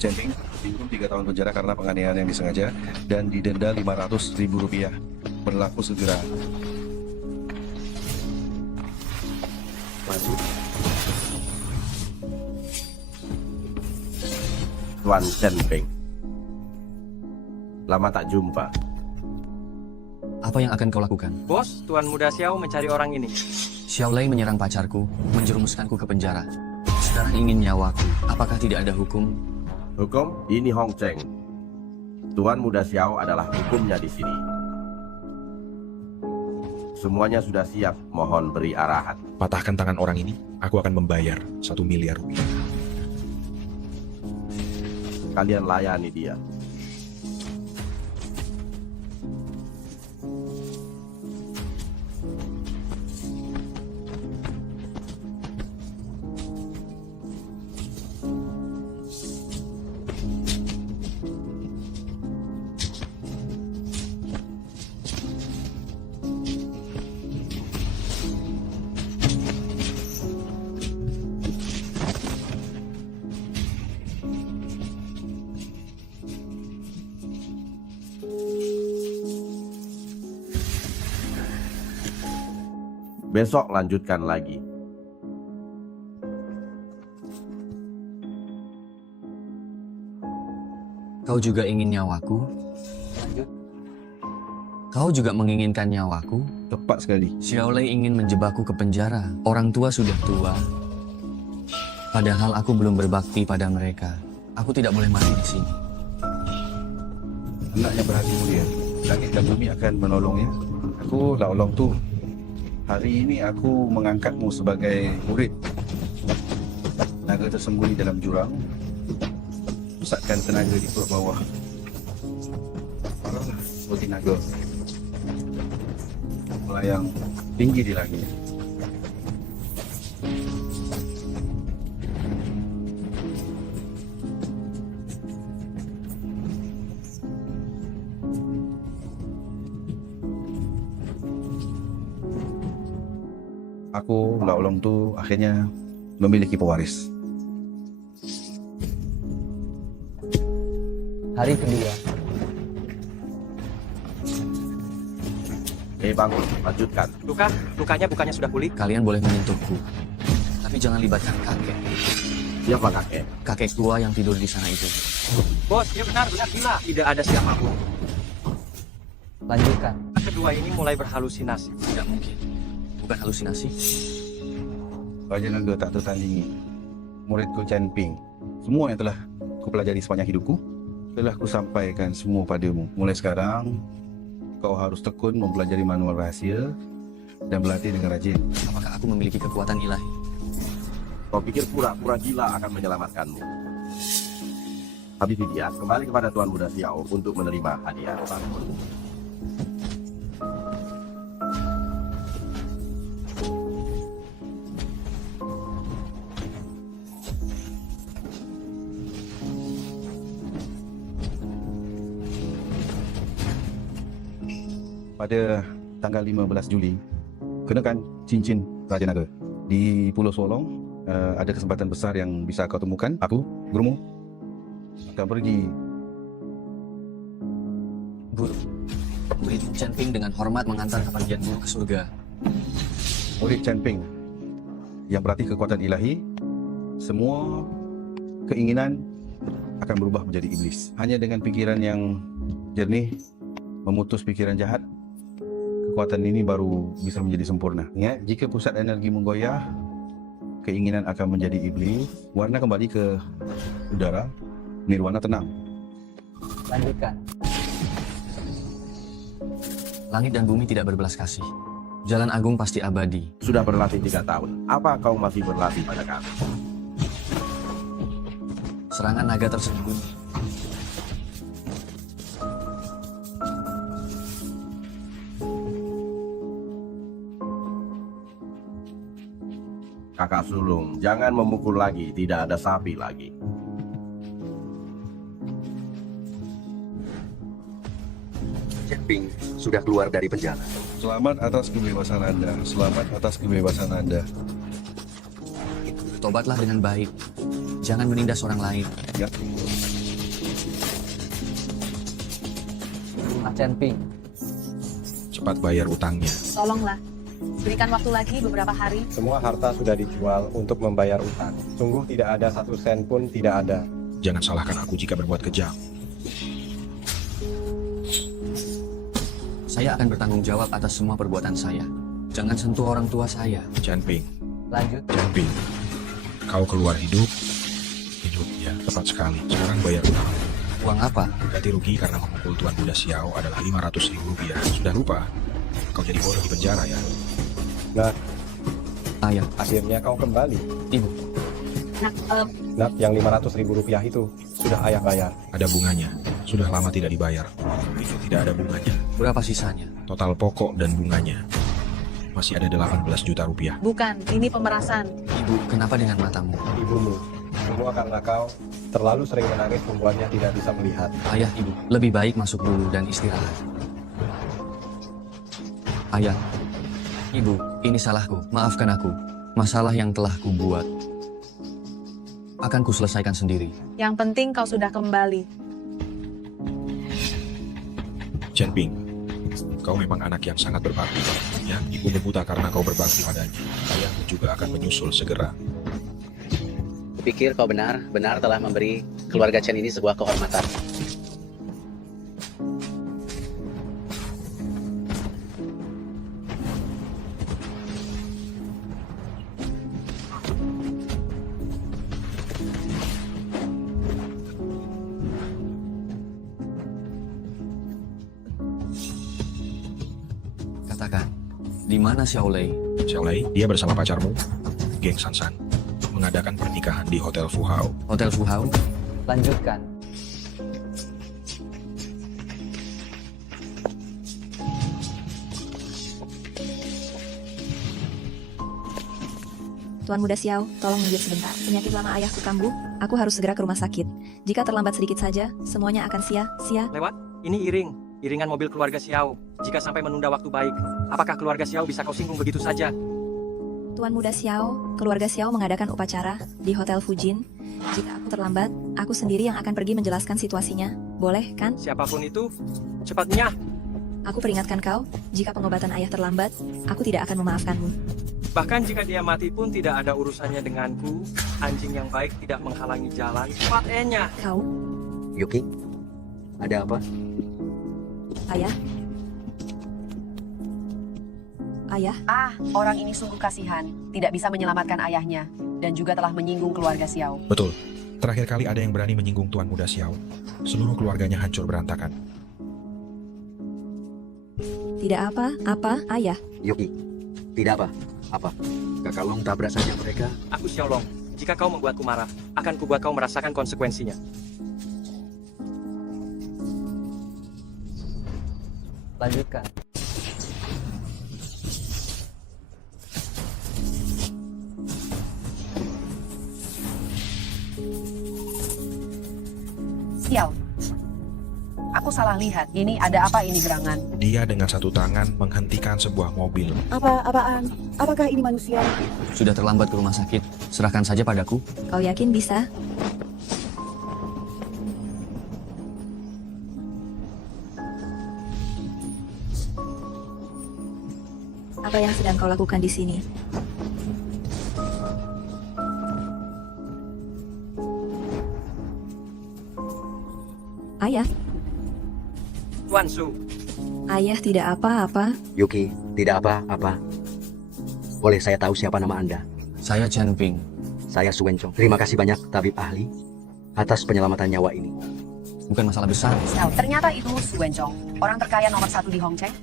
Chen Ping dihukum 3 tahun penjara karena penganiayaan yang disengaja dan didenda Rp500.000. Berlaku segera. Maju. Tuan Chen Ping. Lama tak jumpa. Apa yang akan kau lakukan? Bos, Tuan Muda Xiao mencari orang ini. Xiaolei menyerang pacarku, menjerumuskanku ke penjara. Sekarang ingin nyawaku. Apakah tidak ada hukum? Hukum? Ini Hong Cheng. Tuan Muda Xiao adalah hukumnya di sini. Semuanya sudah siap, mohon beri arahan. Patahkan tangan orang ini, aku akan membayar Rp1 miliar. Kalian layani dia. Besok lanjutkan lagi. Kau juga ingin nyawaku? Kau juga menginginkan nyawaku? Tepat sekali. Xiaolei ingin menjebakku ke penjara. Orang tua sudah tua. Padahal aku belum berbakti pada mereka. Aku tidak boleh mati di sini. Anaknya berhati mulia. Langit dan bumi akan menolongnya. Aku Laolong Tu. Hari ini aku mengangkatmu sebagai murid. Naga tersembunyi dalam jurang. Pusatkan tenaga di perut bawah. Seperti naga melayang tinggi di langit. Aku, Laolong Tu, akhirnya memiliki pewaris. Hari kedua. Bangun, lanjutkan. Lukanya bukannya sudah pulih? Kalian boleh menyentuhku. Tapi jangan libatkan kakek. Siapa kakek? Kakek tua yang tidur di sana itu. Bos, dia benar-benar gila. Tidak ada siapapun. Lanjutkan. Kedua ini mulai berhalusinasi. Tidak mungkin. Bukan halusinasi. Raja Naga tak tertandingi. Muridku Chen Ping. Semua yang telah kupelajari sepanjang hidupku telah kusampaikan semua padamu. Mulai sekarang, kau harus tekun mempelajari manual rahasia dan berlatih dengan rajin. Apakah aku memiliki kekuatan ilahi? Kau pikir pura-pura gila akan menyelamatkanmu? Habis dia kembali kepada Tuan Muda Xiao untuk menerima hadiah. Bangun. Pada tanggal 15 Juli, kenakan cincin Raja Naga. Di Pulau Solong, ada kesempatan besar yang bisa kau temukan. Aku, gurumu, akan pergi. Guru. Murid Chen Ping dengan hormat mengantar kepergian guru ke surga. Murid Chen Ping yang berarti kekuatan ilahi, semua keinginan akan berubah menjadi iblis. Hanya dengan pikiran yang jernih, memutus pikiran jahat, kekuatan ini baru bisa menjadi sempurna. Ingat, jika pusat energi menggoyah, keinginan akan menjadi iblis, warna kembali ke udara, nirwana tenang. Lanjutkan. Langit dan bumi tidak berbelas kasih. Jalan agung pasti abadi. Sudah berlatih 3 tahun. Apa kau masih berlatih pada kami? Serangan naga tersembunyi. Kakak sulung, jangan memukul lagi, tidak ada sapi lagi. Chen Ping sudah keluar dari penjara. Selamat atas kebebasan Anda. Selamat atas kebebasan Anda. Bertobatlah dengan baik. Jangan menindas orang lain. Mas Chen Ping, Cepat bayar utangnya. Tolonglah, berikan waktu lagi beberapa hari. Semua harta sudah dijual untuk membayar utang. Sungguh tidak ada 1 sen pun tidak ada. Jangan salahkan aku jika berbuat kejam. Saya akan bertanggung jawab atas semua perbuatan saya. Jangan sentuh orang tua saya. Chen Ping, lanjut. Chen Ping. Kau keluar hidup. Hidup, ya, tepat sekali. Sekarang bayar utang. Uang apa? Ganti rugi karena memukul Tuan Muda Xiao adalah 500.000 rupiah. Sudah lupa? Kau jadi bodoh di penjara ya? Nah, Ayah, akhirnya kau kembali. ibu. Nak, yang 500.000 rupiah itu sudah ayah bayar. Ada bunganya. Sudah lama tidak dibayar. Itu tidak ada bunganya. Berapa sisanya? Total pokok dan bunganya masih ada 18 juta rupiah. Bukan, ini pemerasan. Ibu, kenapa dengan matamu? Ibumu. Semua karena kau terlalu sering menangis membuatnya tidak bisa melihat. Ayah, ibu, lebih baik masuk dulu dan istirahat. Ayah, ibu, ini salahku. Maafkan aku. Masalah yang telah kubuat akan kuselesaikan sendiri. Yang penting kau sudah kembali. Chen Ping, kau memang anak yang sangat berbakti. Ya, ibu buta karena kau berbakti padanya. Ayahmu juga akan menyusul segera. Kupikir kau benar telah memberi keluarga Chen ini sebuah kehormatan. Katakan, di mana Xiaolei? Xiaolei, dia bersama pacarmu, Geng Sansan, mengadakan pernikahan di Hotel Fuhao. Hotel Fuhao? Lanjutkan. Tuan Muda Xiao, tolong minggir sebentar. Penyakit lama ayahku kambuh, aku harus segera ke rumah sakit. Jika terlambat sedikit saja, semuanya akan sia-sia. Lewat, ini iringan mobil keluarga Xiao. Jika sampai menunda waktu baik, apakah keluarga Xiao bisa kau singgung begitu saja? Tuan Muda Xiao, keluarga Xiao mengadakan upacara di Hotel Fujin. Jika aku terlambat, aku sendiri yang akan pergi menjelaskan situasinya. Boleh, kan? Siapapun itu, cepatnya. Aku peringatkan kau, jika pengobatan ayah terlambat, aku tidak akan memaafkanmu. Bahkan jika dia mati pun tidak ada urusannya denganku. Anjing yang baik tidak menghalangi jalan. Cepat E-nya. Kau, Yuki, ada apa? ayah. Ayah, Orang ini sungguh kasihan. Tidak bisa menyelamatkan ayahnya. Dan juga telah menyinggung keluarga Xiao. Betul. Terakhir kali ada yang berani menyinggung Tuan Muda Xiao. Seluruh keluarganya hancur berantakan. tidak apa-apa, ayah. Yuki, tidak apa. Kakak Long tabrak saja mereka. Aku Xiaolong. Jika kau membuatku marah, akan kubuat kau merasakan konsekuensinya. Lanjutkan. Xiao, aku salah lihat. Ini ada apa ini gerangan? Dia dengan satu tangan menghentikan sebuah mobil. Apaan? Apakah ini manusia? Sudah terlambat ke rumah sakit. Serahkan saja padaku. Kau yakin bisa? Apa yang sedang kau lakukan di sini? Ayah, Tuan Su, ayah tidak apa-apa. Yuki, tidak apa-apa. Boleh saya tahu siapa nama Anda? Saya Chen Ping. Saya Su Wencong. Terima kasih banyak, tabib ahli, atas penyelamatan nyawa ini. Bukan masalah besar. Xiao, ternyata itu Su Wencong, orang terkaya nomor 1 di Hongcheng.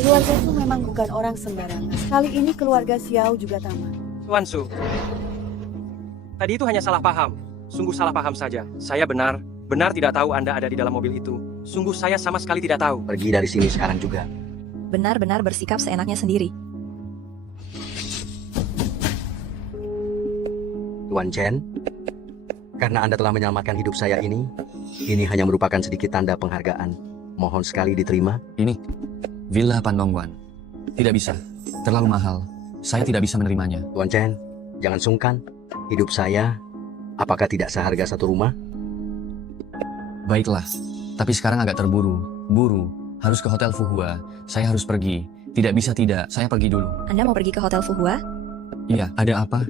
Keluarga itu memang bukan orang sembarangan. Kali ini keluarga Xiao juga tamat. Tuan Su. Tadi itu hanya salah paham. Sungguh salah paham saja. Saya benar tidak tahu Anda ada di dalam mobil itu. Sungguh saya sama sekali tidak tahu. Pergi dari sini sekarang juga. Benar-benar bersikap seenaknya sendiri. Tuan Chen, karena Anda telah menyelamatkan hidup saya ini hanya merupakan sedikit tanda penghargaan. Mohon sekali diterima. Ini, Villa Pandongwan. Tidak bisa. Terlalu mahal. Saya tidak bisa menerimanya. Tuan Chen, jangan sungkan. Hidup saya Apakah tidak seharga satu rumah? Baiklah, tapi sekarang agak terburu. Buru, harus ke Hotel Fuhua. Saya harus pergi. Tidak bisa tidak, saya pergi dulu. Anda mau pergi ke Hotel Fuhua? Iya, ada apa?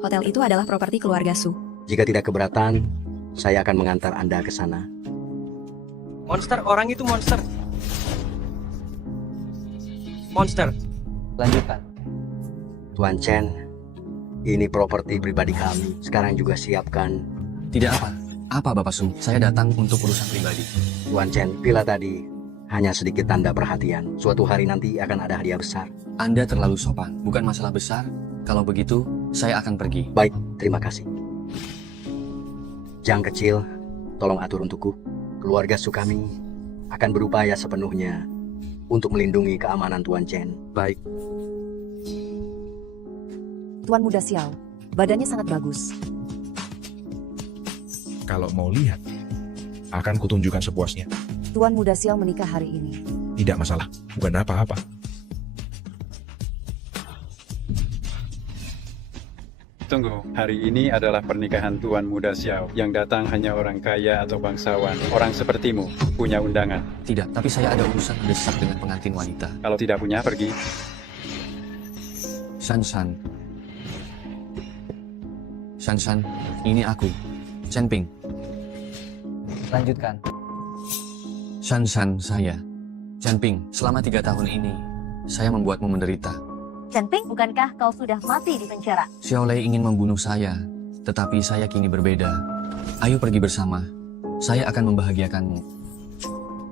Hotel itu adalah properti keluarga Su. Jika tidak keberatan, saya akan mengantar Anda ke sana. Monster, orang itu monster. Monster. Lanjutkan. Tuan Chen, ini properti pribadi kami. Sekarang juga siapkan. Tidak apa. Apa Bapak Su? Saya datang untuk urusan pribadi. Tuan Chen, bila tadi hanya sedikit tanda perhatian. Suatu hari nanti akan ada hadiah besar. Anda terlalu sopan. Bukan masalah besar. Kalau begitu, saya akan pergi. Baik, terima kasih. Jang kecil, tolong atur untukku. Keluarga Su kami akan berupaya sepenuhnya untuk melindungi keamanan Tuan Chen. Baik. Tuan Muda Xiao, badannya sangat bagus. Kalau mau lihat, akan kutunjukkan sepuasnya. Tuan Muda Xiao menikah hari ini. Tidak masalah, bukan apa-apa. Tunggu, hari ini adalah pernikahan Tuan Muda Xiao. Yang datang hanya orang kaya atau bangsawan. Orang sepertimu punya undangan. Tidak, tapi saya ada urusan mendesak dengan pengantin wanita. Kalau tidak punya, pergi. Shan. Shan, ini aku. Chen Ping. Lanjutkan. Shan, saya. Chen Ping, selama 3 tahun ini, saya membuatmu menderita. Chen Ping, bukankah kau sudah mati di penjara? Xiao Lei ingin membunuh saya, tetapi saya kini berbeda. Ayo pergi bersama. Saya akan membahagiakanmu.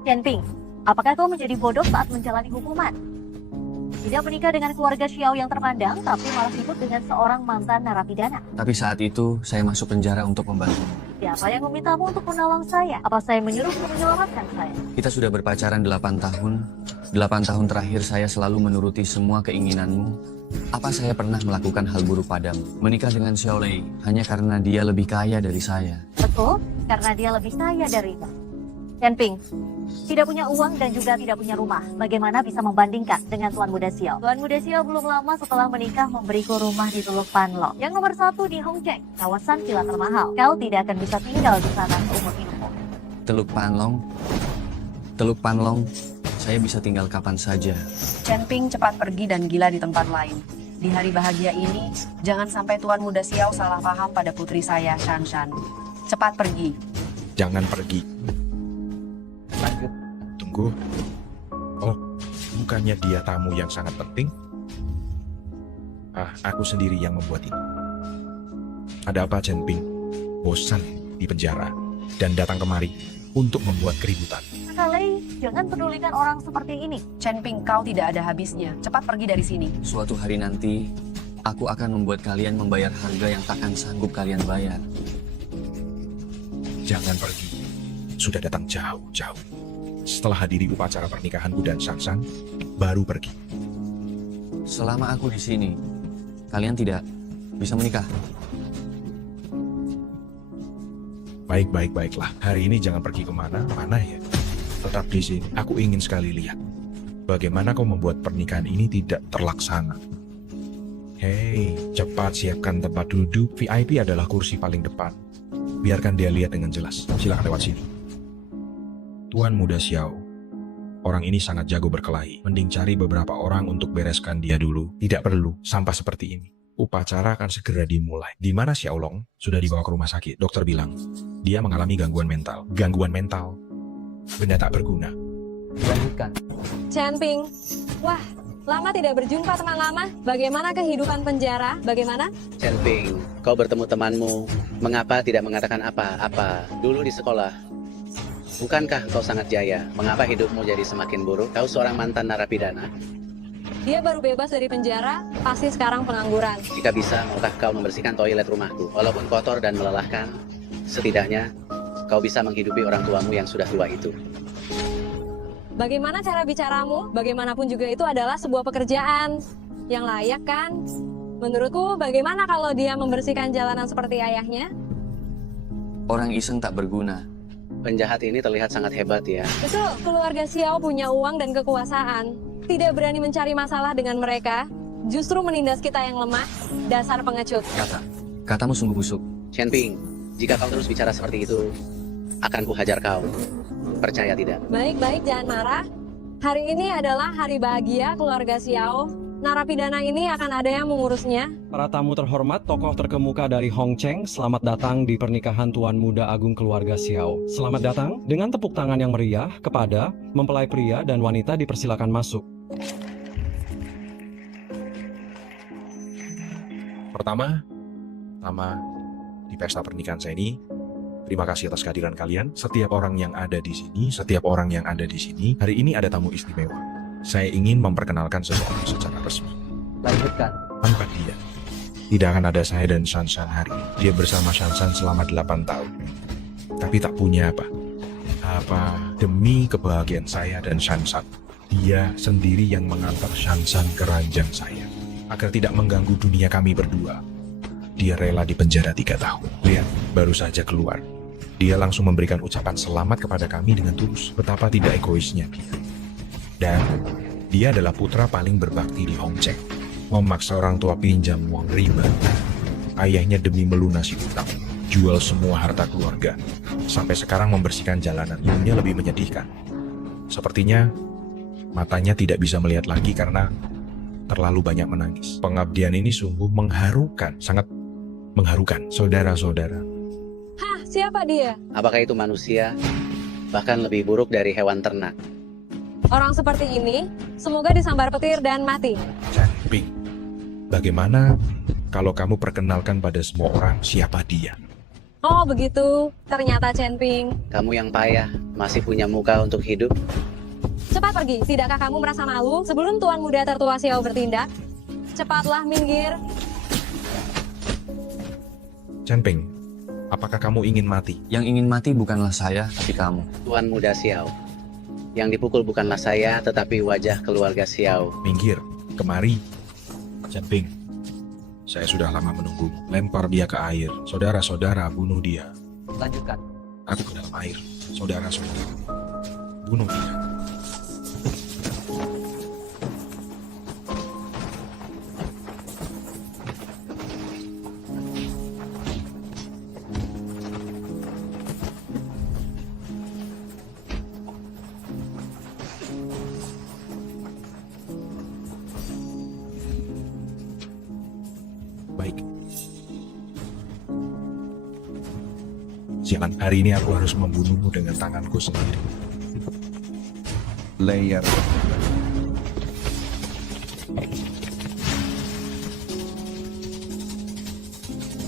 Chen Ping, apakah kau menjadi bodoh saat menjalani hukuman? Tidak menikah dengan keluarga Xiao yang terpandang, tapi malah ikut dengan seorang mantan narapidana. Tapi saat itu, saya masuk penjara untuk membantu. Siapa yang memintamu untuk menolong saya? Apa saya menyuruh untuk menyelamatkan saya? Kita sudah berpacaran 8 tahun. 8 tahun terakhir saya selalu menuruti semua keinginanmu. Apa saya pernah melakukan hal buruk padamu? Menikah dengan Xiao Lei hanya karena dia lebih kaya dari saya. Betul, karena dia lebih kaya darimu. Chen Ping, tidak punya uang dan juga tidak punya rumah. Bagaimana bisa membandingkan dengan Tuan Muda Xiao? Tuan Muda Xiao belum lama setelah menikah memberiku rumah di Teluk Panlong. Yang nomor 1 di Hongcheng, kawasan villa termahal. Kau tidak akan bisa tinggal di sana seumur hidupmu. Teluk Panlong, saya bisa tinggal kapan saja. Chen Ping cepat pergi dan gila di tempat lain. Di hari bahagia ini, jangan sampai Tuan Muda Xiao salah paham pada putri saya, Shan. Cepat pergi. Jangan pergi. Lanjut. Tunggu. Oh, bukannya dia tamu yang sangat penting? Aku sendiri yang membuat ini. Ada apa, Chen Ping? Bosan di penjara dan datang kemari untuk membuat keributan. Lei, jangan pedulikan orang seperti ini. Chen Ping, kau tidak ada habisnya. Cepat pergi dari sini. Suatu hari nanti, aku akan membuat kalian membayar harga yang takkan sanggup kalian bayar. Jangan pergi. Sudah datang jauh-jauh. Setelah hadiri upacara pernikahanku dan Shan, baru pergi. Selama aku di sini, kalian tidak bisa menikah. Baiklah. Hari ini jangan pergi kemana-mana ya. Tetap di sini. Aku ingin sekali lihat bagaimana kau membuat pernikahan ini tidak terlaksana. Hei, cepat siapkan tempat duduk. VIP adalah kursi paling depan. Biarkan dia lihat dengan jelas. Silakan lewat sini. Tuan Muda Xiao, orang ini sangat jago berkelahi. Mending cari beberapa orang untuk bereskan dia dulu. Tidak perlu sampah seperti ini. Upacara akan segera dimulai. Di mana Xiao Long? Sudah dibawa ke rumah sakit. Dokter bilang dia mengalami gangguan mental. Gangguan mental. Benda tak berguna. Lanjutkan. Chen Ping, wah, lama tidak berjumpa teman lama. Bagaimana kehidupan penjara? Bagaimana? Chen Ping, kau bertemu temanmu. Mengapa tidak mengatakan apa-apa dulu di sekolah? Bukankah kau sangat jaya? Mengapa hidupmu jadi semakin buruk? Kau seorang mantan narapidana. Dia baru bebas dari penjara, pasti sekarang pengangguran. Jika bisa, maukah kau membersihkan toilet rumahku? Walaupun kotor dan melelahkan, setidaknya kau bisa menghidupi orang tuamu yang sudah tua itu. Bagaimana cara bicaramu? Bagaimanapun juga itu adalah sebuah pekerjaan yang layak kan? Menurutku, bagaimana kalau dia membersihkan jalanan seperti ayahnya? Orang iseng tak berguna. Penjahat ini terlihat sangat hebat ya. Betul, keluarga Xiao punya uang dan kekuasaan. Tidak berani mencari masalah dengan mereka, justru menindas kita yang lemah. Dasar pengecut. Katamu sungguh busuk. Chen-Ping, jika kau terus bicara seperti itu, akan kuhajar kau. Percaya tidak? Baik-baik, jangan marah. Hari ini adalah hari bahagia keluarga Xiao. Narapidana ini akan ada yang mengurusnya. Para tamu terhormat, tokoh terkemuka dari Hong Cheng, selamat datang di pernikahan Tuan Muda Agung keluarga Xiao. Selamat datang, dengan tepuk tangan yang meriah kepada mempelai pria dan wanita dipersilakan masuk. Pertama di pesta pernikahan saya ini, terima kasih atas kehadiran kalian. Setiap orang yang ada di sini, hari ini ada tamu istimewa. Saya ingin memperkenalkan seseorang secara resmi. Lanjutkan. Tanpa dia, tidak akan ada saya dan Shanshan hari ini. Dia bersama Shanshan selama 8 tahun. Tapi tak punya apa demi kebahagiaan saya dan Shanshan. Dia sendiri yang mengantar Shanshan ke ranjang saya. Agar tidak mengganggu dunia kami berdua. Dia rela dipenjara 3 tahun. Lihat, baru saja keluar. Dia langsung memberikan ucapan selamat kepada kami dengan tulus. Betapa tidak egoisnya dia. Dan dia adalah putra paling berbakti di Hong Cheng. Memaksa orang tua pinjam uang riba. Ayahnya demi melunasi utang, jual semua harta keluarga. Sampai sekarang membersihkan jalanan. Ibunya lebih menyedihkan. Sepertinya matanya tidak bisa melihat lagi karena terlalu banyak menangis. Pengabdian ini sungguh mengharukan, sangat mengharukan, saudara-saudara. Hah, siapa dia? Apakah itu manusia? Bahkan lebih buruk dari hewan ternak. Orang seperti ini, semoga disambar petir dan mati. Chen-Ping, bagaimana kalau kamu perkenalkan pada semua orang siapa dia? Oh begitu, ternyata Chen-Ping. Kamu yang payah, masih punya muka untuk hidup. Cepat pergi, tidakkah kamu merasa malu sebelum Tuan Muda tertua Xiao bertindak? Cepatlah minggir. Chen-Ping, apakah kamu ingin mati? Yang ingin mati bukanlah saya, tapi kamu. Tuan Muda Xiao. Yang dipukul bukanlah saya, tetapi wajah keluarga Xiao. Minggir, kemari. Chen-Ping, saya sudah lama menunggu. Lempar dia ke air. Saudara-saudara, bunuh dia. Lanjutkan. Aku ke dalam air. Saudara-saudara, bunuh dia. Baik. Sialan, hari ini aku harus membunuhmu dengan tanganku sendiri. Layar.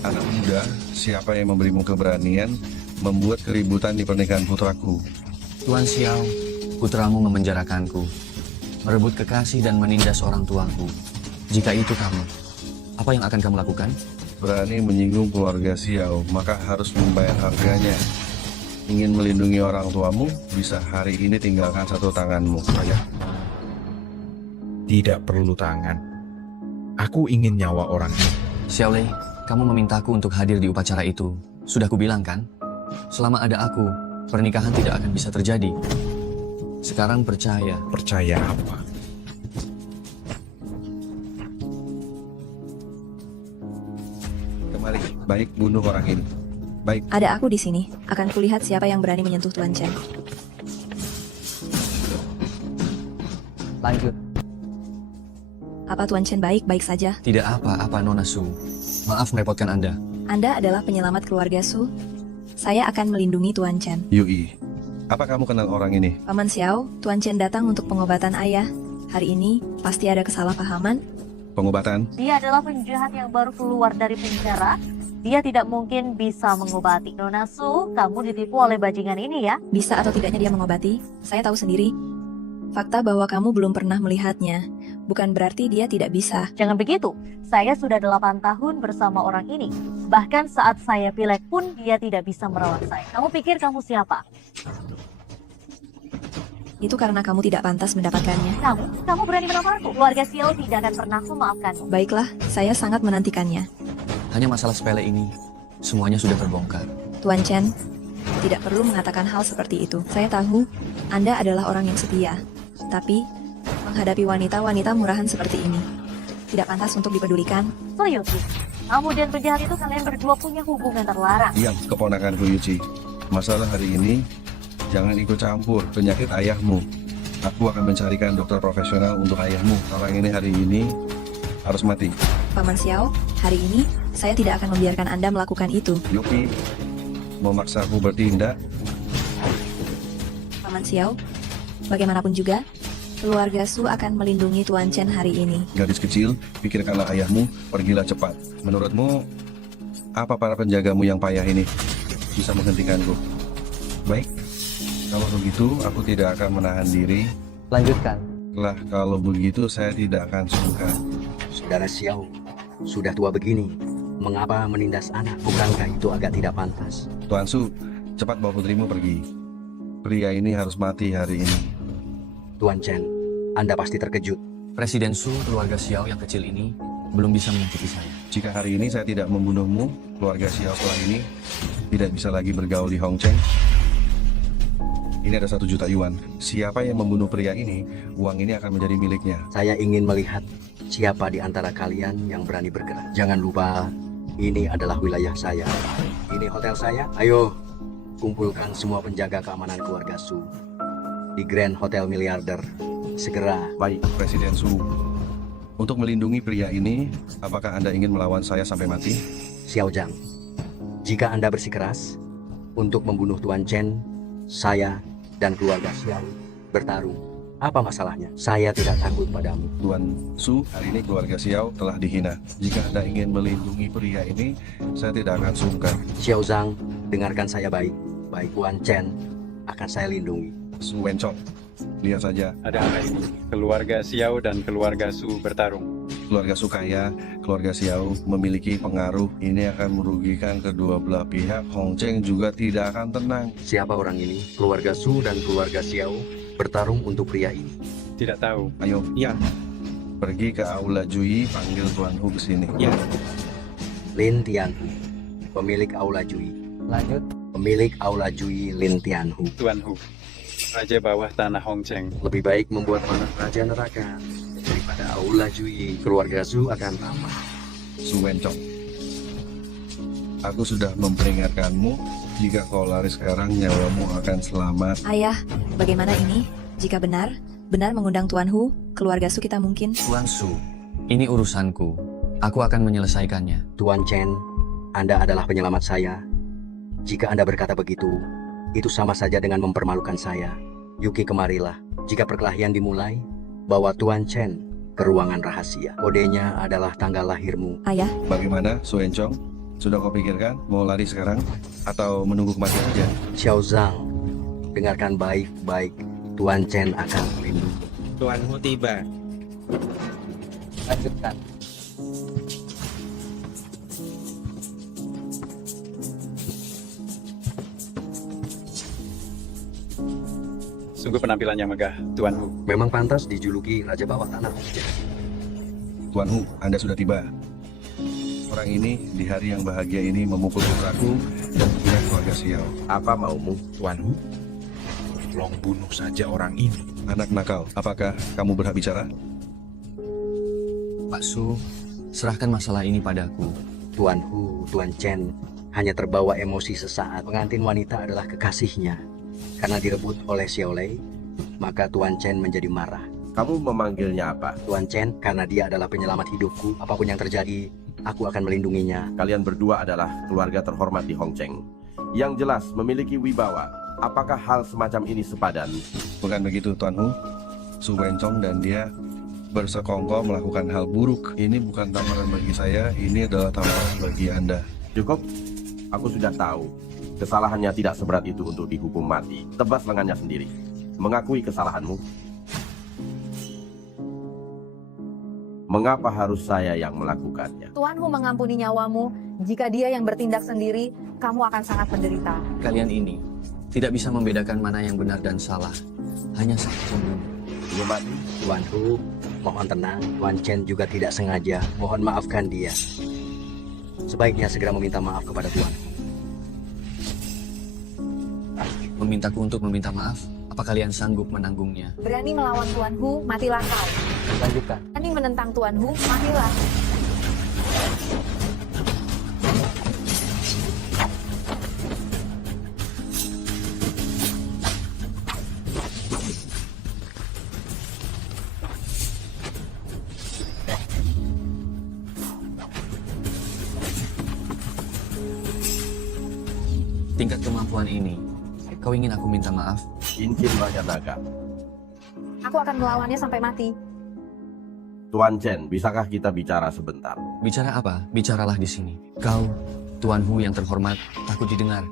Anak muda, siapa yang memberimu keberanian membuat keributan di pernikahan putraku? Tuan Xiao, putramu memenjarakanku, merebut kekasih dan menindas orang tuaku. Jika itu kamu, apa yang akan kamu lakukan? Berani menyinggung keluarga Xiao, maka harus membayar harganya. Ingin melindungi orang tuamu, bisa hari ini tinggalkan satu tanganmu. Ayah, tidak perlu tangan. Aku ingin nyawa orang ini. Xiaolei, kamu memintaku untuk hadir di upacara itu. Sudah kubilang kan? Selama ada aku, pernikahan tidak akan bisa terjadi. Sekarang percaya. Percaya apa? Kemari, baik bunuh orang ini. Baik. Ada aku di sini. Akan kulihat siapa yang berani menyentuh Tuan Chen. Lanjut. Apa Tuan Chen baik-baik saja? Tidak apa-apa, Nona Su. Maaf merepotkan Anda. Anda adalah penyelamat keluarga Su. Saya akan melindungi Tuan Chen. Yui, apa kamu kenal orang ini? Paman Xiao, Tuan Chen datang untuk pengobatan ayah. Hari ini pasti ada kesalahpahaman. Pengobatan? Dia adalah penjahat yang baru keluar dari penjara. Dia tidak mungkin bisa mengobati. Nona Su, kamu ditipu oleh bajingan ini ya? Bisa atau tidaknya dia mengobati, saya tahu sendiri. Fakta bahwa kamu belum pernah melihatnya, bukan berarti dia tidak bisa. Jangan begitu. Saya sudah 8 tahun bersama orang ini. Bahkan saat saya pilek pun dia tidak bisa merawat saya. Kamu pikir kamu siapa? Itu karena kamu tidak pantas mendapatkannya. Kamu berani menawarku. Keluarga Xiao tidak akan pernah memaafkanmu. Baiklah, saya sangat menantikannya. Hanya masalah sepele ini, semuanya sudah terbongkar. Tuan Chen, tidak perlu mengatakan hal seperti itu. Saya tahu, Anda adalah orang yang setia. Tapi, menghadapi wanita-wanita murahan seperti ini, tidak pantas untuk dipedulikan. Serius? Kamu dan penjahat itu kalian berdua punya hubungan terlarang. Diam, keponakanku Yuji. Masalah hari ini, jangan ikut campur penyakit ayahmu. Aku akan mencarikan dokter profesional untuk ayahmu. Orang ini hari ini harus mati. Paman Xiao, hari ini saya tidak akan membiarkan Anda melakukan itu. Yuki, memaksa aku bertindak. Paman Xiao, bagaimanapun juga, keluarga Su akan melindungi Tuan Chen hari ini. Gadis kecil, pikirkanlah ayahmu, pergilah cepat. Menurutmu, apa para penjagamu yang payah ini bisa menghentikanku? Baik, kalau begitu aku tidak akan menahan diri. Lanjutkan. Lah, kalau begitu saya tidak akan sungkan. Saudara Xiao, sudah tua begini, mengapa menindas anak? Bukankah itu agak tidak pantas? Tuan Su, cepat bawa putrimu pergi. Pria ini harus mati hari ini. Tuan Chen, Anda pasti terkejut. Presiden Su, keluarga Xiao yang kecil ini, belum bisa menyakiti saya. Jika hari ini saya tidak membunuhmu, keluarga Xiao setelah ini tidak bisa lagi bergaul di Hongcheng. Ini ada 1 juta yuan. Siapa yang membunuh pria ini, uang ini akan menjadi miliknya. Saya ingin melihat siapa di antara kalian yang berani bergerak. Jangan lupa, ini adalah wilayah saya. Ini hotel saya. Ayo, kumpulkan semua penjaga keamanan keluarga Su di Grand Hotel Miliarder. Segera. Baik, Presiden Su. Untuk melindungi pria ini, apakah Anda ingin melawan saya sampai mati? Xiao Zhang, jika Anda bersikeras untuk membunuh Tuan Chen, saya dan keluarga Xiao bertarung. Apa masalahnya? Saya tidak takut padamu. Tuan Su, hari ini keluarga Xiao telah dihina. Jika Anda ingin melindungi pria ini, saya tidak akan sungkan. Xiao Zhang, dengarkan saya baik. Baik Tuan Chen akan saya lindungi. Su Wencong, lihat saja. Ada apa ini? Keluarga Xiao dan keluarga Su bertarung. Keluarga Su kaya, keluarga Xiao memiliki pengaruh. Ini akan merugikan kedua belah pihak. Hongcheng juga tidak akan tenang. Siapa orang ini? Keluarga Su dan keluarga Xiao bertarung untuk pria ini. Tidak tahu. Ayo, ya. Pergi ke Aula Jui, panggil Tuan Hu ke sini. Ya. Lin Tianhu, pemilik Aula Jui. Lanjut. Pemilik Aula Jui Lin Tianhu. Tuan Hu, Raja bawah tanah Hongcheng. Lebih baik membuat mana raja neraka daripada Aula Jui. Keluarga Su akan tamat. Su Wencong, aku sudah memperingatkanmu. Jika kau lari sekarang, nyawamu akan selamat. Ayah, bagaimana ini? Jika benar mengundang Tuan Hu, keluarga Su kita mungkin. Tuan Su, ini urusanku. Aku akan menyelesaikannya. Tuan Chen, Anda adalah penyelamat saya. Jika Anda berkata begitu, itu sama saja dengan mempermalukan saya. Yuki, kemarilah. Jika perkelahian dimulai, bawa Tuan Chen ke ruangan rahasia. Kodenya adalah tanggal lahirmu. Ayah, Bagaimana, Su Wencong? Sudah kau pikirkan mau lari sekarang atau menunggu kematian saja? Xiao Zhang, dengarkan baik-baik. Tuan Chen akan melindungi. Tuan Hu tiba. Lanjutkan. Sungguh penampilan yang megah, Tuan Hu. Memang pantas dijuluki Raja Bawah Tanah. Tuan Hu, Anda sudah tiba. Orang ini di hari yang bahagia ini memukul putraku dan menghina keluarga Xiao. Apa maumu? Tuan Hu, tolong bunuh saja orang ini. Anak nakal, apakah kamu berhak bicara? Pak Su, serahkan masalah ini padaku. Tuan Hu, Tuan Chen hanya terbawa emosi sesaat. Pengantin wanita adalah kekasihnya. Karena direbut oleh Xiao Lei, maka Tuan Chen menjadi marah. Kamu memanggilnya apa? Tuan Chen, karena dia adalah penyelamat hidupku. Apapun yang terjadi, aku akan melindunginya. Kalian berdua adalah keluarga terhormat di Hongcheng. Yang jelas memiliki wibawa. Apakah hal semacam ini sepadan? Bukan begitu, Tuan Hu. Su Wencong dan dia bersekongkol melakukan hal buruk. Ini bukan tawaran bagi saya, ini adalah tawaran bagi Anda. Cukup, aku sudah tahu. Kesalahannya tidak seberat itu untuk dihukum mati. Tebas lengannya sendiri. Mengakui kesalahanmu. Mengapa harus saya yang melakukannya? Tuan Hu mengampuni nyawamu. Jika dia yang bertindak sendiri, kamu akan sangat menderita. Kalian ini tidak bisa membedakan mana yang benar dan salah. Hanya satu pembunuh. Belum mati? Tuan Hu, mohon tenang. Tuan Chen juga tidak sengaja. Mohon maafkan dia. Sebaiknya segera meminta maaf kepada Tuan. Memintaku untuk meminta maaf? Apa kalian sanggup menanggungnya? Berani melawan Tuan Hu, matilah kau. Lanjutkan. Berani menentang Tuan Hu, matilah. tingkat kemampuan ini, kau ingin aku minta maaf? Cincin Raja Naga. Aku akan melawannya sampai mati. Tuan Chen, bisakah kita bicara sebentar? Bicara apa? Bicaralah di sini. Kau, Tuan Hu yang terhormat, takut didengar.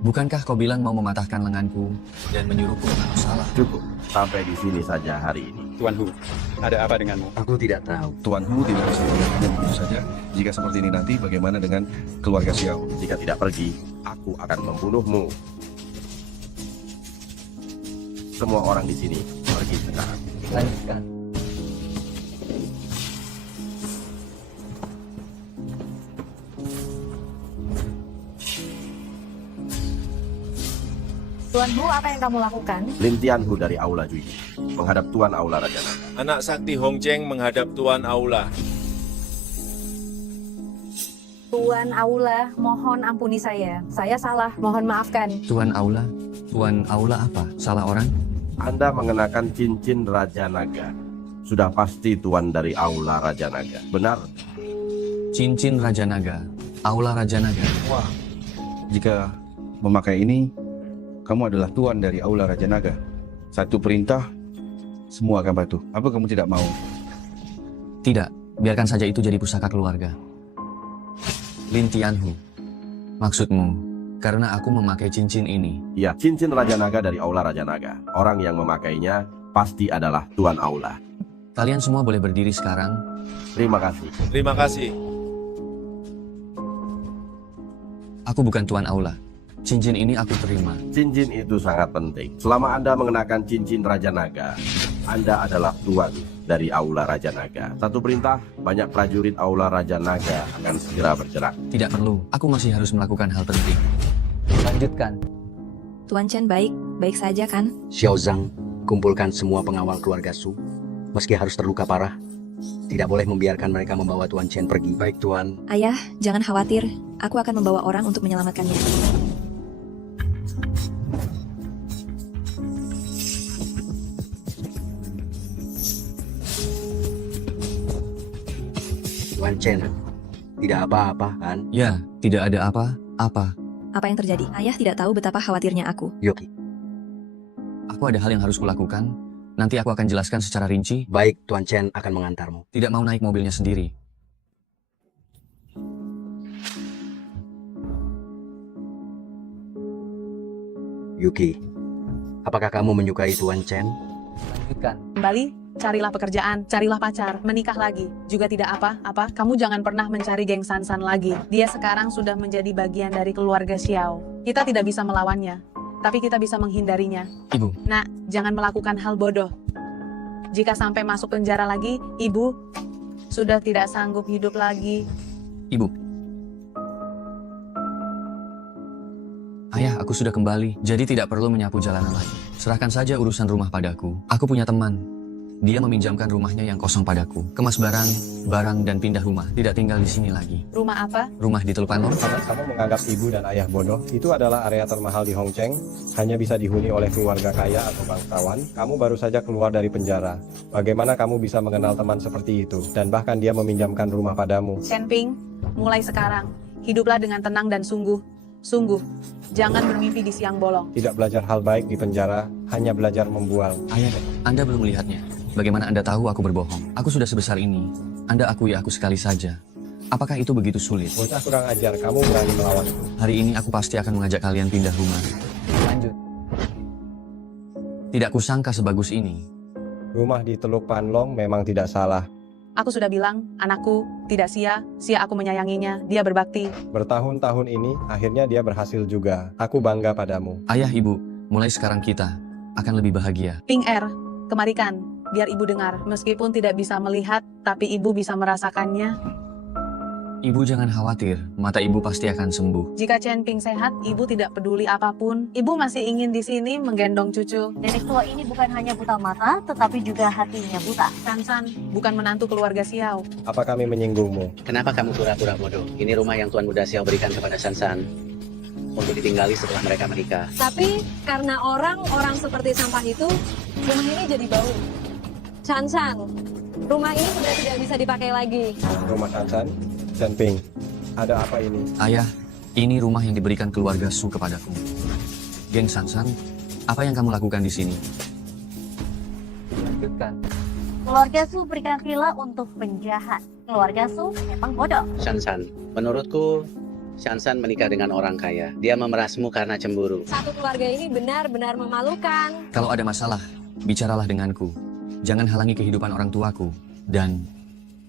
Bukankah kau bilang mau mematahkan lenganku dan menyuruhku mengaku salah? Cukup, sampai di sini saja hari ini. Tuan Hu, ada apa denganmu? Aku tidak tahu. Tuan Hu tidak bisa membiarkannya begitu saja. Jika seperti ini nanti, bagaimana dengan keluarga Xiao? Jika tidak pergi, aku akan membunuhmu. Semua orang di sini pergi sekarang. Lanjutkan. Tuan Hu, apa yang kamu lakukan? Lin Tianhu dari Aula Juyi menghadap Tuan Aula Raja Naga. Anak sakti Hong Cheng menghadap Tuan Aula. Tuan Aula, mohon ampuni saya. Saya salah, mohon maafkan. Tuan Aula? Tuan Aula apa? Salah orang? Anda mengenakan cincin Raja Naga. Sudah pasti Tuan dari Aula Raja Naga. Benar? Cincin Raja Naga. Aula Raja Naga. Wah, jika memakai ini, kamu adalah tuan dari Aula Raja Naga. Satu perintah, semua akan patuh. Apa kamu tidak mau? Tidak, biarkan saja itu jadi pusaka keluarga. Lin Tianhu, maksudmu, karena aku memakai cincin ini. Ya, cincin Raja Naga dari Aula Raja Naga. Orang yang memakainya pasti adalah Tuan Aula. Kalian semua boleh berdiri sekarang. Terima kasih. Terima kasih. Aku bukan Tuan Aula. Cincin ini aku terima. Cincin itu sangat penting. Selama Anda mengenakan cincin Raja Naga, Anda adalah tuan dari Aula Raja Naga. Satu perintah, banyak prajurit Aula Raja Naga akan segera bergerak. Tidak perlu, aku masih harus melakukan hal penting. Lanjutkan. Tuan Chen baik saja kan? Xiao Zhang, kumpulkan semua pengawal keluarga Su. Meski harus terluka parah, tidak boleh membiarkan mereka membawa Tuan Chen pergi. Baik, Tuan. Ayah, jangan khawatir. Aku akan membawa orang untuk menyelamatkannya. Tuan Chen, tidak apa-apa kan? Ya, tidak ada apa-apa. Apa yang terjadi? Ayah tidak tahu betapa khawatirnya aku. Yoki. Aku ada hal yang harus kulakukan. Nanti aku akan jelaskan secara rinci. Baik, Tuan Chen akan mengantarmu. Tidak mau naik mobilnya sendiri. Yuki, apakah kamu menyukai Tuan Chen? Lanjutkan. Kembali, carilah pekerjaan, carilah pacar, menikah lagi. Juga tidak apa-apa, kamu jangan pernah mencari geng Sansan lagi. Dia sekarang sudah menjadi bagian dari keluarga Xiao. Kita tidak bisa melawannya, tapi kita bisa menghindarinya. Ibu. Nak, jangan melakukan hal bodoh. Jika sampai masuk penjara lagi, ibu sudah tidak sanggup hidup lagi. Ibu. Ayah, aku sudah kembali, jadi tidak perlu menyapu jalanan lagi. Serahkan saja urusan rumah padaku. Aku punya teman. Dia meminjamkan rumahnya yang kosong padaku. Kemas barang, dan pindah rumah. Tidak tinggal di sini lagi. Rumah apa? Rumah di Teluk Panlong. Kamu menganggap ibu dan ayah bodoh. Itu adalah area termahal di Hong Cheng. Hanya bisa dihuni oleh keluarga kaya atau bangsawan. Kamu baru saja keluar dari penjara. Bagaimana kamu bisa mengenal teman seperti itu? Dan bahkan dia meminjamkan rumah padamu. Chen Ping, mulai sekarang, hiduplah dengan tenang dan sungguh. Jangan bermimpi di siang bolong. Tidak belajar hal baik di penjara, hanya belajar membual. Ayah, Anda belum melihatnya. Bagaimana Anda tahu aku berbohong? Aku sudah sebesar ini. Anda akui aku sekali saja. Apakah itu begitu sulit? Bocah kurang ajar, kamu berani melawanku. Hari ini aku pasti akan mengajak kalian pindah rumah. Lanjut. Tidak kusangka sebagus ini. Rumah di Teluk Panlong memang tidak salah. Aku sudah bilang, anakku tidak sia aku menyayanginya, dia berbakti. Bertahun-tahun ini, akhirnya dia berhasil juga. Aku bangga padamu. Ayah, ibu, mulai sekarang kita akan lebih bahagia. Ping Er, kemarikan, biar ibu dengar. Meskipun tidak bisa melihat, tapi ibu bisa merasakannya. Ibu jangan khawatir, mata ibu pasti akan sembuh. Jika Chen Ping sehat, ibu tidak peduli apapun. Ibu masih ingin di sini menggendong cucu. Nenek tua ini bukan hanya buta mata, tetapi juga hatinya buta. Sansan, bukan menantu keluarga Xiao. Apa kami menyinggungmu? Kenapa kamu pura-pura bodoh? Ini rumah yang Tuan Muda Xiao berikan kepada Sansan untuk ditinggali setelah mereka menikah. Tapi karena orang-orang seperti sampah itu, rumah ini jadi bau. Sansan, rumah ini sudah tidak bisa dipakai lagi. Rumah Sansan? Chen Ping, ada apa ini? Ayah, Ini rumah yang diberikan keluarga Su kepadaku. Geng Sansan, apa yang kamu lakukan di sini? Lanjutkan. Keluarga Su berikan villa untuk penjahat. Keluarga Su memang bodoh. Shansan, menurutku Shansan menikah dengan orang kaya. Dia memerasmu karena cemburu. Satu keluarga ini benar-benar memalukan. Kalau ada masalah, bicaralah denganku. Jangan halangi kehidupan orang tuaku. Dan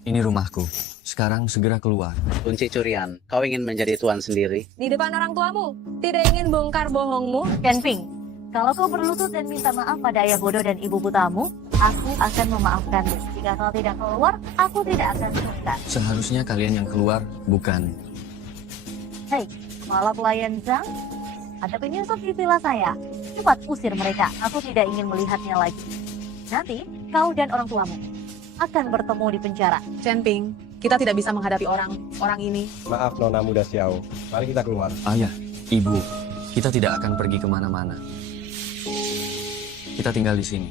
ini rumahku. Sekarang segera keluar. Kunci curian, kau ingin menjadi tuan sendiri? Di depan orang tuamu, tidak ingin bongkar bohongmu. Genping, kalau kau berlutut dan minta maaf pada ayah bodoh dan ibu butamu, aku akan memaafkanmu. Jika kau tidak keluar, aku tidak akan suka. Seharusnya kalian yang keluar, bukan. Hei, kepala pelayan Zhang, ada penyusup di villa saya. Cepat usir mereka, aku tidak ingin melihatnya lagi. Nanti, kau dan orang tuamu akan bertemu di penjara. Genping, kita tidak bisa menghadapi orang ini. Maaf Nona Muda Xiao, mari kita keluar. Ayah, ibu, kita tidak akan pergi kemana-mana. Kita tinggal di sini.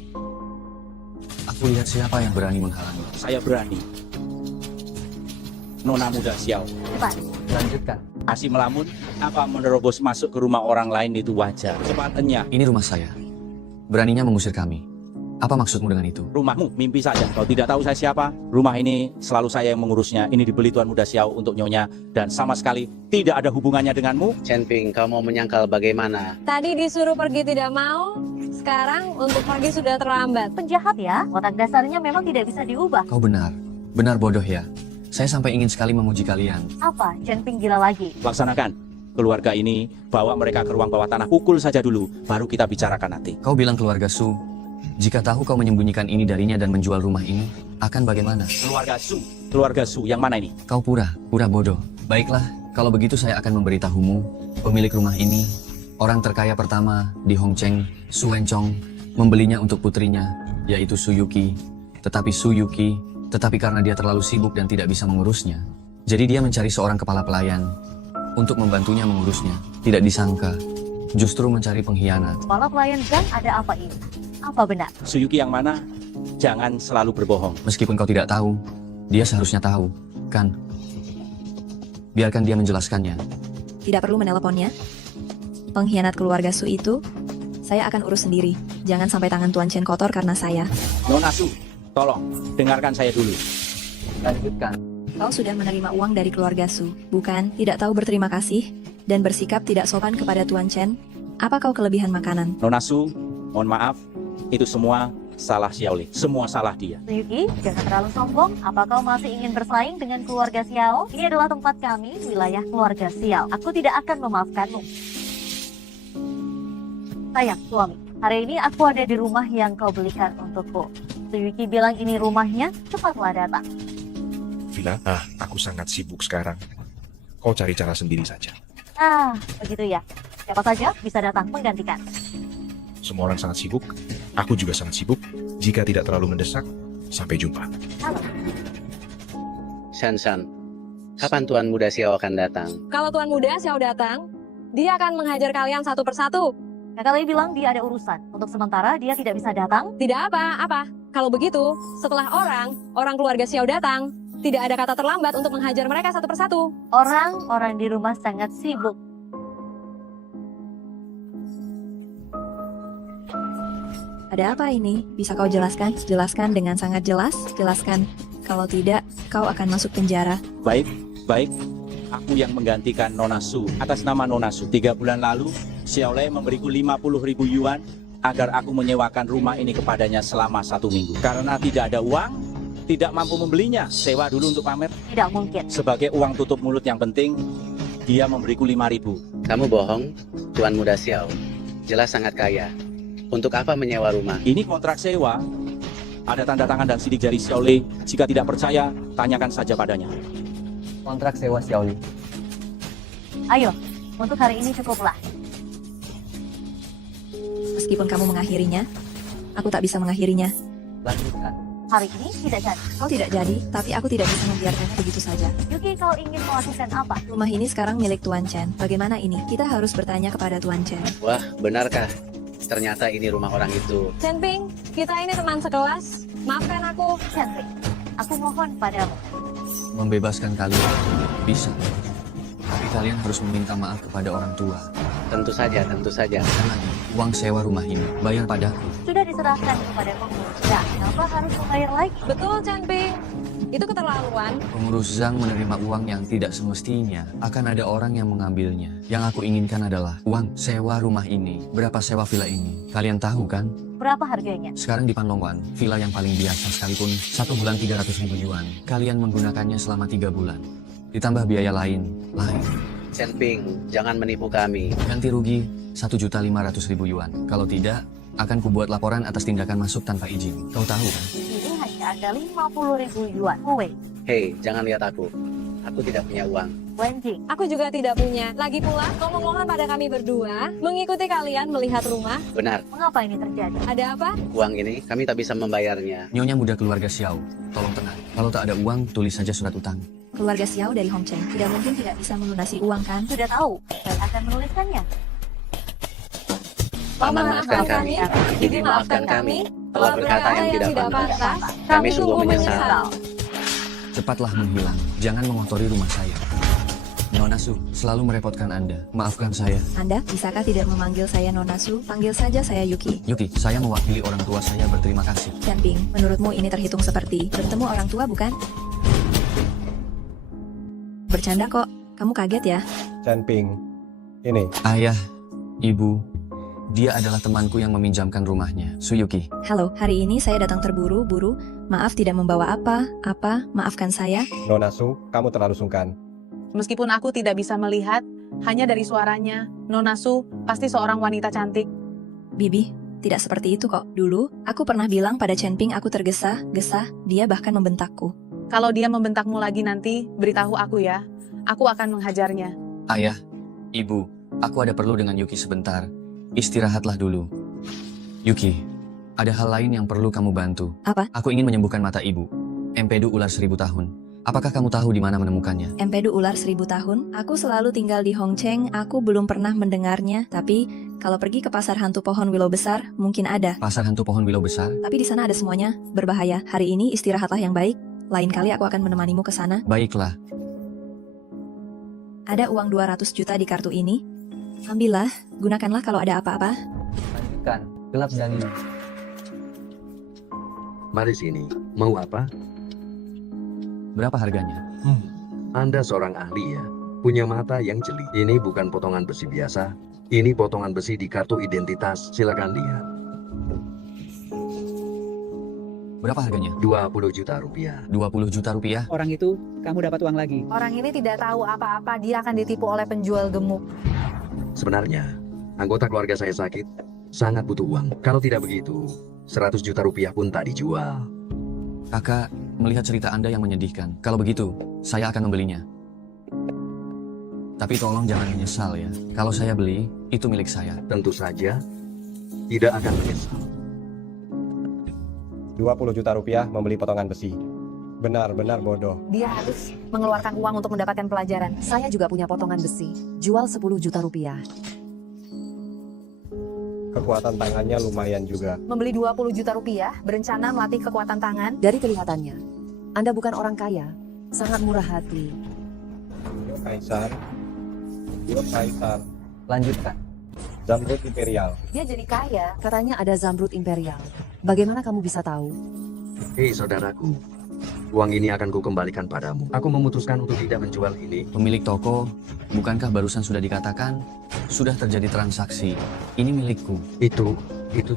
Aku lihat siapa yang berani menghalangi. Saya berani. Nona Muda Xiao. Cepat. Lanjutkan. Masih melamun? Apa menerobos masuk ke rumah orang lain itu wajar? Cepatnya. Ini rumah saya. Beraninya mengusir kami. Apa maksudmu dengan itu? Rumahmu, mimpi saja. Kau tidak tahu saya siapa? Rumah ini selalu saya yang mengurusnya. Ini dibeli Tuan Muda Xiao untuk nyonya. Dan sama sekali tidak ada hubungannya denganmu. Genping, kau mau menyangkal bagaimana? Tadi disuruh pergi tidak mau, sekarang untuk pergi sudah terlambat. Penjahat ya, watak dasarnya memang tidak bisa diubah. Kau benar. Benar bodoh ya. Saya sampai ingin sekali memuji kalian. Apa? Genping gila lagi. Laksanakan. Keluarga ini, bawa mereka ke ruang bawah tanah. Pukul saja dulu, baru kita bicarakan nanti. Kau bilang keluarga Su. Jika tahu kau menyembunyikan ini darinya dan menjual rumah ini, akan bagaimana? Keluarga Su, yang mana ini? Kau pura bodoh. Baiklah, kalau begitu saya akan memberitahumu, pemilik rumah ini, orang terkaya pertama di Hongcheng, Su Wencong, membelinya untuk putrinya, yaitu Su Yuki. Tetapi karena dia terlalu sibuk dan tidak bisa mengurusnya, jadi dia mencari seorang kepala pelayan untuk membantunya mengurusnya. Tidak disangka, justru mencari pengkhianat. Kepala pelayan Zhang ada apa ini? Apa benar? Suyuki yang mana? Jangan selalu berbohong. Meskipun kau tidak tahu, dia seharusnya tahu, kan? Biarkan dia menjelaskannya. Tidak perlu meneleponnya. Pengkhianat keluarga Su itu, saya akan urus sendiri. Jangan sampai tangan Tuan Chen kotor karena saya. Nona Su, tolong, dengarkan saya dulu. Lanjutkan. Kau sudah menerima uang dari keluarga Su, bukan? Tidak tahu berterima kasih, dan bersikap tidak sopan kepada Tuan Chen. Apa kau kelebihan makanan? Nona Su, mohon maaf, itu semua salah Xiaoli. Semua salah dia. Suyuki, jangan terlalu sombong. Apa kau masih ingin bersaing dengan keluarga Xiao? Ini adalah tempat kami, wilayah keluarga Xiao. Aku tidak akan memaafkanmu. Sayang, suami, hari ini aku ada di rumah yang kau belikan untukku. Suyuki bilang ini rumahnya, cepatlah datang. Villa, aku sangat sibuk sekarang. Kau cari cara sendiri saja. Ah, begitu ya. Siapa saja bisa datang menggantikan. Semua orang sangat sibuk, aku juga sangat sibuk. Jika tidak terlalu mendesak, sampai jumpa. Halo. Shansan, kapan Tuan Muda Xiao akan datang? Kalau Tuan Muda Xiao datang, dia akan menghajar kalian satu persatu. Kakak Lei bilang dia ada urusan. Untuk sementara dia tidak bisa datang. Tidak apa. Kalau begitu, setelah orang keluarga Xiao datang, tidak ada kata terlambat untuk menghajar mereka satu persatu. Orang-orang di rumah sangat sibuk. Ada apa ini? Bisa kau jelaskan? Jelaskan dengan sangat jelas. Jelaskan. Kalau tidak, kau akan masuk penjara. Baik. Aku yang menggantikan Nona Su. Atas nama Nona Su, 3 bulan lalu, Xiaolei memberiku 50.000 yuan agar aku menyewakan rumah ini kepadanya selama 1 minggu. Karena tidak ada uang, tidak mampu membelinya. Sewa dulu untuk pamer. Tidak mungkin. Sebagai uang tutup mulut yang penting, dia memberiku 5.000. Kamu bohong, Tuan Muda Xiao. Jelas sangat kaya. Untuk apa menyewa rumah? Ini kontrak sewa. Ada tanda tangan dan sidik jari Xiaolei. Jika tidak percaya, tanyakan saja padanya. Kontrak sewa Xiaoli. Ayo, untuk hari ini cukuplah. Meskipun kamu mengakhirinya, aku tak bisa mengakhirinya. Lanjutkan. Hari ini tidak jadi. Kau tidak jadi, tapi aku tidak bisa membiarkannya begitu saja. Yuki, kau ingin melakukan apa? Rumah ini sekarang milik Tuan Chen. Bagaimana ini? Kita harus bertanya kepada Tuan Chen. Wah, benarkah? Ternyata ini rumah orang itu. Genping, kita ini teman sekelas. Maafkan aku. Genping, aku mohon padamu. Membebaskan kalian bisa, tapi kalian harus meminta maaf kepada orang tua. Tentu saja, tentu saja. Dan lagi, uang sewa rumah ini bayar padaku. Sudah diserahkan kepada pengurus. Nah, kenapa harus membayar lagi? Betul, Chanping. Itu keterlaluan. Pengurus Zhang menerima uang yang tidak semestinya. Akan ada orang yang mengambilnya. Yang aku inginkan adalah uang sewa rumah ini. Berapa sewa villa ini? Kalian tahu kan? Berapa harganya? Sekarang di Panlongwan, villa yang paling biasa sekalipun 1 bulan 300.000 yuan. Kalian menggunakannya selama 3 bulan. Ditambah biaya lain. Chanping, jangan menipu kami. Ganti rugi 1.500.000 yuan. Kalau tidak, akan kubuat laporan atas tindakan masuk tanpa izin. Kau tahu kan? Ini hanya ada 50.000 yuan. Wei, Hei, jangan lihat aku. Aku tidak punya uang. Wenjing. Aku juga tidak punya. Lagi pula, kau memohon pada kami berdua mengikuti kalian melihat rumah. Benar, Mengapa ini terjadi? Ada apa? uang ini kami tak bisa membayarnya. Nyonya muda keluarga Xiao, tolong tenang. Kalau tak ada uang, tulis saja surat utang. Keluarga Xiao dari Hong Cheng tidak mungkin tidak bisa melunasi uang kan? Sudah tahu, saya akan menuliskannya. Paman maafkan kami, Bibi maafkan kami, telah berkata yang tidak pantas. Kami sungguh menyesal. Cepatlah menghilang, jangan mengotori rumah saya. Nona Su, selalu merepotkan Anda. Maafkan saya. Anda, bisakah tidak memanggil saya Nona Su? Panggil saja saya Yuki. Yuki, saya mewakili orang tua saya berterima kasih. Chanping, menurutmu ini terhitung seperti bertemu orang tua bukan? Bercanda kok, kamu kaget ya? Chanping, ini. Ayah, Ibu, dia adalah temanku yang meminjamkan rumahnya, Suyuki. Halo, hari ini saya datang terburu-buru. Maaf tidak membawa apa, maafkan saya. Nona Su, kamu terlalu sungkan. Meskipun aku tidak bisa melihat, hanya dari suaranya, Nona Su pasti seorang wanita cantik. Bibi, tidak seperti itu kok. Dulu, aku pernah bilang pada Chanping aku tergesa-gesa, dia bahkan membentakku. Kalau dia membentakmu lagi nanti, beritahu aku ya. Aku akan menghajarnya. Ayah, Ibu, aku ada perlu dengan Yuki sebentar. Istirahatlah dulu. Yuki, ada hal lain yang perlu kamu bantu. Apa? Aku ingin menyembuhkan mata ibu. Empedu ular 1000 tahun. Apakah kamu tahu di mana menemukannya? Empedu ular 1000 tahun? Aku selalu tinggal di Hong Cheng, aku belum pernah mendengarnya. Tapi, kalau pergi ke pasar hantu pohon willow besar, mungkin ada. Pasar hantu pohon willow besar? Tapi di sana ada semuanya, berbahaya. Hari ini istirahatlah yang baik. Lain kali aku akan menemanimu ke sana. Baiklah. Ada uang 200 juta di kartu ini. Ambillah, gunakanlah kalau ada apa-apa. Lanjutkan, gelap dan hitam. Mari sini. Mau apa? Berapa harganya? Anda seorang ahli ya. Punya mata yang jeli. Ini bukan potongan besi biasa. Ini potongan besi di kartu identitas. Silakan lihat. Berapa harganya? 20 juta rupiah. 20 juta rupiah? Orang itu, kamu dapat uang lagi. Orang ini tidak tahu apa-apa, dia akan ditipu oleh penjual gemuk. Sebenarnya, anggota keluarga saya sakit. Sangat butuh uang. Kalau tidak begitu, 100 juta rupiah pun tak dijual. Kakak, melihat cerita Anda yang menyedihkan. Kalau begitu, saya akan membelinya. Tapi tolong jangan menyesal ya. Kalau saya beli, itu milik saya. Tentu saja, tidak akan menyesal. 20 juta rupiah membeli potongan besi. Benar-benar bodoh. Dia harus mengeluarkan uang untuk mendapatkan pelajaran. Saya juga punya potongan besi. Jual 10 juta rupiah. Kekuatan tangannya lumayan juga. Membeli 20 juta rupiah, berencana melatih kekuatan tangan. Dari kelihatannya, Anda bukan orang kaya. Sangat murah hati. Yo Kaisar. Yo Kaisar. Lanjutkan. Zamrud Imperial. Dia jadi kaya, katanya ada Zamrud Imperial. Bagaimana kamu bisa tahu? Hei saudaraku, uang ini akan kukembalikan padamu. Aku memutuskan untuk tidak menjual ini. Pemilik toko, bukankah barusan sudah dikatakan sudah terjadi transaksi? Ini milikku. Itu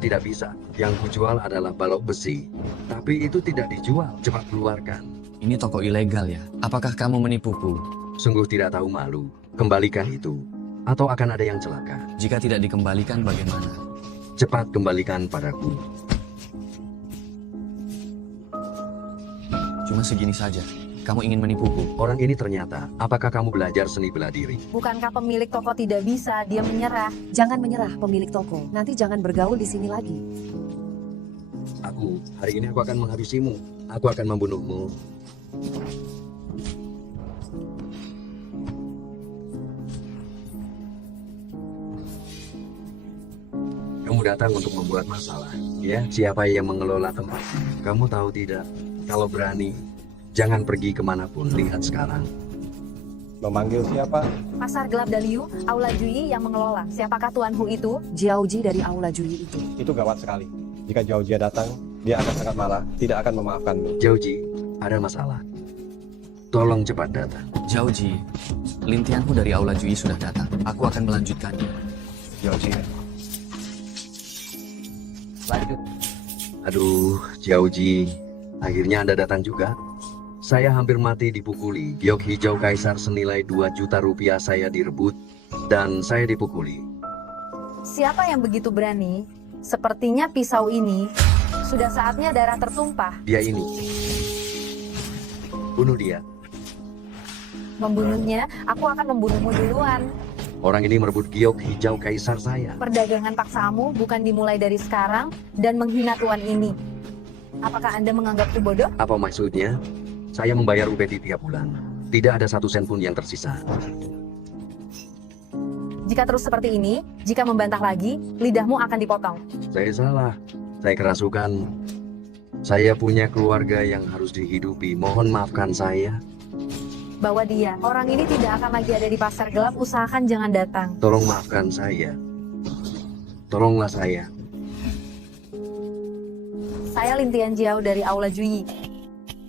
tidak bisa. Yang kujual adalah balok besi. Tapi itu tidak dijual. Cepat keluarkan. Ini toko ilegal ya? Apakah kamu menipuku? Sungguh tidak tahu malu. Kembalikan itu. Atau akan ada yang celaka. Jika tidak dikembalikan bagaimana? Cepat kembalikan padaku. Cuma segini saja. Kamu ingin menipuku? Orang ini ternyata, apakah kamu belajar seni bela diri? Bukankah pemilik toko tidak bisa, dia menyerah. Jangan menyerah pemilik toko. Nanti jangan bergaul di sini lagi. Hari ini aku akan menghabisimu. Aku akan membunuhmu. Kamu datang untuk membuat masalah, ya? Siapa yang mengelola tempat? Kamu tahu tidak? Kalau berani, jangan pergi kemanapun. Lihat sekarang. Memanggil siapa? Pasar Gelap Daliu, Aula Jui yang mengelola. Siapakah Tuan Hu itu? Jiaoji dari Aula Jui itu. Itu gawat sekali. Jika Zhao Jia datang, dia akan sangat marah, tidak akan memaafkanmu. Jiaoji, ada masalah. Tolong cepat datang. Jiaoji, Lintianhu dari Aula Jui sudah datang. Aku akan melanjutkannya. Jiaoji. Lanjut. Aduh, Jiaoji, akhirnya Anda datang juga. Saya hampir mati dipukuli. Giok hijau kaisar senilai 2 juta rupiah saya direbut, dan saya dipukuli. Siapa yang begitu berani? Sepertinya pisau ini sudah saatnya darah tertumpah. Dia ini. Bunuh dia. Membunuhnya, aku akan membunuhmu duluan. Orang ini merebut giok hijau kaisar saya. Perdagangan paksamu bukan dimulai dari sekarang dan menghina tuan ini. Apakah Anda menganggapku bodoh? Apa maksudnya? Saya membayar upeti tiap bulan. Tidak ada 1 sen pun yang tersisa. Jika terus seperti ini, jika membantah lagi, lidahmu akan dipotong. Saya salah. Saya kerasukan. Saya punya keluarga yang harus dihidupi. Mohon maafkan saya. Bawa dia. Orang ini tidak akan lagi ada di pasar gelap. Usahakan jangan datang. Tolong maafkan saya. Tolonglah saya. Saya Lintian Jiao dari Aula Jui.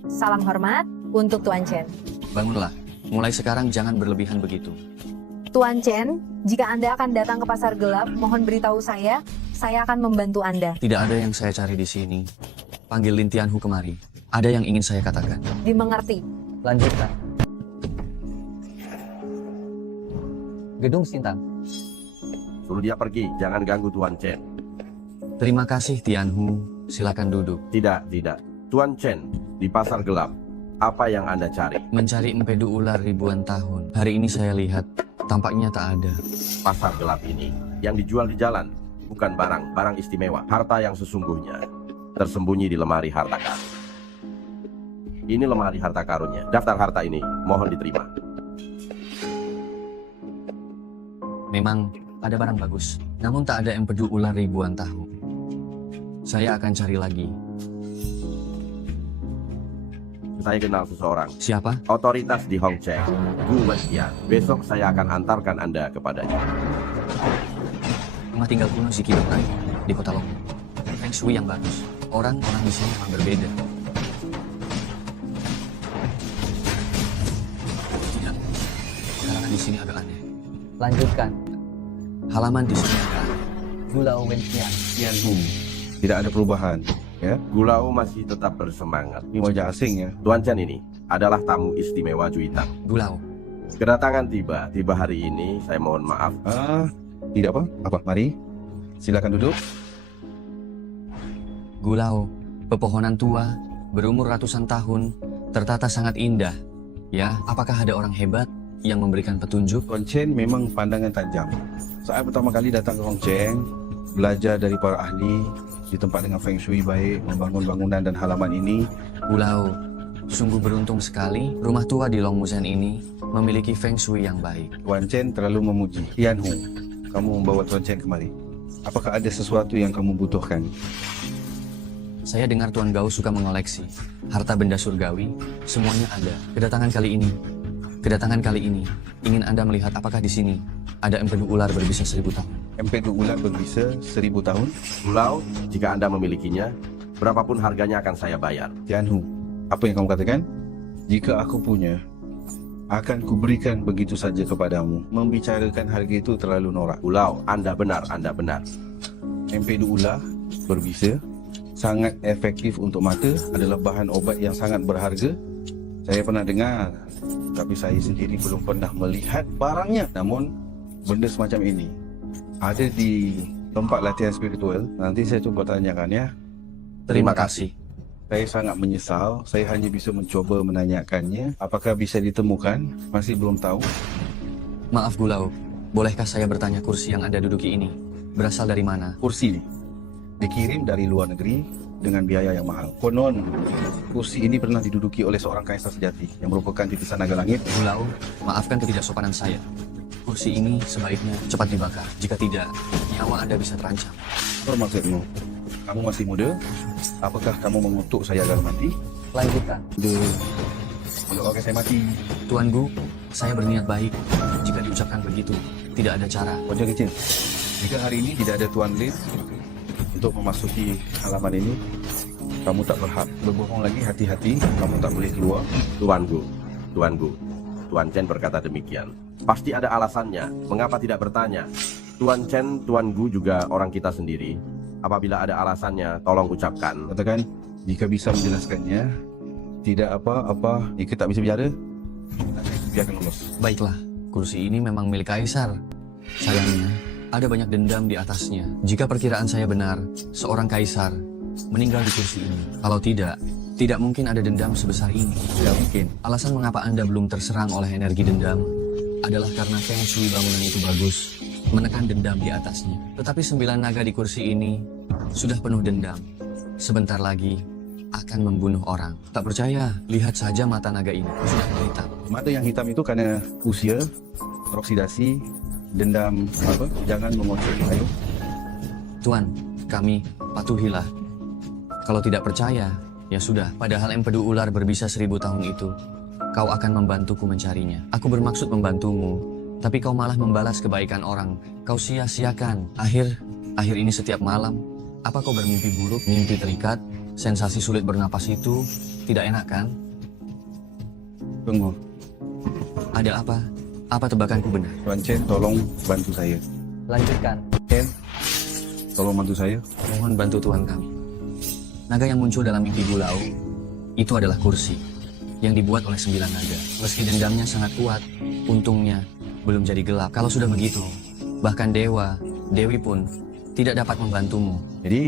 Salam hormat untuk Tuan Chen. Bangunlah. Mulai sekarang jangan berlebihan begitu. Tuan Chen, jika Anda akan datang ke pasar gelap, mohon beritahu saya akan membantu Anda. Tidak ada yang saya cari di sini. Panggil Lintianhu kemari. Ada yang ingin saya katakan. Dimengerti. Lanjutkan. Gedung Sintang. Suruh dia pergi, jangan ganggu Tuan Chen. Terima kasih Tianhu. Silakan duduk. Tidak. Tuan Chen, di pasar gelap, apa yang Anda cari? Mencari empedu ular ribuan tahun. Hari ini saya lihat, tampaknya tak ada. Pasar gelap ini, yang dijual di jalan, bukan barang istimewa. Harta yang sesungguhnya, tersembunyi di lemari harta karun. Ini lemari harta karunnya. Daftar harta ini, mohon diterima. Memang ada barang bagus, namun tak ada empedu ular ribuan tahun. Saya akan cari lagi. Saya kenal seseorang. Siapa? Otoritas di Hong Cheng, Gu Wenxian. Besok saya akan antarkan Anda kepadanya. Rumah tinggal kuno Zikidokai di kota Long. Feng Shui yang bagus. Orang-orang di sini memang berbeda. Tidak. Karangan di sini agak aneh. Lanjutkan. Halaman di sini agak aneh. Gulau Wenxian. Tianhu. Tidak ada perubahan. Ya, Gulao masih tetap bersemangat. ini wajah asing ya. Tuan Chen ini adalah tamu istimewa Juitang. Gulao. Kedatangan tiba hari ini. Saya mohon maaf. Tidak apa? Mari. Silakan duduk. Gulao, pepohonan tua, berumur ratusan tahun, tertata sangat indah. Ya, apakah ada orang hebat yang memberikan petunjuk? Tuan Chen memang pandangan tajam. Saat pertama kali datang ke Hong Cheng, belajar dari para ahli di tempat dengan Feng Shui baik, membangun bangunan dan halaman ini. Gulao, sungguh beruntung sekali rumah tua di Long Musen ini memiliki Feng Shui yang baik. Tuan Chen terlalu memuji. Tianhu, kamu membawa Tuan Chen kemari. Apakah ada sesuatu yang kamu butuhkan? Saya dengar Tuan Gao suka mengoleksi harta benda surgawi, semuanya ada. Kedatangan kali ini, ingin Anda melihat apakah di sini ada empedu ular berbisa 1000 tahun. Empedu ular berbisa 1000 tahun? Gulao, jika Anda memilikinya, berapapun harganya akan saya bayar. Tianhu, apa yang kamu katakan? Jika aku punya, akan kuberikan begitu saja kepadamu. Membicarakan harga itu terlalu norak. Gulao, Anda benar. Empedu ular berbisa sangat efektif untuk mata, adalah bahan obat yang sangat berharga. Saya pernah dengar, tapi saya sendiri belum pernah melihat barangnya. Namun, benda semacam ini ada di tempat latihan spiritual. Nanti saya cuba tanyakan ya. Terima kasih. Saya sangat menyesal, saya hanya bisa mencoba menanyakannya. Apakah bisa ditemukan? Masih belum tahu. Maaf Gulao, bolehkah saya bertanya kursi yang Anda duduki ini berasal dari mana? Kursi dikirim dari luar negeri dengan biaya yang mahal. Konon, kursi ini pernah diduduki oleh seorang kaisar sejati yang merupakan titisan naga langit. Gulao, maafkan ketidaksopanan saya. Kursi ini sebaiknya cepat dibakar. Jika tidak, nyawa Anda bisa terancam. Apa maksudmu? Kamu masih muda? Apakah kamu mengutuk saya agar mati? Lanjutkan. Mendoakan saya mati. Tuan Gu, saya berniat baik. Jika diucapkan begitu, tidak ada cara. Wajah kecil. Jika hari ini tidak ada Tuan Lin untuk memasuki halaman ini, kamu tak berhak berbohong lagi. Hati-hati, kamu tak boleh keluar. Tuan Gu, Tuan Chen berkata demikian. Pasti ada alasannya. Mengapa tidak bertanya? Tuan Chen, Tuan Gu juga orang kita sendiri. Apabila ada alasannya, tolong ucapkan. Katakan, jika bisa menjelaskannya, tidak apa-apa, jika tak bisa bicara, biarkan lolos. Baiklah, kursi ini memang milik Kaisar. Sayangnya, ada banyak dendam di atasnya. Jika perkiraan saya benar, seorang Kaisar meninggal di kursi ini. Kalau tidak mungkin ada dendam sebesar ini. Tidak mungkin. Alasan mengapa Anda belum terserang oleh energi dendam adalah karena Feng Shui bangunan itu bagus, menekan dendam di atasnya. Tetapi 9 naga di kursi ini sudah penuh dendam. Sebentar lagi akan membunuh orang. Tak percaya? Lihat saja mata naga ini, sudah hitam. Mata yang hitam itu karena usia, oksidasi, dendam, apa? Jangan mengoceh. Ayo. Tuan, kami patuhilah. Kalau tidak percaya, ya sudah. Padahal empedu ular berbisa 1000 tahun itu, kau akan membantuku mencarinya. Aku bermaksud membantumu, tapi kau malah membalas kebaikan orang. Kau sia-siakan. Akhir ini setiap malam, apa kau bermimpi buruk, mimpi terikat, sensasi sulit bernapas itu tidak enak kan? Tunggu. Ada apa? Apa tebakanku benar? Tuan Chen, tolong bantu saya. Lanjutkan. Chen, tolong bantu saya. Mohon bantu Tuan kami. Naga yang muncul dalam mimpi Gulao itu adalah kursi yang dibuat oleh 9 naga. Meski dendamnya sangat kuat, untungnya belum jadi gelap. Kalau sudah begitu, bahkan Dewi pun tidak dapat membantumu. Jadi,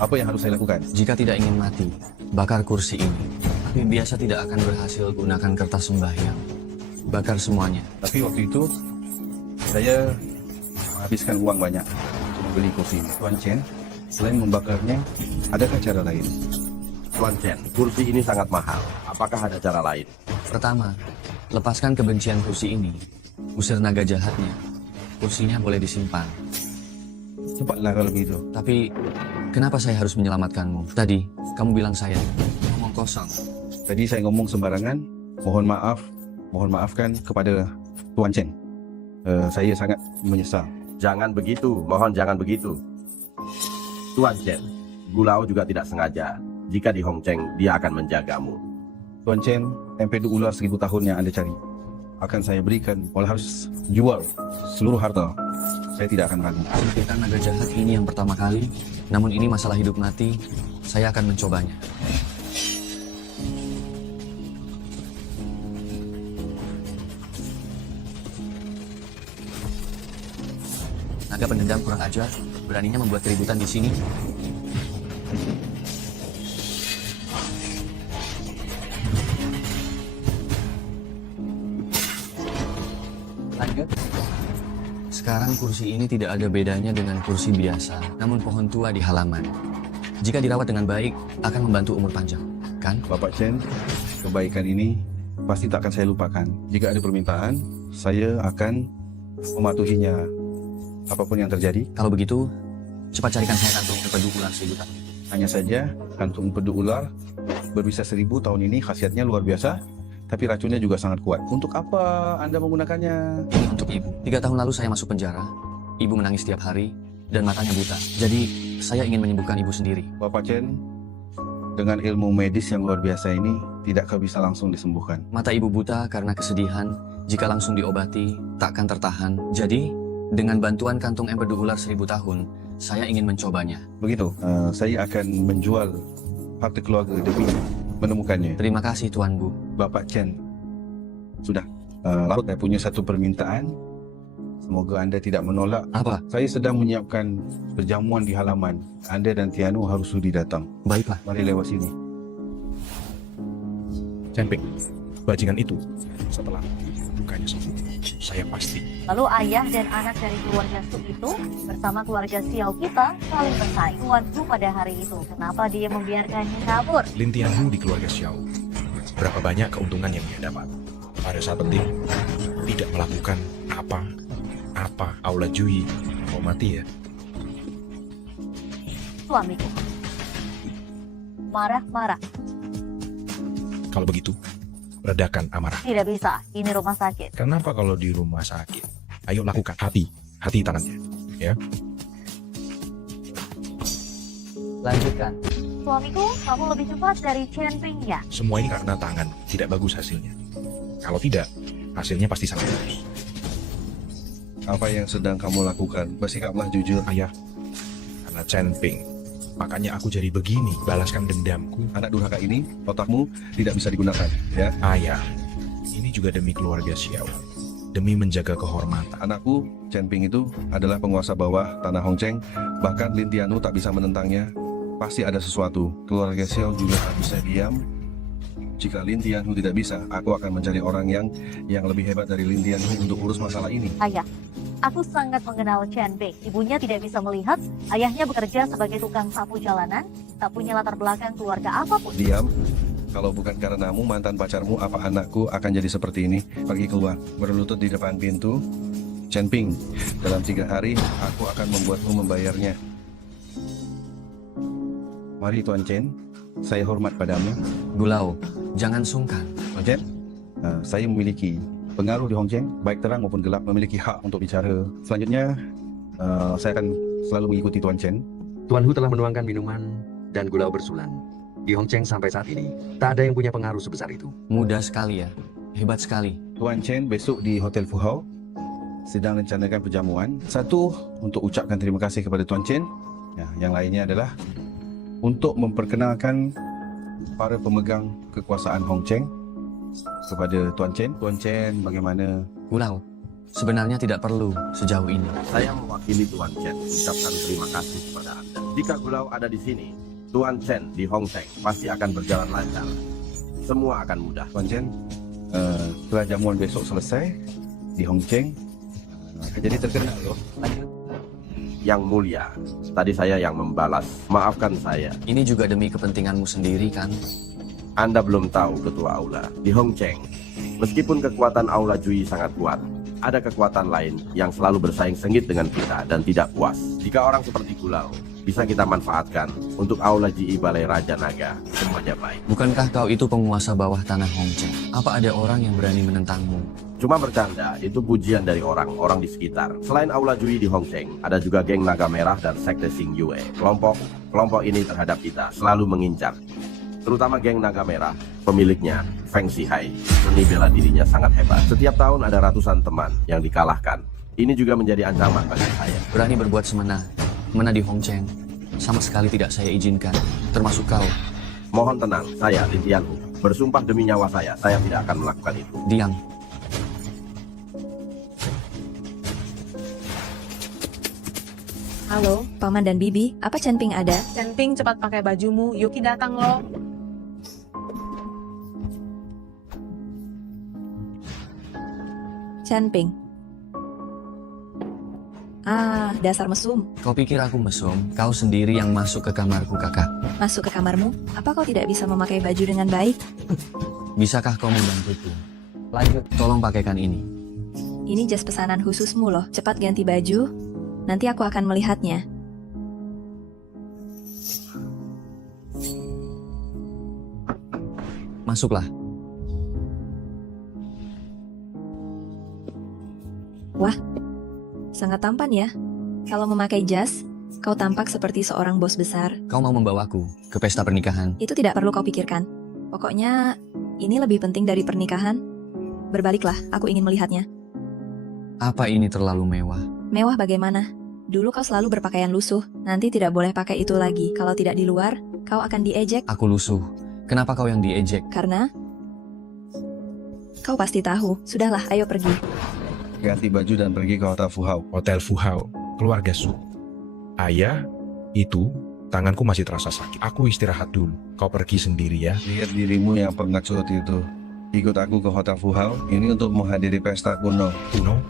apa yang harus saya lakukan? Jika tidak ingin mati, bakar kursi ini. Tapi biasa tidak akan berhasil gunakan kertas sembahyang. Bakar semuanya. Tapi waktu itu, saya menghabiskan uang banyak untuk membeli kursi ini. Tuan Chen, selain membakarnya, adakah cara lain? Tuan Chen, kursi ini sangat mahal. Apakah ada cara lain? Pertama, lepaskan kebencian kursi ini. Usir naga jahatnya. Kursinya boleh disimpan. Cepatlah kalau begitu. Tapi, kenapa saya harus menyelamatkanmu? Tadi, kamu bilang saya ngomong kosong. Tadi saya ngomong sembarangan. Mohon maafkan kepada Tuan Chen. Saya sangat menyesal. Jangan begitu, mohon jangan begitu. Tuan Chen, Gulao juga tidak sengaja. Jika di Hong Cheng, dia akan menjagamu. Tuan Chen, empedu ular 1000 tahun yang Anda cari akan saya berikan, walau harus jual seluruh harta. Saya tidak akan ragu. Singkirkan naga jahat ini yang pertama kali, namun ini masalah hidup mati, saya akan mencobanya. Naga pendendam kurang ajar, beraninya membuat keributan di sini. Lanjut. Sekarang kursi ini tidak ada bedanya dengan kursi biasa, namun pohon tua di halaman. Jika dirawat dengan baik, akan membantu umur panjang, kan? Bapak Chen, kebaikan ini pasti tak akan saya lupakan. Jika ada permintaan, saya akan mematuhinya apapun yang terjadi. Kalau begitu, cepat carikan saya kantung empedu ular 1000 tahun. Hanya saja, kantung empedu ular berbisa 1000 tahun ini khasiatnya luar biasa, tapi racunnya juga sangat kuat. Untuk apa Anda menggunakannya? Ini untuk ibu. 3 tahun lalu saya masuk penjara. Ibu menangis setiap hari dan matanya buta. Jadi saya ingin menyembuhkan ibu sendiri. Bapak Chen, dengan ilmu medis yang luar biasa ini, tidakkah bisa langsung disembuhkan? Mata ibu buta karena kesedihan. Jika langsung diobati, tak akan tertahan. Jadi, dengan bantuan kantung empedu ular 1000 tahun, saya ingin mencobanya. Begitu, saya akan menjual harta keluarga demi menemukannya. Terima kasih Tuan Gu. Bapak Chen, sudah. Lalu saya punya satu permintaan. Semoga Anda tidak menolak. Apa? Saya sedang menyiapkan perjamuan di halaman. Anda dan Tianu harus sudi datang. Baiklah. Mari lewat sini. Chen-ping, bajingan itu setelah bukannya sembuh, saya pasti. Lalu ayah dan anak dari keluarga Su itu bersama keluarga Xiao kita saling bersaing. Tuan Gu pada hari itu, kenapa dia membiarkannya kabur? Lin Tianhu di keluarga Xiao, berapa banyak keuntungan yang dia dapat. Pada saat penting, tidak melakukan apa Aula Jui mau mati ya. Suamiku marah-marah. Kalau begitu, redakan amarah. Tidak bisa, ini rumah sakit. Kenapa kalau di rumah sakit? Ayo lakukan, hati tangannya, ya. Lanjutkan. Suamiku, kamu lebih cepat dari Chen Ping ya? Semua ini karena tangan, tidak bagus hasilnya. Kalau tidak, hasilnya pasti sangat bagus. Apa yang sedang kamu lakukan? Bersikaplah jujur. Ayah, karena Chen Ping, makanya aku jadi begini, balaskan dendamku. Anak durhaka ini, otakmu tidak bisa digunakan, ya. Ayah, ini juga demi keluarga Xiao, demi menjaga kehormatan. Anakku, Chen Ping itu adalah penguasa bawah tanah Hong Cheng. Bahkan Lin Tianwu tak bisa menentangnya. Pasti ada sesuatu. Keluarga Xiao juga tak bisa diam. Jika Lin Tianwu tidak bisa, aku akan mencari orang yang lebih hebat dari Lin Tianwu untuk urus masalah ini. Ayah, aku sangat mengenal Chen Ping. Ibunya tidak bisa melihat, ayahnya bekerja sebagai tukang sapu jalanan, tak punya latar belakang keluarga apapun. Diam. Kalau bukan karenamu, mantan pacarmu, apa anakku akan jadi seperti ini? Pergi keluar, berlutut di depan pintu. Chen Ping, dalam 3 hari, aku akan membuatmu membayarnya. Mari Tuan Chen, saya hormat padamu. Gulau, jangan sungkan. Tuan Chen, saya memiliki pengaruh di Hong Cheng, baik terang maupun gelap, memiliki hak untuk bicara. Selanjutnya, saya akan selalu mengikuti Tuan Chen. Tuan Hu telah menuangkan minuman dan Gulau bersulan. Di Hong Cheng sampai saat ini, tak ada yang punya pengaruh sebesar itu. Mudah sekali ya. Hebat sekali. Tuan Chen besok di Hotel Fuhao sedang rencanakan perjamuan. Satu, untuk ucapkan terima kasih kepada Tuan Chen. Ya, yang lainnya adalah untuk memperkenalkan para pemegang kekuasaan Hong Cheng kepada Tuan Chen. Tuan Chen, bagaimana? Gulau, sebenarnya tidak perlu sejauh ini. Saya mewakili Tuan Chen mengucapkan terima kasih kepada Anda. Jika Gulau ada di sini, Tuan Chen di Hong Cheng pasti akan berjalan lancar. Semua akan mudah. Tuan Chen, setelah jamuan besok selesai di Hong Cheng, akan jadi terkenal loh. Yang mulia, tadi saya yang membalas. Maafkan saya. Ini juga demi kepentinganmu sendiri kan? Anda belum tahu Ketua Aula di Hong Cheng. Meskipun kekuatan Aula Jui sangat kuat, ada kekuatan lain yang selalu bersaing sengit dengan kita dan tidak puas. Jika orang seperti Gulau bisa kita manfaatkan untuk Aula Ji Balai Raja Naga, semuanya baik. Bukankah kau itu penguasa bawah tanah Hong Cheng? Apa ada orang yang berani menentangmu? Cuma bercanda, itu pujian dari orang-orang di sekitar. Selain Aula Jui di Hong Cheng, ada juga geng Naga Merah dan Sekte Xing Yue. Kelompok ini terhadap kita selalu mengincar. Terutama geng Naga Merah, pemiliknya Feng Sihai. Seni bela dirinya sangat hebat. Setiap tahun ada ratusan teman yang dikalahkan. Ini juga menjadi ancaman bagi saya. Berani berbuat semena di Hong Cheng. Sama sekali tidak saya izinkan, termasuk kau. Mohon tenang, saya Lin Tianwu. Bersumpah demi nyawa saya tidak akan melakukan itu. Diam. Halo, Paman dan Bibi, apa Chen Ping ada? Chen Ping, cepat pakai bajumu. Yuki datang loh. Chen Ping. Ah, dasar mesum. Kau pikir aku mesum? Kau sendiri yang masuk ke kamarku, kakak. Masuk ke kamarmu? Apa kau tidak bisa memakai baju dengan baik? Bisakah kau membantuku? Lanjut. Tolong pakaikan ini. Ini jas pesanan khususmu loh. Cepat ganti baju. Nanti aku akan melihatnya. Masuklah. Wah, sangat tampan ya. Kalau memakai jas, kau tampak seperti seorang bos besar. Kau mau membawaku ke pesta pernikahan? Itu tidak perlu kau pikirkan. Pokoknya, ini lebih penting dari pernikahan. Berbaliklah, aku ingin melihatnya. Apa ini terlalu mewah? Mewah bagaimana? Dulu kau selalu berpakaian lusuh. Nanti tidak boleh pakai itu lagi. Kalau tidak di luar, kau akan diejek. Aku lusuh. Kenapa kau yang diejek? Karena kau pasti tahu. Sudahlah, ayo pergi. Ganti baju dan pergi ke Hotel Fuhao. Hotel Fuhao, keluarga Su. Ayah, itu tanganku masih terasa sakit. Aku istirahat dulu. Kau pergi sendiri ya. Lihat dirimu yang pengecut itu. Ikut aku ke Hotel Fuhao. Ini untuk menghadiri pesta kuno. Kuno?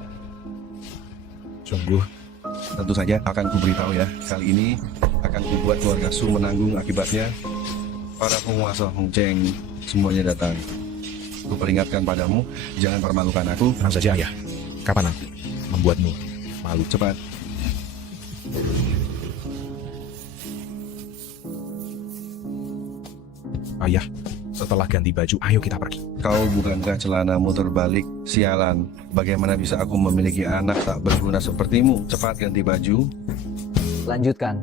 Sungguh. Tentu saja akan kuberitahu ya. Kali ini akan kubuat keluarga Su menanggung akibatnya. Para penguasa Hong Cheng semuanya datang. Kuperingatkan padamu, jangan permalukan aku. Tenang saja ayah. Kapan aku membuatmu malu? Cepat. Ayah, Setelah ganti baju, ayo kita pergi. Kau bukankah celanamu terbalik? Sialan, bagaimana bisa aku memiliki anak tak berguna sepertimu? Cepat ganti baju. Lanjutkan.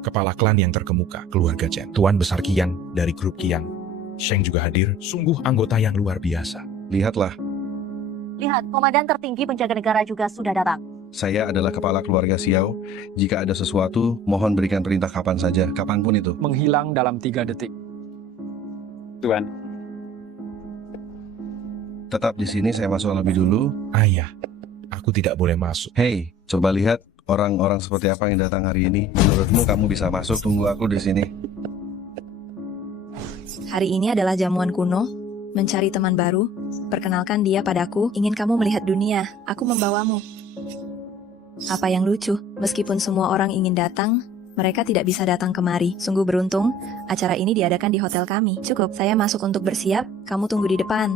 Kepala klan yang terkemuka, keluarga Chen. Tuan Besar Qian dari grup Qian. Sheng juga hadir, sungguh anggota yang luar biasa. Lihatlah, Lihat, komandan tertinggi penjaga negara juga sudah datang. saya adalah kepala keluarga Xiao. Jika ada sesuatu, mohon berikan perintah kapan saja, kapanpun itu. Menghilang dalam 3 detik. Tuan, Tetap di sini, saya masuk lebih dulu. Ayah, aku tidak boleh masuk. Hei, coba lihat orang-orang seperti apa yang datang hari ini. Menurutmu kamu bisa masuk? Tunggu aku di sini. Hari ini adalah jamuan kuno, mencari teman baru. Perkenalkan dia padaku, ingin kamu melihat dunia, aku membawamu. Apa yang lucu, meskipun semua orang ingin datang, mereka tidak bisa datang kemari. Sungguh beruntung, acara ini diadakan di hotel kami. Cukup, saya masuk untuk bersiap, kamu tunggu di depan.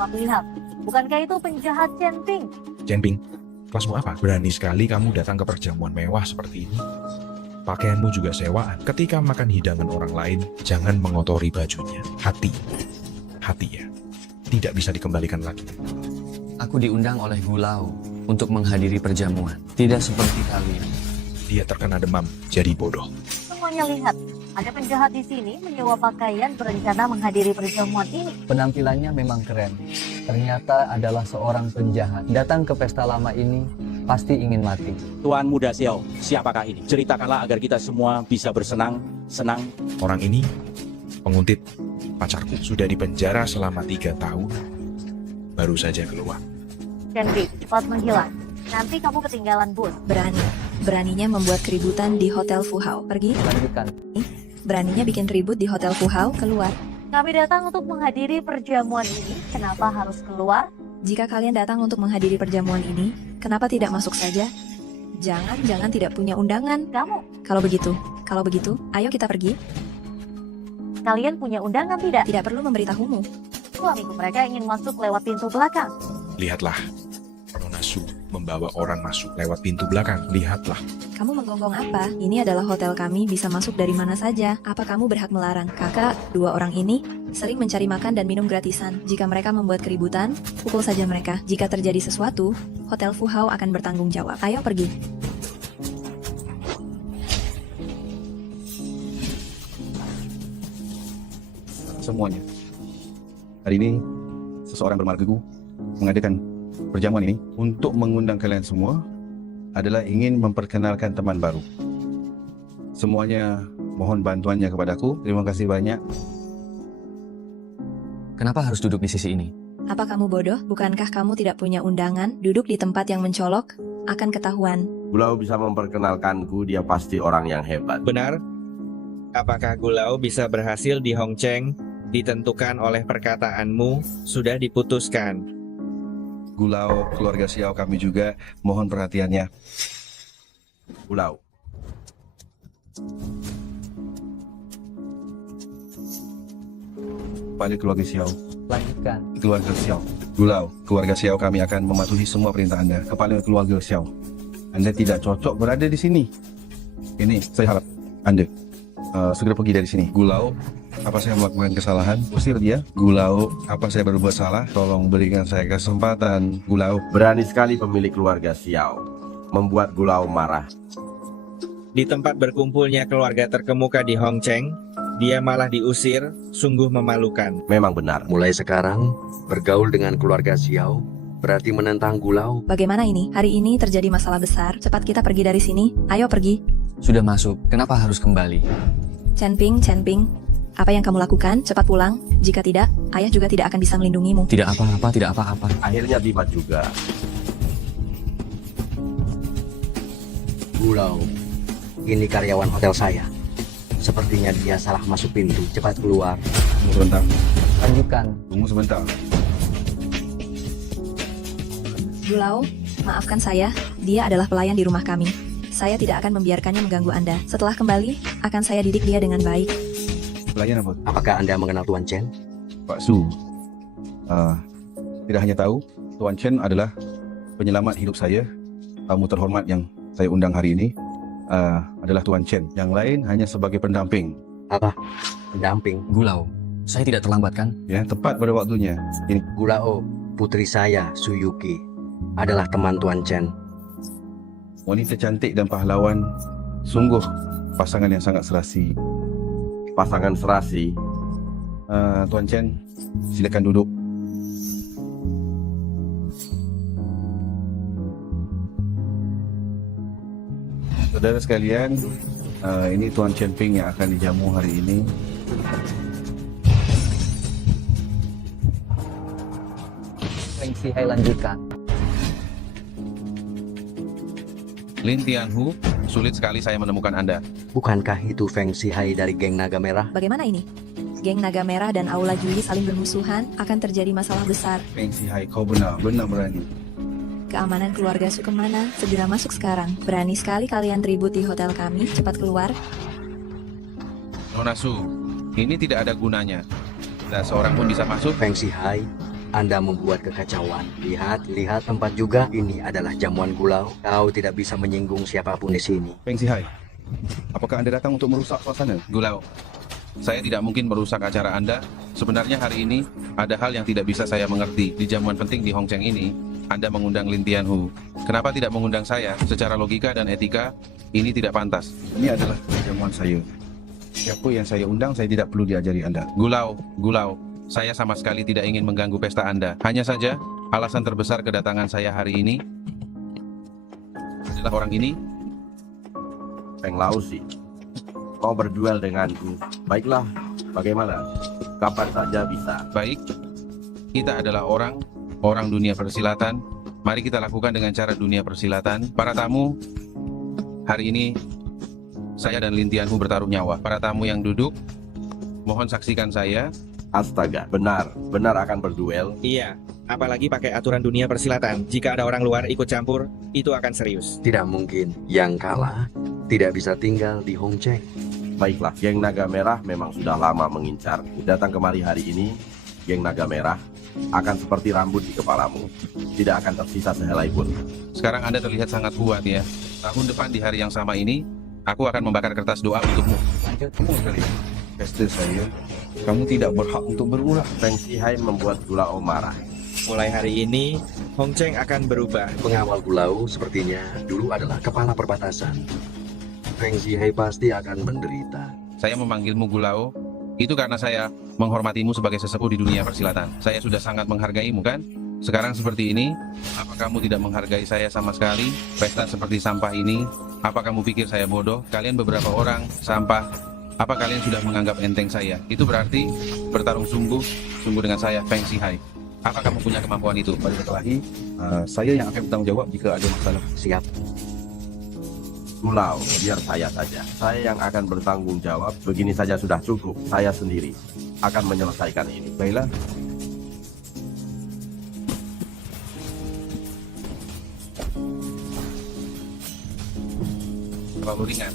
Tuan lihat, bukankah itu penjahat Chen Ping? Chen Ping, kelasmu apa? Berani sekali kamu datang ke perjamuan mewah seperti ini. Pakaianmu juga sewaan. Ketika makan hidangan orang lain, jangan mengotori bajunya. Hati ya, tidak bisa dikembalikan lagi. Aku diundang oleh Gulau untuk menghadiri perjamuan. Tidak seperti kalian. Dia terkena demam, jadi bodoh. Semuanya lihat, ada penjahat di sini menyewa pakaian berencana menghadiri perjamuan ini. Penampilannya memang keren. Ternyata adalah seorang penjahat. Datang ke pesta lama ini pasti ingin mati. Tuan Muda Xiao, siapakah ini? Ceritakanlah agar kita semua bisa bersenang-senang. Orang ini, penguntit, pacarku, sudah dipenjara selama 3 tahun. Baru saja keluar. Chen Ping, cepat menghilang. Nanti kamu ketinggalan bus. Beraninya membuat keributan di Hotel Fuhao. Pergi. Lanjutkan. Beraninya bikin ribut di Hotel Fuhao, keluar. Kami datang untuk menghadiri perjamuan ini. Kenapa harus keluar? Jika kalian datang untuk menghadiri perjamuan ini, kenapa tidak masuk saja? Jangan tidak punya undangan. Kamu, Kalau begitu, ayo kita pergi. kalian punya undangan tidak? Tidak perlu memberitahumu. Suamiku mereka ingin masuk lewat pintu belakang. Lihatlah, Nona Su membawa orang masuk lewat pintu belakang. Lihatlah. Kamu menggonggong apa? Ini adalah hotel kami, bisa masuk dari mana saja. Apa kamu berhak melarang? Kakak, 2 orang ini sering mencari makan dan minum gratisan. Jika mereka membuat keributan, pukul saja mereka. Jika terjadi sesuatu, Hotel Fuhao akan bertanggung jawab. Ayo pergi. Semuanya. Hari ini, seseorang bermargaku mengadakan perjamuan ini untuk mengundang kalian semua adalah ingin memperkenalkan teman baru. Semuanya mohon bantuannya kepadaku. Terima kasih banyak. Kenapa harus duduk di sisi ini? Apa kamu bodoh? Bukankah kamu tidak punya undangan? Duduk di tempat yang mencolok, akan ketahuan. Gulau bisa memperkenalkanku, dia pasti orang yang hebat. Benar? Apakah Gulau bisa berhasil di Hongcheng? Ditentukan oleh perkataanmu, sudah diputuskan. Gulau, keluarga Xiao kami juga mohon perhatiannya. Gulau. Pada keluarga Xiao. Lanjutkan. Keluarga Xiao. Gulau, keluarga Xiao kami akan mematuhi semua perintah Anda. Kepala keluarga Xiao, Anda tidak cocok berada di sini. Ini saya harap Anda segera pergi dari sini. Gulau, apa saya melakukan kesalahan? Usir dia. Gulau, apa saya berbuat salah? Tolong berikan saya kesempatan. Gulau. Berani sekali pemilik keluarga Xiao membuat Gulau marah. Di tempat berkumpulnya keluarga terkemuka di Hongcheng, dia malah diusir, sungguh memalukan. Memang benar. Mulai sekarang, bergaul dengan keluarga Xiao berarti menentang Gulau. Bagaimana ini? Hari ini terjadi masalah besar. Cepat kita pergi dari sini. Ayo pergi. Sudah masuk, kenapa harus kembali? Chen Ping, apa yang kamu lakukan? Cepat pulang. Jika tidak, ayah juga tidak akan bisa melindungimu. Tidak apa-apa. Akhirnya tiba juga. Gulau, ini karyawan hotel saya. Sepertinya dia salah masuk pintu. Cepat keluar. Tunggu sebentar. Lanjutkan. Tunggu sebentar. Gulau, maafkan saya. Dia adalah pelayan di rumah kami. Saya tidak akan membiarkannya mengganggu Anda. Setelah kembali, akan saya didik dia dengan baik. Pelayan apa? Apakah Anda mengenal Tuan Chen? Pak Su. Tidak hanya tahu, Tuan Chen adalah penyelamat hidup saya, tamu terhormat yang saya undang hari ini. adalah Tuan Chen. Yang lain hanya sebagai pendamping. Apa? Pendamping? Gulao, saya tidak terlambat kan? Ya, tepat pada waktunya. Ini Gulao, putri saya, Suyuki, adalah teman Tuan Chen. wanita cantik dan pahlawan, sungguh pasangan yang sangat serasi. Pasangan serasi. Tuan Chen, silakan duduk. Saudara sekalian, ini Tuan Chen Ping yang akan dijamu hari ini. Feng Sihai lanjutkan. Lin Tianhu, sulit sekali saya menemukan Anda. Bukankah itu Feng Sihai dari geng Naga Merah? Bagaimana ini? Geng Naga Merah dan Aula Juli saling bermusuhan, akan terjadi masalah besar. Feng Sihai, kau benar berani. Keamanan keluarga Su kemana? Segera masuk sekarang. Berani sekali kalian ribut di hotel kami, cepat keluar. Nona Su, ini tidak ada gunanya. Tidak seorang pun bisa masuk. Feng Sihai, Anda membuat kekacauan. Lihat tempat juga. Ini adalah jamuan Gulao. Kau tidak bisa menyinggung siapapun di sini. Feng Sihai, apakah Anda datang untuk merusak suasana? Gulao, saya tidak mungkin merusak acara Anda. Sebenarnya hari ini ada hal yang tidak bisa saya mengerti. Di jamuan penting di Hongcheng ini, Anda mengundang Lin Tianhu. Kenapa tidak mengundang saya? Secara logika dan etika, ini tidak pantas. Ini adalah jamuan saya. Siapa yang saya undang, saya tidak perlu diajari Anda. Gulao, saya sama sekali tidak ingin mengganggu pesta Anda. Hanya saja, alasan terbesar kedatangan saya hari ini adalah orang ini. Feng Laosi, kau berduel denganku. Baiklah, bagaimana? Kapan saja bisa. Baik, kita adalah orang dunia persilatan. Mari kita lakukan dengan cara dunia persilatan. Para tamu, hari ini saya dan Lin Tianhu bertaruh nyawa. Para tamu yang duduk, mohon saksikan saya. Astaga, benar akan berduel. Iya, apalagi pakai aturan dunia persilatan. Jika ada orang luar ikut campur, itu akan serius. Tidak mungkin. Yang kalah tidak bisa tinggal di Hongcheng. Baiklah, geng Naga Merah memang sudah lama mengincar. Datang kemari hari ini, geng Naga Merah akan seperti rambut di kepalamu. Tidak akan tersisa sehelai pun. Sekarang Anda terlihat sangat kuat ya. Tahun depan di hari yang sama ini, aku akan membakar kertas doa untukmu. Kamu sekali. Pesta saya, kamu tidak berhak untuk berulah. Feng Sihai membuat Gulao marah. Mulai hari ini, Hongcheng akan berubah. Pengawal Gulao sepertinya dulu adalah kepala perbatasan. Feng Sihai pasti akan menderita. Saya memanggilmu Gulao, itu karena saya menghormatimu sebagai sesepuh di dunia persilatan. Saya sudah sangat menghargaimu kan? Sekarang seperti ini, apa kamu tidak menghargai saya sama sekali? Pesta seperti sampah ini, apa kamu pikir saya bodoh? Kalian beberapa orang, sampah. Apa kalian sudah menganggap enteng saya? Itu berarti bertarung sungguh dengan saya, Feng Sihai. Apa kamu punya kemampuan itu? Pada kelahi, saya yang akan bertanggung jawab jika ada masalah. Siap. Gulao, biar saya saja. Saya yang akan bertanggung jawab. Begini saja sudah cukup. Saya sendiri akan menyelesaikan ini. Baiklah. Terlalu ringan.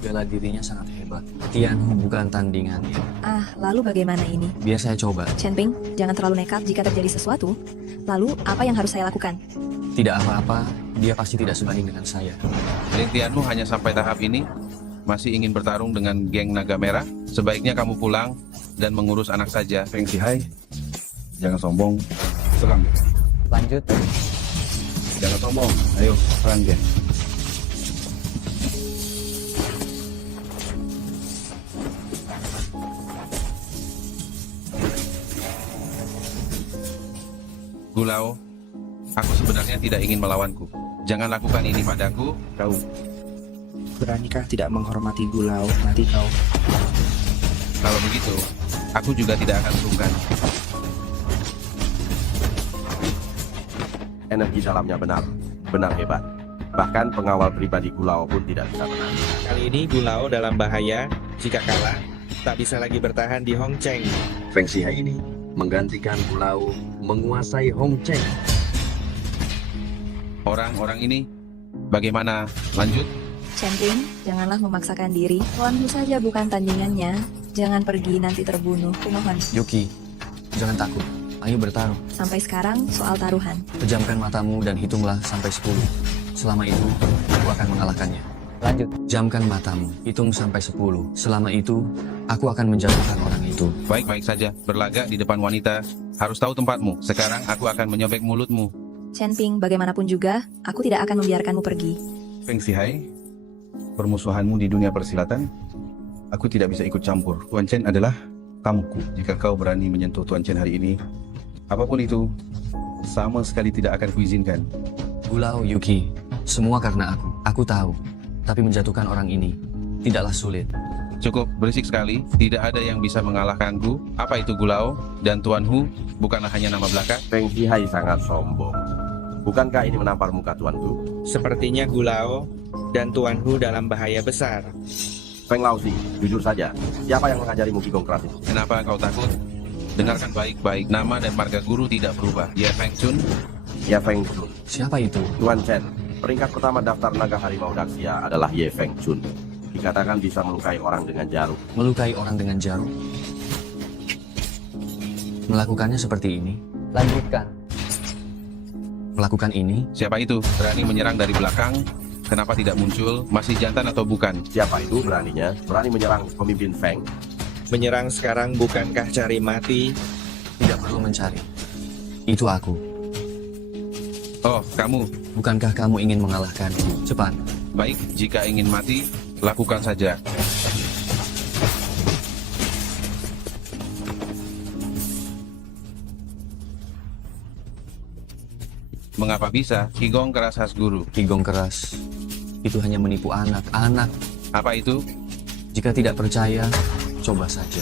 Bela dirinya sangat hebat. Tianhu bukan tandingannya. Lalu bagaimana ini? Biar saya coba. Chen Ping, jangan terlalu nekat jika terjadi sesuatu. Lalu, apa yang harus saya lakukan? Tidak apa-apa, dia pasti tidak sebanding dengan saya. Lin Tianhu hanya sampai tahap ini, masih ingin bertarung dengan geng Naga Merah. Sebaiknya kamu pulang dan mengurus anak saja. Feng Sihai, jangan sombong. Serang. Lanjut. Jangan sombong. Ayo, serang dia. Gulao, aku sebenarnya tidak ingin melawanku. Jangan lakukan ini padaku, kau. Beranikah tidak menghormati Gulao? Nanti kau. Kalau begitu, aku juga tidak akan sungkan. Energi dalamnya benar hebat. Bahkan pengawal pribadi Gulao pun tidak bisa menang. Kali ini Gulao dalam bahaya. Jika kalah, tak bisa lagi bertahan di Hongcheng. Feng Sihai ini menggantikan Gulao menguasai Hongcheng. Orang-orang ini, bagaimana lanjut? Chen Ping, janganlah memaksakan diri. Tuanmu saja bukan tandingannya. Jangan pergi nanti terbunuh. Kumohon. Yuki, jangan takut. Ayo bertaruh. Sampai sekarang soal taruhan. Pejamkan matamu dan hitunglah sampai 10. Selama itu, aku akan mengalahkannya. Lanjut. Jamkan matamu, hitung sampai 10. Selama itu, aku akan menjatuhkan orang itu. Baik-baik saja, berlagak di depan wanita. Harus tahu tempatmu. Sekarang aku akan menyobek mulutmu. Chen Ping, bagaimanapun juga, aku tidak akan membiarkanmu pergi. Feng Sihai, permusuhanmu di dunia persilatan, aku tidak bisa ikut campur. Tuan Chen adalah tamuku. Jika kau berani menyentuh Tuan Chen hari ini, apapun itu, sama sekali tidak akan kuizinkan. Gulao Yuki, semua karena aku. Aku tahu. Tapi menjatuhkan orang ini tidaklah sulit. Cukup, berisik sekali. Tidak ada yang bisa mengalahkanku. Apa itu Gulao? Dan Tuan Hu bukanlah hanya nama belaka. Feng Sihai sangat sombong. Bukankah ini menampar muka tuanku? Sepertinya Gulao dan Tuan Hu dalam bahaya besar. Feng Laozi, jujur saja, siapa yang mengajarimu Qigong keras itu? Kenapa kau takut? Dengarkan baik-baik, nama dan marga guru tidak berubah. Ye Feng Chun. Ye Feng Chun. Siapa itu? Tuan Chen. Peringkat pertama daftar naga harimau Daxia adalah Ye Feng Chun. Dikatakan bisa melukai orang dengan jarum. Melukai orang dengan jarum? Melakukannya seperti ini? Lanjutkan. Melakukan ini? Siapa itu? Berani menyerang dari belakang? Kenapa tidak muncul? Masih jantan atau bukan? Siapa itu beraninya? Berani menyerang pemimpin Feng? Menyerang sekarang bukankah cari mati? Tidak perlu mencari. Itu aku. Oh, kamu. Bukankah kamu ingin mengalahkanku? Cepat. Baik, jika ingin mati, lakukan saja. Mengapa bisa? Qigong keras khas guru. Qigong keras itu hanya menipu anak-anak. Apa itu? Jika tidak percaya, coba saja.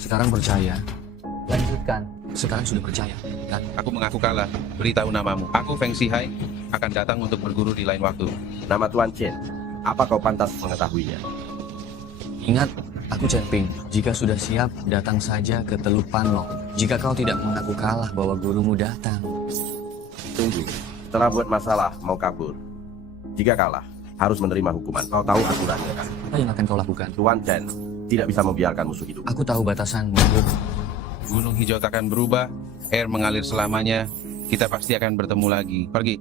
Sekarang percaya. Lanjutkan. Sekarang sudah percaya, kan? Aku mengaku kalah. Beritahu namamu. Aku Feng Sihai, akan datang untuk berguru di lain waktu. Nama Tuan Chen. Apa kau pantas mengetahuinya? Ingat, aku Chen Ping. Jika sudah siap, datang saja ke Teluk Panlong. Jika kau tidak mengaku kalah bahwa gurumu datang. Tunggu. Setelah buat masalah, mau kabur. Jika kalah, harus menerima hukuman. Kau tahu aturannya kan? Apa yang akan kau lakukan? Tuan Chen tidak bisa membiarkan musuh hidup. Aku tahu batasanmu. Gunung hijau takkan berubah, air mengalir selamanya. Kita pasti akan bertemu lagi. Pergi.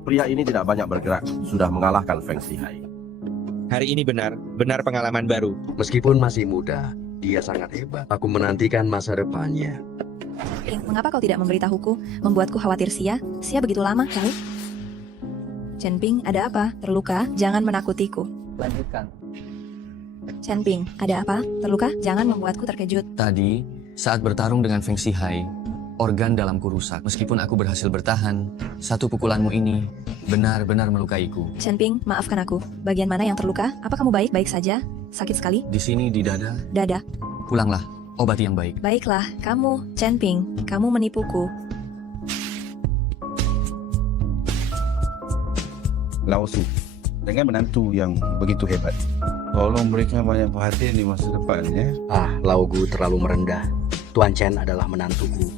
Pria ini tidak banyak bergerak, sudah mengalahkan Feng Sihai. Hari ini benar pengalaman baru. Meskipun masih muda, dia sangat hebat. Aku menantikan masa depannya. Ping, mengapa kau tidak memberitahuku? Membuatku khawatir Sia. Sia begitu lama, tahu? Chen Ping, ada apa? Terluka? Jangan menakutiku. Lanjutkan. Chen Ping, ada apa? Terluka? Jangan membuatku terkejut. Tadi, saat bertarung dengan Feng Sihai, organ dalamku rusak. Meskipun aku berhasil bertahan, satu pukulanmu ini benar-benar melukaiku. Chen Ping, maafkan aku. Bagian mana yang terluka? Apa kamu baik-baik saja? Sakit sekali? Di sini, di dada. Dada. Pulanglah, obati yang baik. Baiklah, kamu, Chen Ping, kamu menipuku. Lao Su, dengan menantu yang begitu hebat, tolong berikan banyak perhatian di masa depannya. Lao Gu terlalu merendah. Tuan Chen adalah menantuku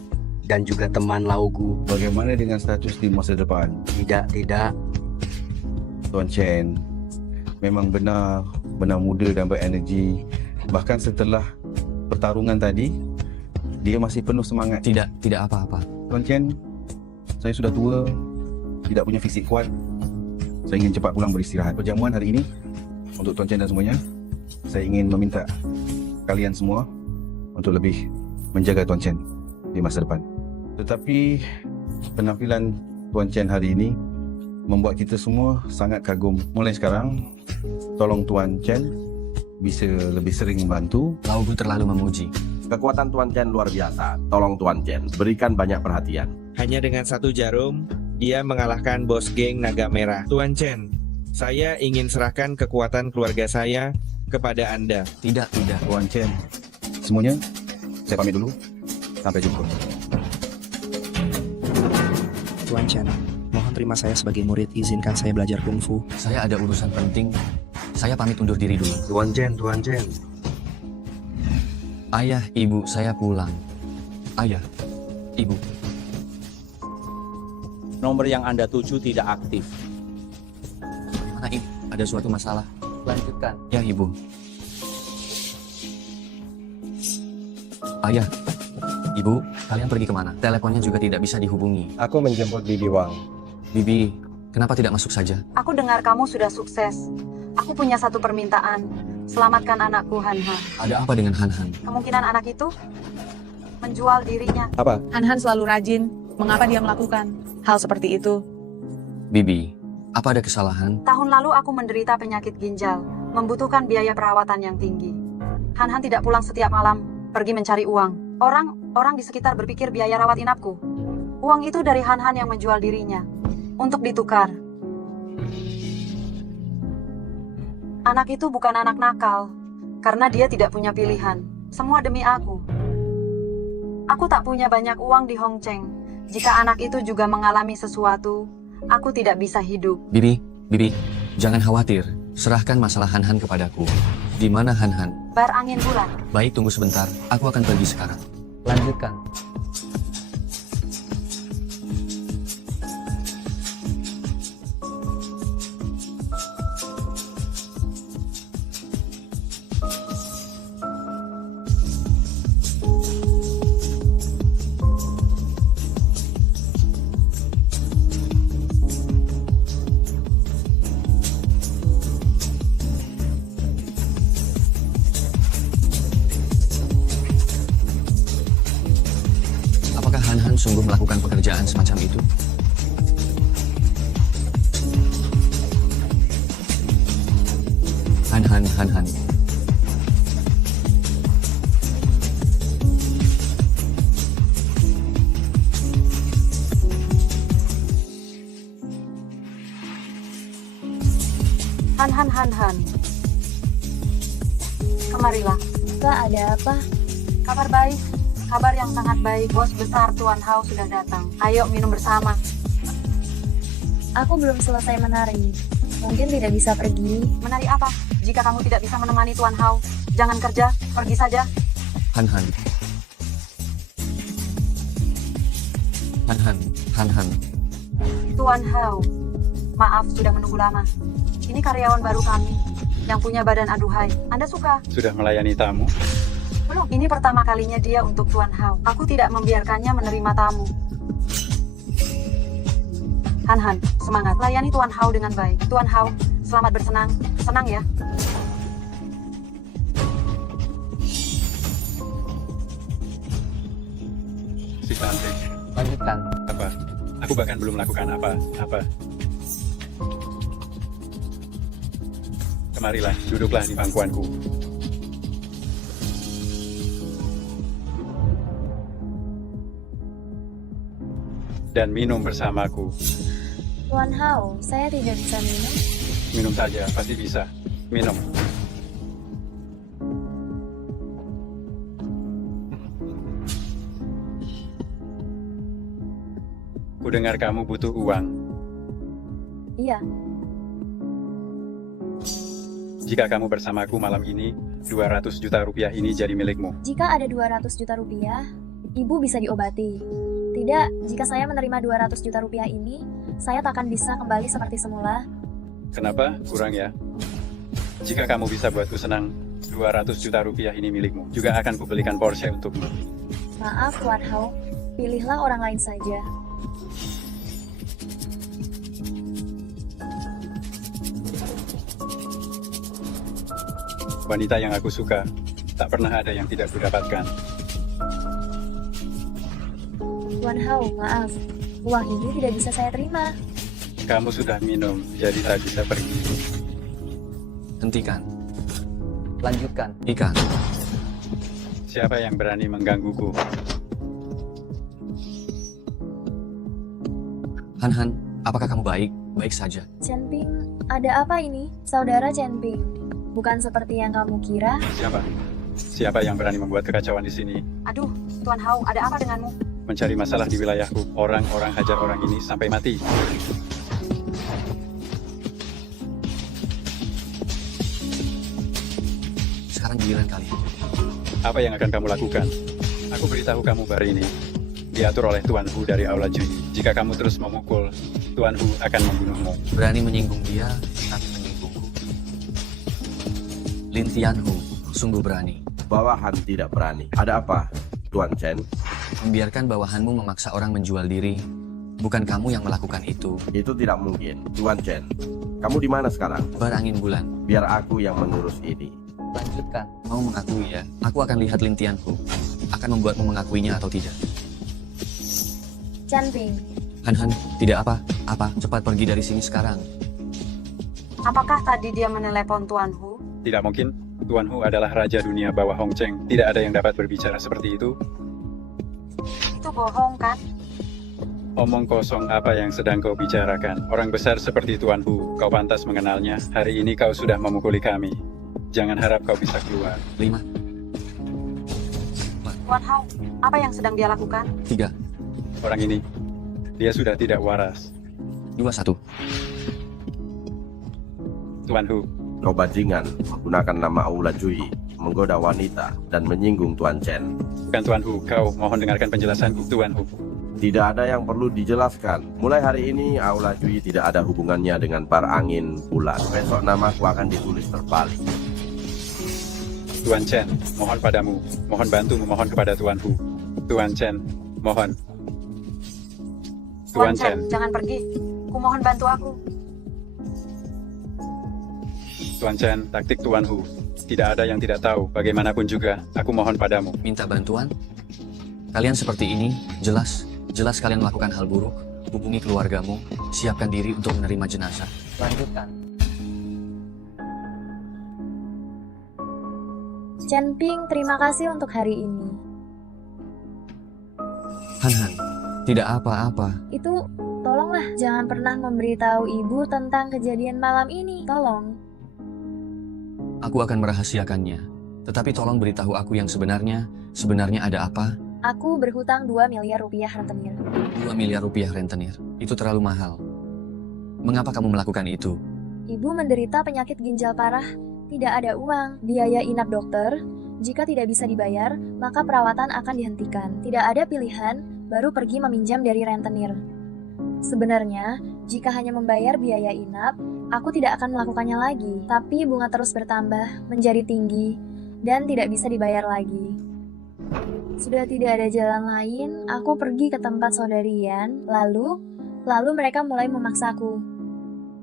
dan juga teman Lao Gu. Bagaimana dengan status di masa depan? Tidak. Tuan Chen memang benar muda dan berenergi. Bahkan setelah pertarungan tadi, dia masih penuh semangat. Tidak apa-apa. Tuan Chen, saya sudah tua, tidak punya fisik kuat. Saya ingin cepat pulang beristirahat. Perjamuan hari ini untuk Tuan Chen dan semuanya, saya ingin meminta kalian semua untuk lebih menjaga Tuan Chen di masa depan. Tetapi penampilan Tuan Chen hari ini membuat kita semua sangat kagum. Mulai sekarang, tolong Tuan Chen bisa lebih sering membantu. Lao Gu terlalu memuji. Kekuatan Tuan Chen luar biasa. Tolong Tuan Chen, berikan banyak perhatian. Hanya dengan satu jarum, dia mengalahkan bos geng Naga Merah. Tuan Chen, saya ingin serahkan kekuatan keluarga saya kepada Anda. Tidak. Tuan Chen, semuanya, saya pamit dulu. Sampai jumpa. Tuan Chen, mohon terima saya sebagai murid. Izinkan saya belajar kungfu. Saya ada urusan penting. Saya pamit undur diri dulu. Tuan Chen. Ayah, ibu, saya pulang. Ayah, Ibu. Nomor yang Anda tuju tidak aktif. Bagaimana ini? Ada suatu masalah. Lanjutkan. Ya, Ibu. Ayah. Ibu, kalian pergi kemana? Teleponnya juga tidak bisa dihubungi. Aku menjemput Bibi Wang. Bibi, kenapa tidak masuk saja? Aku dengar kamu sudah sukses. Aku punya satu permintaan. Selamatkan anakku, Han-Han. Ada apa dengan Han-Han? Kemungkinan anak itu menjual dirinya. Apa? Han-Han selalu rajin. Mengapa dia melakukan hal seperti itu? Bibi, apa ada kesalahan? Tahun lalu aku menderita penyakit ginjal, membutuhkan biaya perawatan yang tinggi. Han-Han tidak pulang setiap malam, pergi mencari uang. Orang di sekitar berpikir biaya rawat inapku. Uang itu dari Han-Han yang menjual dirinya, untuk ditukar. Anak itu bukan anak nakal, karena dia tidak punya pilihan. Semua demi aku. Aku tak punya banyak uang di Hong Cheng. Jika anak itu juga mengalami sesuatu, aku tidak bisa hidup. Bibi, jangan khawatir. Serahkan masalah Han-Han kepadaku. Di mana Han-Han? Bar angin bulan. Baik, tunggu sebentar. Aku akan pergi sekarang. Lanjutkan. Apakah Han-Han sungguh melakukan pekerjaan semacam itu? Han-Han. Han. Kemarilah. Kak, ada apa? Kabar baik. Kabar yang sangat baik. Bos besar Tuan Hao sudah datang. Ayo minum bersama. Aku belum selesai menari. Mungkin tidak bisa pergi. Menari apa? Jika kamu tidak bisa menemani Tuan Hao, jangan kerja, pergi saja. Han-Han. Tuan Hao, maaf sudah menunggu lama. Ini karyawan baru kami, yang punya badan aduhai. Anda suka? Sudah melayani tamu? Belum, ini pertama kalinya dia untuk Tuan Hao. Aku tidak membiarkannya menerima tamu. Han, semangat. Layani Tuan Hao dengan baik. Tuan Hao, selamat bersenang. Senang ya. Si cantik. Lanjutkan. Apa? Aku bahkan belum melakukan apa-apa. Kemarilah, duduklah di pangkuanku. Dan minum bersamaku. Tuan Hao, saya tidak bisa minum. Minum saja, pasti bisa. Minum. Kudengar kamu butuh uang. Iya. Jika kamu bersamaku malam ini, 200 juta rupiah ini jadi milikmu. Jika ada 200 juta rupiah, ibu bisa diobati. Tidak, jika saya menerima 200 juta rupiah ini, saya tak akan bisa kembali seperti semula. Kenapa? Kurang ya? Jika kamu bisa buatku senang, 200 juta rupiah ini milikmu. Juga akan kubelikan Porsche untukmu. Maaf, Tuan Hao. Pilihlah orang lain saja. Wanita yang aku suka, tak pernah ada yang tidak kudapatkan. Tuan Hao, maaf. Uang ini tidak bisa saya terima. Kamu sudah minum, jadi tak bisa pergi. Hentikan. Lanjutkan. Ikan. Siapa yang berani menggangguku? Han, apakah kamu baik? Baik saja. Chen Ping, ada apa ini? Saudara Chen Ping, bukan seperti yang kamu kira. Siapa yang berani membuat kekacauan di sini? Aduh, Tuan Hao, ada apa denganmu? Mencari masalah di wilayahku. Orang-orang hajar orang ini sampai mati. Sekarang giliran kalian. Apa yang akan kamu lakukan? Aku beritahu kamu hari ini. diatur oleh Tuan Hu dari Aula Jui. Jika kamu terus memukul, Tuan Hu akan membunuhmu. Berani menyinggung dia, tapi menyinggungku. Lin Tianhu, sungguh berani. Bawahan tidak berani. Ada apa, Tuan Chen? Membiarkan bawahanmu memaksa orang menjual diri. Bukan kamu yang melakukan itu. Itu tidak mungkin, Tuan Chen. Kamu di mana sekarang? Berangin bulan. Biar aku yang mengurus ini. Lanjutkan. Mau mengakui ya? Aku akan lihat Lin Tianhu. Akan membuatmu mengakuinya atau tidak. Chen-Ping, Han, tidak apa, cepat pergi dari sini sekarang. Apakah tadi dia menelepon Tuan Hu? Tidak mungkin. Tuan Hu adalah raja dunia bawah Hong Cheng. Tidak ada yang dapat berbicara seperti itu. Itu bohong kan? Omong kosong apa yang sedang kau bicarakan? Orang besar seperti Tuan Hu, kau pantas mengenalnya. Hari ini kau sudah memukuli kami. Jangan harap kau bisa keluar. 5, Tuan Hao, apa yang sedang dia lakukan? 3, Orang ini, dia sudah tidak waras. 2, 1. Tuan Hu, kau bajingan menggunakan nama Aula Jui, menggoda wanita, dan menyinggung Tuan Chen. Bukan Tuan Hu, kau mohon dengarkan penjelasanku, Tuan Hu. Tidak ada yang perlu dijelaskan. Mulai hari ini Aula Jui tidak ada hubungannya dengan Bar Angin Bulan. Besok namaku akan ditulis terbalik. Tuan Chen, mohon padamu, mohon bantu memohon kepada Tuan Hu. Tuan Chen, mohon. Tuan Chen, jangan pergi. Kumohon bantu aku. Tuan Chen, taktik Tuan Hu. Tidak ada yang tidak tahu. Bagaimanapun juga, aku mohon padamu. Minta bantuan? Kalian seperti ini, jelas kalian melakukan hal buruk. Hubungi keluargamu, siapkan diri untuk menerima jenazah. Lanjutkan. Chen-Ping, terima kasih untuk hari ini. Han, tidak apa-apa. Itu, tolonglah jangan pernah memberitahu ibu tentang kejadian malam ini. Tolong. Aku akan merahasiakannya. Tetapi tolong beritahu aku yang sebenarnya ada apa? Aku berhutang 2 miliar rupiah rentenir. 2 miliar rupiah rentenir. Itu terlalu mahal. Mengapa kamu melakukan itu? Ibu menderita penyakit ginjal parah. Tidak ada uang, biaya inap dokter. Jika tidak bisa dibayar, maka perawatan akan dihentikan. Tidak ada pilihan, baru pergi meminjam dari rentenir. Sebenarnya, jika hanya membayar biaya inap, aku tidak akan melakukannya lagi. Tapi bunga terus bertambah, menjadi tinggi, dan tidak bisa dibayar lagi. Sudah tidak ada jalan lain, aku pergi ke tempat saudari Yan, lalu mereka mulai memaksaku.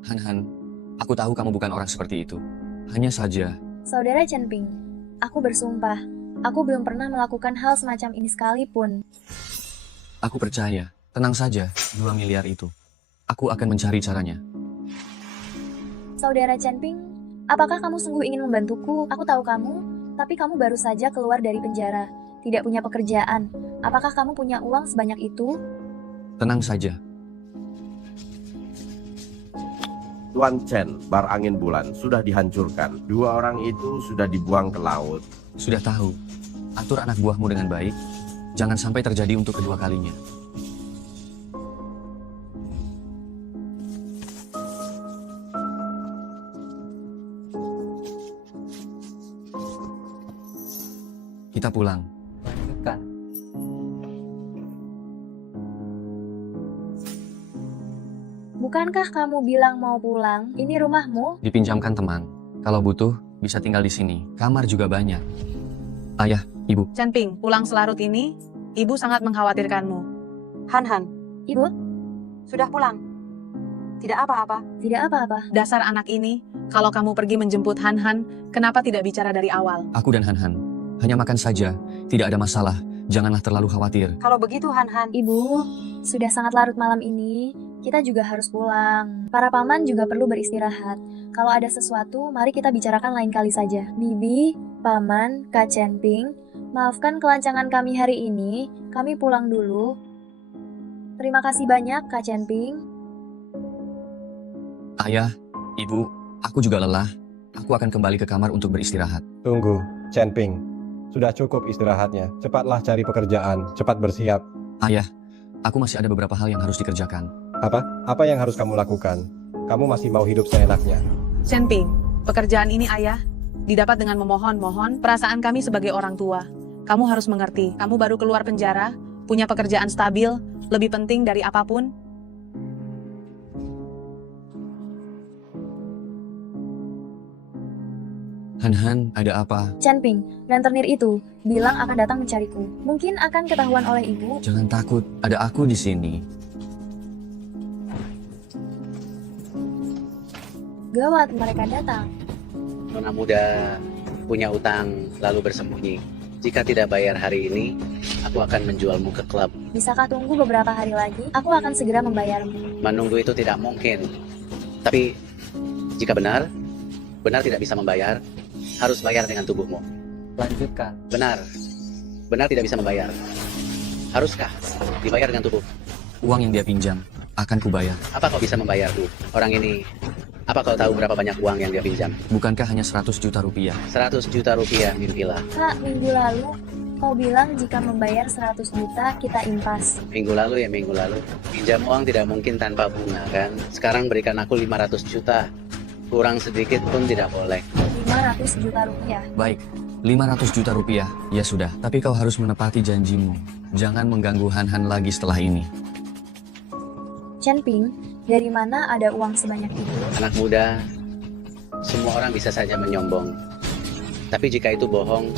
Han, aku tahu kamu bukan orang seperti itu. Hanya saja, Saudara Chen-Ping, aku bersumpah, aku belum pernah melakukan hal semacam ini sekalipun. aku percaya. Tenang saja, 2 miliar itu. Aku akan mencari caranya. Saudara Chen-Ping, apakah kamu sungguh ingin membantuku? Aku tahu kamu, tapi kamu baru saja keluar dari penjara, tidak punya pekerjaan. Apakah kamu punya uang sebanyak itu? Tenang saja. Tuan Chen, Bar Angin Bulan sudah dihancurkan. 2 orang itu sudah dibuang ke laut. Sudah tahu. Atur anak buahmu dengan baik. Jangan sampai terjadi untuk kedua kalinya. Kita pulang. Lanjutkan. Bukankah kamu bilang mau pulang? Ini rumahmu? Dipinjamkan teman. Kalau butuh, bisa tinggal di sini. Kamar juga banyak. Ayah, Ibu. Chen-Ping, pulang selarut ini, ibu sangat mengkhawatirkanmu. Han, Ibu? sudah pulang. Tidak apa-apa. Tidak apa-apa. Dasar anak ini, kalau kamu pergi menjemput Han, kenapa tidak bicara dari awal? Aku dan Han hanya makan saja. Tidak ada masalah. Janganlah terlalu khawatir. Kalau begitu Han. Ibu, sudah sangat larut malam ini. Kita juga harus pulang. Para paman juga perlu beristirahat. Kalau ada sesuatu, mari kita bicarakan lain kali saja. Bibi, paman, Kak Chen-Ping, maafkan kelancangan kami hari ini. Kami pulang dulu. Terima kasih banyak, Kak Chen-Ping. Ayah, Ibu, aku juga lelah. Aku akan kembali ke kamar untuk beristirahat. Tunggu, Chen-Ping. Sudah cukup istirahatnya. Cepatlah cari pekerjaan. Cepat bersiap. Ayah, aku masih ada beberapa hal yang harus dikerjakan. Apa? Apa yang harus kamu lakukan? Kamu masih mau hidup seenaknya. Chen-Ping, pekerjaan ini ayah, didapat dengan memohon-mohon perasaan kami sebagai orang tua. Kamu harus mengerti, kamu baru keluar penjara, punya pekerjaan stabil, lebih penting dari apapun. Han, ada apa? Chanping, rentenir itu bilang akan datang mencariku. Mungkin akan ketahuan oleh ibu. Jangan takut, ada aku di sini. Gawat, mereka datang. Nona muda punya utang lalu bersembunyi. Jika tidak bayar hari ini, aku akan menjualmu ke klub. Bisakah tunggu beberapa hari lagi? Aku akan segera membayarmu. Menunggu itu tidak mungkin. Tapi jika benar tidak bisa membayar, harus bayar dengan tubuhmu. Lanjutkan. Benar tidak bisa membayar. Haruskah dibayar dengan tubuh? Uang yang dia pinjam akan kubayar. Apa kau bisa membayarku? Orang ini, apa kau tahu berapa banyak uang yang dia pinjam? Bukankah hanya 100 juta rupiah? 100 juta rupiah, mimpilah. Kak, minggu lalu kau bilang jika membayar 100 juta kita impas. Minggu lalu. Pinjam uang tidak mungkin tanpa bunga, kan? Sekarang berikan aku 500 juta. Kurang sedikit pun tidak boleh. 500 juta rupiah. Baik, 500 juta rupiah. Ya sudah, tapi kau harus menepati janjimu. Jangan mengganggu Han lagi setelah ini. Chanping, dari mana ada uang sebanyak itu? Anak muda, semua orang bisa saja menyombong. Tapi jika itu bohong,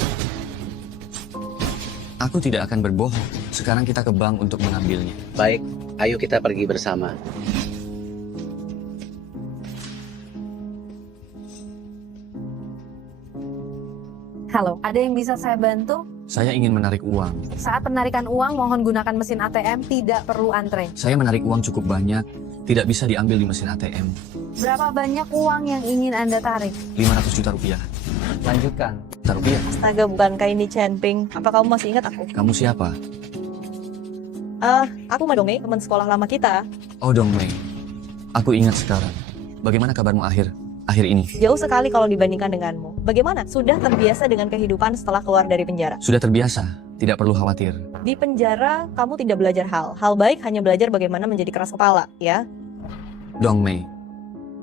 aku tidak akan berbohong. Sekarang kita ke bank untuk mengambilnya. Baik, ayo kita pergi bersama. Halo, ada yang bisa saya bantu? Saya ingin menarik uang. Saat penarikan uang, mohon gunakan mesin ATM, tidak perlu antre. Saya menarik uang cukup banyak, tidak bisa diambil di mesin ATM. Berapa banyak uang yang ingin Anda tarik? 500 juta rupiah. Lanjutkan. Juta rupiah. Astaga, bukankah ini Chanping? Apa kamu masih ingat aku? Kamu siapa? Aku Madongmei, teman sekolah lama kita. Oh, Dongmei. Aku ingat sekarang. Bagaimana kabarmu akhir ini? Jauh sekali kalau dibandingkan denganmu. Bagaimana? Sudah terbiasa dengan kehidupan setelah keluar dari penjara? Sudah terbiasa, tidak perlu khawatir. Di penjara, kamu tidak belajar hal. Hal baik hanya belajar bagaimana menjadi keras kepala, ya? Dongmei,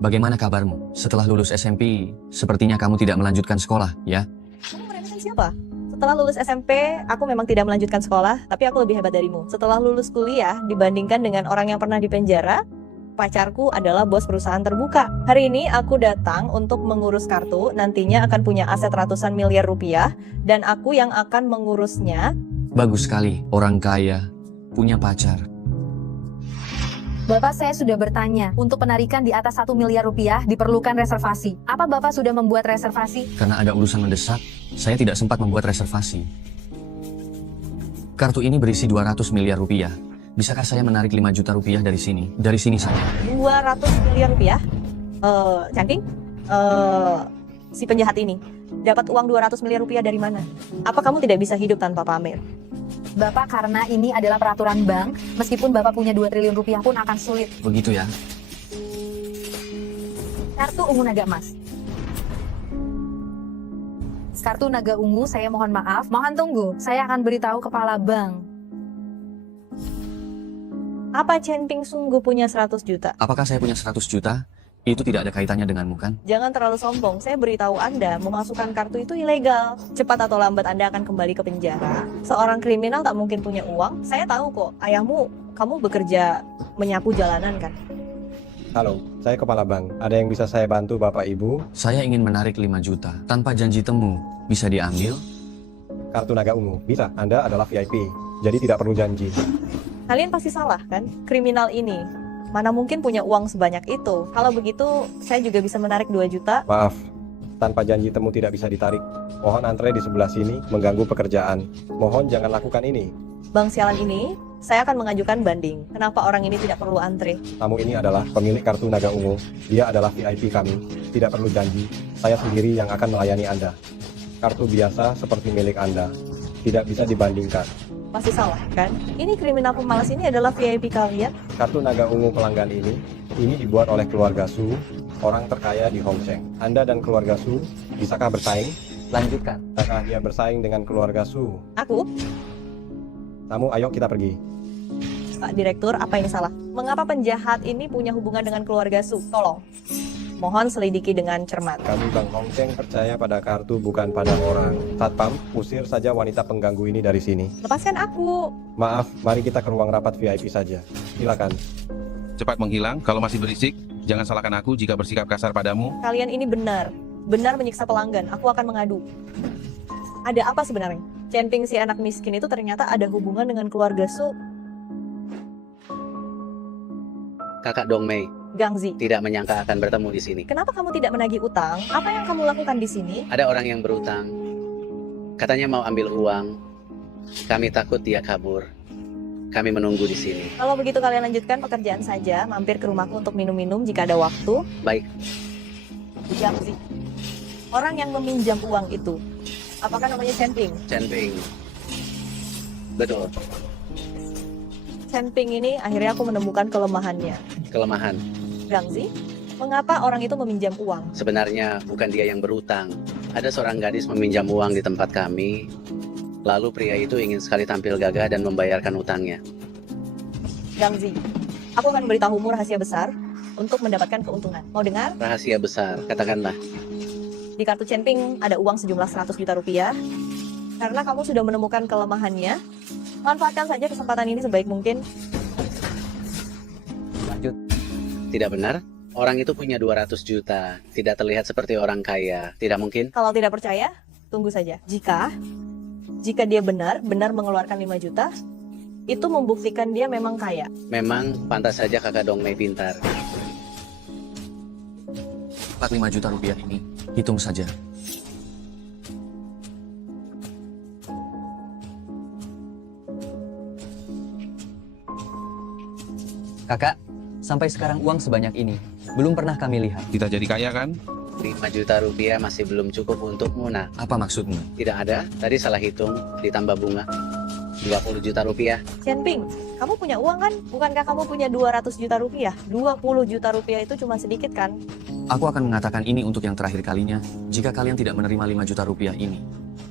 bagaimana kabarmu? Setelah lulus SMP, sepertinya kamu tidak melanjutkan sekolah, ya? Kamu meremehkan siapa? Setelah lulus SMP, aku memang tidak melanjutkan sekolah, tapi aku lebih hebat darimu. Setelah lulus kuliah, dibandingkan dengan orang yang pernah di penjara, pacarku adalah bos perusahaan terbuka. Hari ini aku datang untuk mengurus kartu, nantinya akan punya aset ratusan miliar rupiah, dan aku yang akan mengurusnya. Bagus sekali, orang kaya, punya pacar. Bapak, saya sudah bertanya, untuk penarikan di atas 1 miliar rupiah diperlukan reservasi. Apa Bapak sudah membuat reservasi? Karena ada urusan mendesak, saya tidak sempat membuat reservasi. Kartu ini berisi 200 miliar rupiah. Bisakah saya menarik 5 juta rupiah dari sini? Dari sini saja. 200 miliar rupiah? Chanping? Si penjahat ini dapat uang 200 miliar rupiah dari mana? Apa kamu tidak bisa hidup tanpa pamer? Bapak, karena ini adalah peraturan bank, meskipun Bapak punya 2 triliun rupiah pun akan sulit. Begitu ya? Kartu ungu naga emas. Kartu naga ungu, saya mohon maaf. Mohon tunggu, saya akan beritahu kepala bank. Apa Chanping sungguh punya 100 juta? Apakah saya punya 100 juta? Itu tidak ada kaitannya denganmu, kan? Jangan terlalu sombong, saya beritahu Anda, memasukkan kartu itu ilegal. Cepat atau lambat Anda akan kembali ke penjara. Seorang kriminal tak mungkin punya uang. Saya tahu kok, ayahmu, kamu bekerja menyapu jalanan kan? Halo, saya kepala bank. Ada yang bisa saya bantu Bapak Ibu? Saya ingin menarik 5 juta. Tanpa janji temu, bisa diambil? Kartu naga ungu. Bisa, Anda adalah VIP. Jadi tidak perlu janji. Kalian pasti salah kan? Kriminal ini mana mungkin punya uang sebanyak itu. Kalau begitu, saya juga bisa menarik 2 juta. Maaf, tanpa janji temu tidak bisa ditarik. Mohon antre di sebelah sini, mengganggu pekerjaan. Mohon jangan lakukan ini. Bang sialan ini, saya akan mengajukan banding. Kenapa orang ini tidak perlu antre? Tamu ini adalah pemilik kartu naga ungu. Dia adalah VIP kami. Tidak perlu janji. Saya sendiri yang akan melayani Anda. Kartu biasa seperti milik Anda. Tidak bisa dibandingkan. Pasti salah kan? Ini kriminal pemalas ini adalah VIP kalian. Kartu naga ungu pelanggan ini dibuat oleh keluarga Su, orang terkaya di Hong Cheng. Anda dan keluarga Su, bisakah bersaing? Lanjutkan. Bisakah dia bersaing dengan keluarga Su? Aku? Kamu ayo kita pergi. Pak Direktur, apa yang salah? Mengapa penjahat ini punya hubungan dengan keluarga Su? Tolong. Mohon selidiki dengan cermat. Kami Bang Hong Cheng percaya pada kartu bukan pada orang. Satpam, usir saja wanita pengganggu ini dari sini. Lepaskan aku. Maaf, mari kita ke ruang rapat VIP saja. Silakan. Cepat menghilang, kalau masih berisik, jangan salahkan aku jika bersikap kasar padamu. Kalian ini benar menyiksa pelanggan. Aku akan mengadu. Ada apa sebenarnya? Chen Ping si anak miskin itu ternyata ada hubungan dengan keluarga Su. Kakak Dongmei Gangzi, tidak menyangka akan bertemu di sini. kenapa kamu tidak menagih utang? Apa yang kamu lakukan di sini? Ada orang yang berutang. Katanya mau ambil uang. Kami takut dia kabur. Kami menunggu di sini. Kalau begitu kalian lanjutkan pekerjaan saja, mampir ke rumahku untuk minum-minum jika ada waktu. Baik. Gangzi, orang yang meminjam uang itu, apakah namanya Chen Ping? Chen Ping. Betul. Chen Ping ini akhirnya aku menemukan kelemahannya. Kelemahan. Gangzi, mengapa orang itu meminjam uang? Sebenarnya bukan dia yang berutang. Ada seorang gadis meminjam uang di tempat kami. Lalu pria itu ingin sekali tampil gagah dan membayarkan utangnya. Gangzi, aku akan memberitahumu rahasia besar untuk mendapatkan keuntungan. Mau dengar? Rahasia besar, katakanlah. Di kartu Chen Ping ada uang sejumlah 100 juta rupiah. Karena kamu sudah menemukan kelemahannya, manfaatkan saja kesempatan ini sebaik mungkin. Lanjut. Tidak benar? Orang itu punya 200 juta. Tidak terlihat seperti orang kaya. Tidak mungkin? Kalau tidak percaya, tunggu saja. Jika dia benar mengeluarkan 5 juta, itu membuktikan dia memang kaya. Memang pantas saja kakak Dongmei pintar. 5 juta rupiah ini, hitung saja. Kakak, sampai sekarang uang sebanyak ini belum pernah kami lihat. Kita jadi kaya kan? 5 juta rupiah masih belum cukup untukmu, nak. Apa maksudmu? Tidak ada, tadi salah hitung, ditambah bunga. 20 juta rupiah. Chen Ping, kamu punya uang kan? Bukankah kamu punya 200 juta rupiah? 20 juta rupiah itu cuma sedikit kan? Aku akan mengatakan ini untuk yang terakhir kalinya. Jika kalian tidak menerima 5 juta rupiah ini,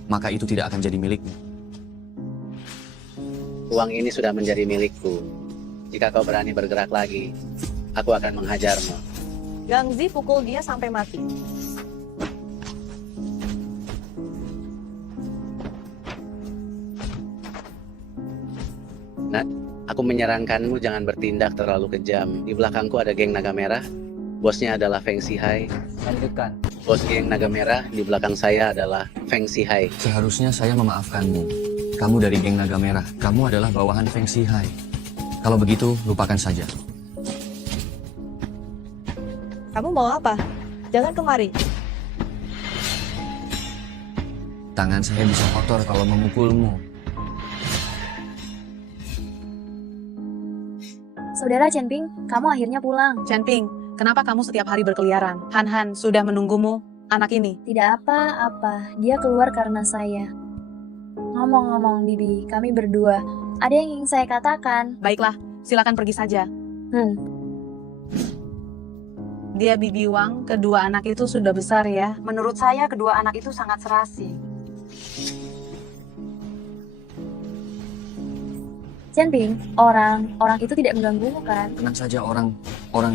maka itu tidak akan jadi milikmu. Uang ini sudah menjadi milikku. Jika kau berani bergerak lagi, aku akan menghajarmu. Gangzi pukul dia sampai mati. Nak, aku menyarankanmu jangan bertindak terlalu kejam. Di belakangku ada geng naga merah. Bosnya adalah Feng Sihai. Lanjutkan. Bos geng naga merah di belakang saya adalah Feng Sihai. Seharusnya saya memaafkanmu. Kamu dari geng naga merah. Kamu adalah bawahan Feng Sihai. Kalau begitu, lupakan saja. Kamu mau apa? Jangan kemari. Tangan saya bisa kotor kalau memukulmu. Saudara Chen Ping, kamu akhirnya pulang. Chen Ping, kenapa kamu setiap hari berkeliaran? Han Han sudah menunggumu, anak ini. Tidak apa-apa, dia keluar karena saya. Ngomong-ngomong, Bibi, kami berdua, ada yang ingin saya katakan. Baiklah, silakan pergi saja. Dia Bibi Wang, kedua anak itu sudah besar ya. Menurut saya kedua anak itu sangat serasi. Chen Ping, orang itu tidak mengganggumu kan? Tenang saja, orang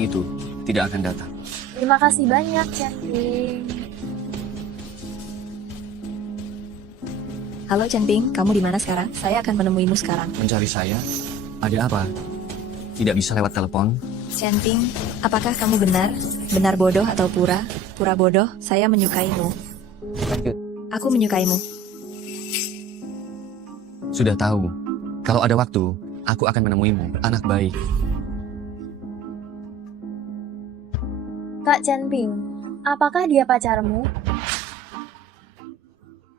itu tidak akan datang. Terima kasih banyak, Chen Ping. Halo Chen Ping, kamu di mana sekarang? Saya akan menemuimu sekarang. Mencari saya? Ada apa? Tidak bisa lewat telepon? Chen Ping, apakah kamu benar bodoh atau pura bodoh? Saya menyukaimu. Lanjut. Aku menyukaimu. Sudah tahu. Kalau ada waktu, aku akan menemuimu, anak baik. Kak Chen Ping, apakah dia pacarmu?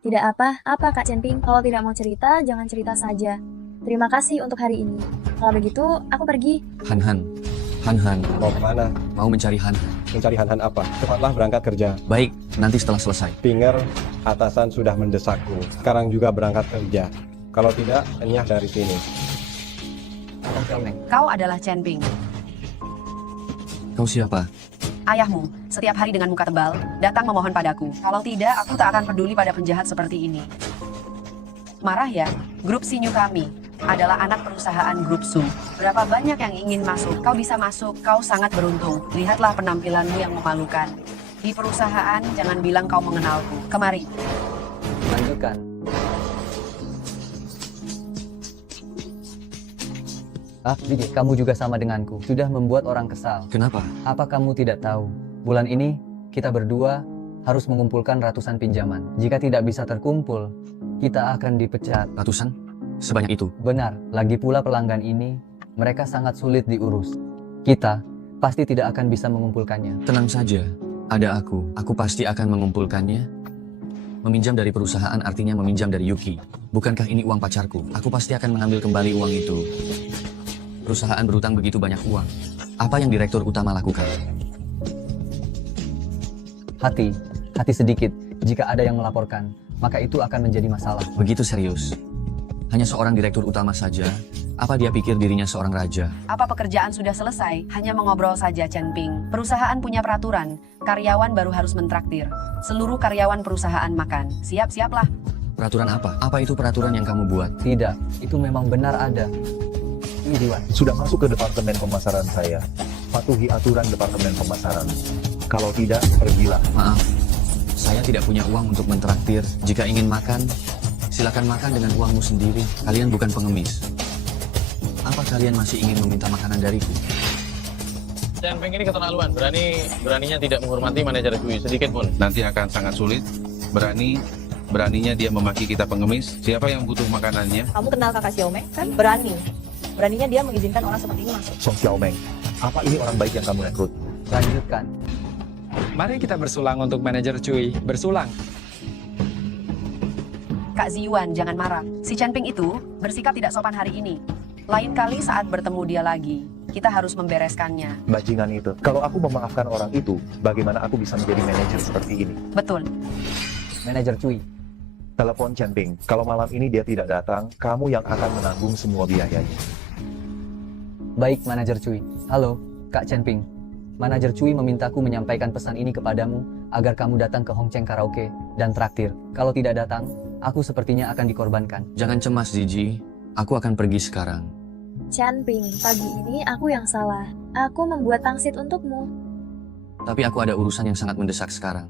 Tidak apa Kak Chen Ping, kalau tidak mau cerita, jangan cerita saja. Terima kasih untuk hari ini. Kalau begitu, aku pergi. Han Han. Mau kemana? Mau mencari Han. Mencari Han apa? Cepatlah berangkat kerja. Baik, nanti setelah selesai. Pinger, atasan sudah mendesakku. Sekarang juga berangkat kerja. Kalau tidak, enyah dari sini. Kau adalah Chen Ping. Kau siapa? Ayahmu, setiap hari dengan muka tebal, datang memohon padaku. Kalau tidak, aku tak akan peduli pada penjahat seperti ini. Marah ya? Grup Sinyu kami. adalah anak perusahaan Grup Su. Berapa banyak yang ingin masuk? Kau bisa masuk, kau sangat beruntung. Lihatlah penampilanmu yang memalukan. Di perusahaan, jangan bilang kau mengenalku. Kemari. Lanjutkan. Dikit, kamu juga sama denganku. Sudah membuat orang kesal. Kenapa? Apa kamu tidak tahu? Bulan ini, kita berdua harus mengumpulkan ratusan pinjaman. Jika tidak bisa terkumpul, kita akan dipecat. Ratusan? Sebanyak itu? Benar. Lagi pula pelanggan ini, mereka sangat sulit diurus. Kita pasti tidak akan bisa mengumpulkannya. Tenang saja. Ada aku. Aku pasti akan mengumpulkannya. Meminjam dari perusahaan artinya meminjam dari Yuki. Bukankah ini uang pacarku? Aku pasti akan mengambil kembali uang itu. Perusahaan berutang begitu banyak uang. Apa yang direktur utama lakukan? Hati sedikit. Jika ada yang melaporkan, maka itu akan menjadi masalah. Begitu serius? Hanya seorang direktur utama saja? Apa dia pikir dirinya seorang raja? Apa pekerjaan sudah selesai? Hanya mengobrol saja, Chen Ping. Perusahaan punya peraturan. Karyawan baru harus mentraktir. Seluruh karyawan perusahaan makan. Siap-siaplah. Peraturan apa? Apa itu peraturan yang kamu buat? Tidak, itu memang benar ada. Ini Diwan. Sudah masuk ke departemen pemasaran saya. Patuhi aturan departemen pemasaran. Kalau tidak, pergilah. Maaf, saya tidak punya uang untuk mentraktir. Jika ingin makan, silakan makan dengan uangmu sendiri. Kalian bukan pengemis. Apa kalian masih ingin meminta makanan dariku? Chen Ping ini keterlaluan. Beraninya tidak menghormati manajer Cui sedikit pun. Nanti akan sangat sulit. Beraninya dia memaki kita pengemis. Siapa yang butuh makanannya? Kamu kenal kakak Xiaomeng kan? Beraninya dia mengizinkan orang seperti ini masuk. Song Xiaomeng, apa ini orang baik yang kamu rekrut? Lanjutkan. Mari kita bersulang untuk manajer Cui. Bersulang. Kak Ziyuan, jangan marah. Si Chen Ping itu bersikap tidak sopan hari ini. Lain kali saat bertemu dia lagi, kita harus membereskannya. Bajingan itu. Kalau aku memaafkan orang itu, bagaimana aku bisa menjadi manajer seperti ini? Betul. Manajer Cui. Telepon Chen Ping. Kalau malam ini dia tidak datang, kamu yang akan menanggung semua biayanya. Baik, Manajer Cui. Halo, Kak Chen Ping. Manajer Cui memintaku menyampaikan pesan ini kepadamu agar kamu datang ke Hongcheng Karaoke dan traktir. Kalau tidak datang, aku sepertinya akan dikorbankan. Jangan cemas, Gigi. Aku akan pergi sekarang. Chen Ping, pagi ini aku yang salah. Aku membuat pangsit untukmu. Tapi aku ada urusan yang sangat mendesak sekarang.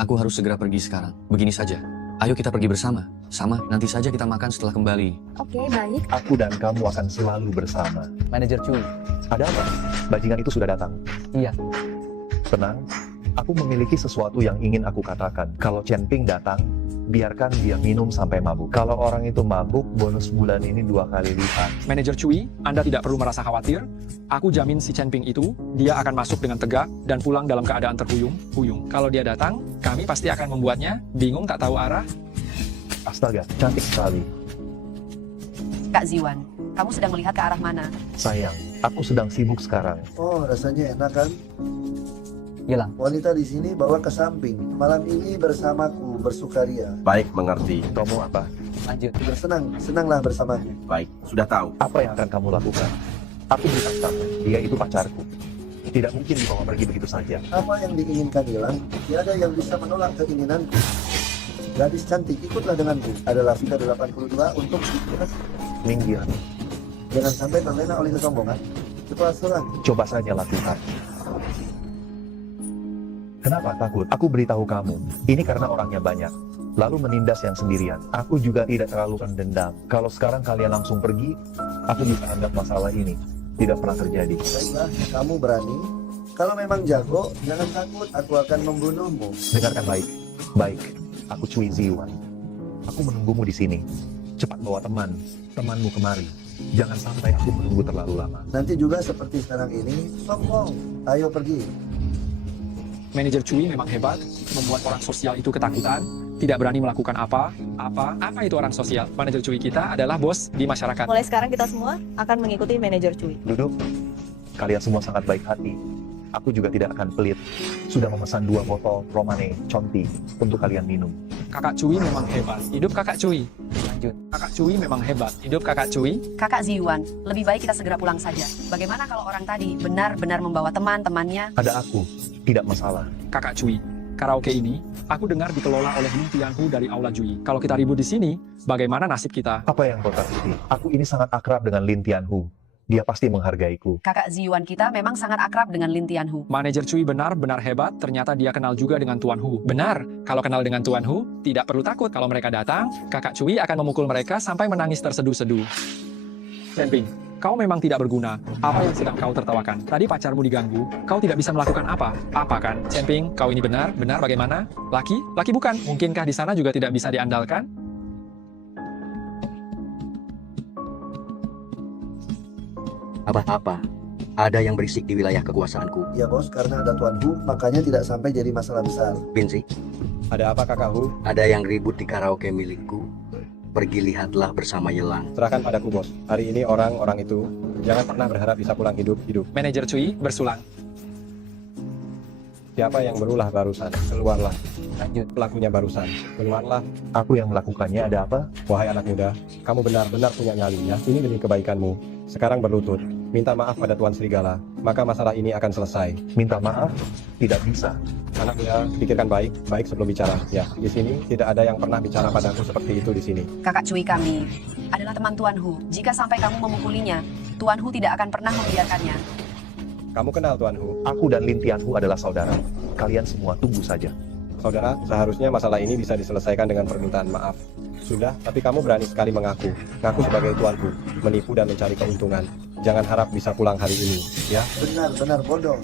Aku harus segera pergi sekarang. Begini saja. Ayo kita pergi bersama. Nanti saja kita makan setelah kembali. Oke, baik. Aku dan kamu akan selalu bersama. Manajer Cui. Ada apa? Bajingan itu sudah datang. Iya. Tenang, aku memiliki sesuatu yang ingin aku katakan. Kalau Chen Ping datang, biarkan dia minum sampai mabuk. Kalau orang itu mabuk, bonus bulan ini 2 kali lipat. Manajer Cui, Anda tidak perlu merasa khawatir. Aku jamin si Chen Ping itu, dia akan masuk dengan tegak dan pulang dalam keadaan terhuyung-huyung. Kalau dia datang, kami pasti akan membuatnya bingung tak tahu arah. Astaga, cantik sekali. Kak Ziyuan, kamu sedang melihat ke arah mana? Sayang, aku sedang sibuk sekarang. Oh, rasanya enak kan? Hilang. Wanita di sini bawa ke samping. Malam ini bersamaku bersukaria. Baik, mengerti. Kamu apa? Lanjut. Senanglah bersamaku. Baik, sudah tahu. Apa yang akan kamu lakukan? Aku bilang kamu, dia itu pacarku. Tidak mungkin dibawa pergi begitu saja. Apa yang diinginkan hilang? Tiada yang bisa menolak keinginanku. Gadis cantik, ikutlah denganku. Adalah Vita 82 untuk minggir. Jangan sampai terlena oleh kesombongan. Cepat serang. Coba saja lakukan. Kenapa takut? Aku beritahu kamu, ini karena orangnya banyak. Lalu menindas yang sendirian. Aku juga tidak terlalu dendam. Kalau sekarang kalian langsung pergi, aku bisa anggap masalah ini tidak pernah terjadi. Baiklah, kamu berani. Kalau memang jago, jangan takut. Aku akan membunuhmu. Dengarkan baik. Baik, aku Cui Ziyuan. Aku menunggumu di sini. Cepat bawa temanmu kemari. Jangan sampai aku menunggu terlalu lama. Nanti juga seperti sekarang ini, sombong. Ayo pergi. Manajer Cui memang hebat, membuat orang sosial itu ketakutan, tidak berani melakukan apa itu orang sosial. Manajer Cui kita adalah bos di masyarakat. Mulai sekarang kita semua akan mengikuti manajer Cui. Duduk. Kalian semua sangat baik hati. Aku juga tidak akan pelit. Sudah memesan 2 botol Romane Conti untuk kalian minum. Kakak Cui memang hebat. Hidup Kakak Cui. Lanjut. Kakak Cui memang hebat. Hidup Kakak Cui. Kakak Ziyuan, lebih baik kita segera pulang saja. Bagaimana kalau orang tadi benar-benar membawa teman-temannya? Ada aku. Tidak masalah. Kakak Cui, karaoke ini, aku dengar dikelola oleh Lin Tianhu dari Aula Jui. Kalau kita ribut di sini, bagaimana nasib kita? Apa yang kau takuti? Aku ini sangat akrab dengan Lin Tianhu. Dia pasti menghargaiku. Kakak Ziyuan kita memang sangat akrab dengan Lin Tianhu. Manajer Cui benar-benar hebat, ternyata dia kenal juga dengan Tuan Hu. Benar, kalau kenal dengan Tuan Hu, tidak perlu takut kalau mereka datang, kakak Cui akan memukul mereka sampai menangis terseduh-seduh. Chen-Ping, kau memang tidak berguna. Apa yang sedang kau tertawakan? Tadi pacarmu diganggu, kau tidak bisa melakukan apa? Apa kan? Chen-Ping, kau ini benar bagaimana? Laki? Laki bukan? Mungkinkah di sana juga tidak bisa diandalkan? Apa-apa, ada yang berisik di wilayah kekuasaanku. Ya bos, karena ada Tuan Hu, makanya tidak sampai jadi masalah besar. Binsi, Ada apa kakak Hu? ada yang ribut di karaoke milikku. Pergi lihatlah bersama Yelang. Serahkan padaku bos. Hari ini orang-orang itu jangan pernah berharap bisa pulang hidup-hidup. Manajer Cui bersulang. Siapa yang berulah barusan? Keluarlah. Lanjut. Pelakunya barusan. Keluarlah. Aku yang melakukannya, ada apa? Wahai anak muda, kamu benar-benar punya nyali ya. Ini demi kebaikanmu. Sekarang berlutut. Minta maaf pada Tuan Serigala. Maka masalah ini akan selesai. Minta maaf? Tidak bisa. Anak muda, pikirkan baik sebelum bicara. Ya, di sini tidak ada yang pernah bicara padaku seperti itu di sini. Kakak Cui kami adalah teman Tuan Hu. Jika sampai kamu memukulinya, Tuan Hu tidak akan pernah membiarkannya. Kamu kenal Tuan Hu? Aku dan Lin Tianhu adalah saudara. Kalian semua tunggu saja. Saudara, seharusnya masalah ini bisa diselesaikan dengan permintaan maaf. Sudah, tapi kamu berani sekali mengaku sebagai Tuan Hu, menipu dan mencari keuntungan. Jangan harap bisa pulang hari ini, ya? Benar bodoh.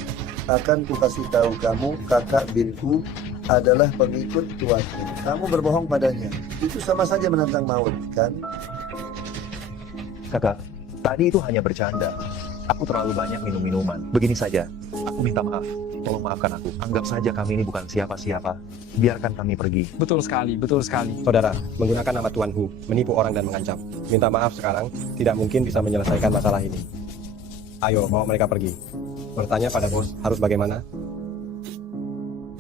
Akan ku kasih tahu kamu, kakak Binku adalah pengikut Tuan Hu. Kamu berbohong padanya. Itu sama saja menantang maut, kan? Kakak, tadi itu hanya bercanda. Aku terlalu banyak minum minuman. Begini saja, aku minta maaf. Tolong maafkan aku. Anggap saja kami ini bukan siapa-siapa. Biarkan kami pergi. Betul sekali, betul sekali. Saudara, menggunakan nama Tuan Hu, menipu orang dan mengancam. Minta maaf sekarang, tidak mungkin bisa menyelesaikan masalah ini. Ayo, bawa mereka pergi. Bertanya pada bos, harus bagaimana?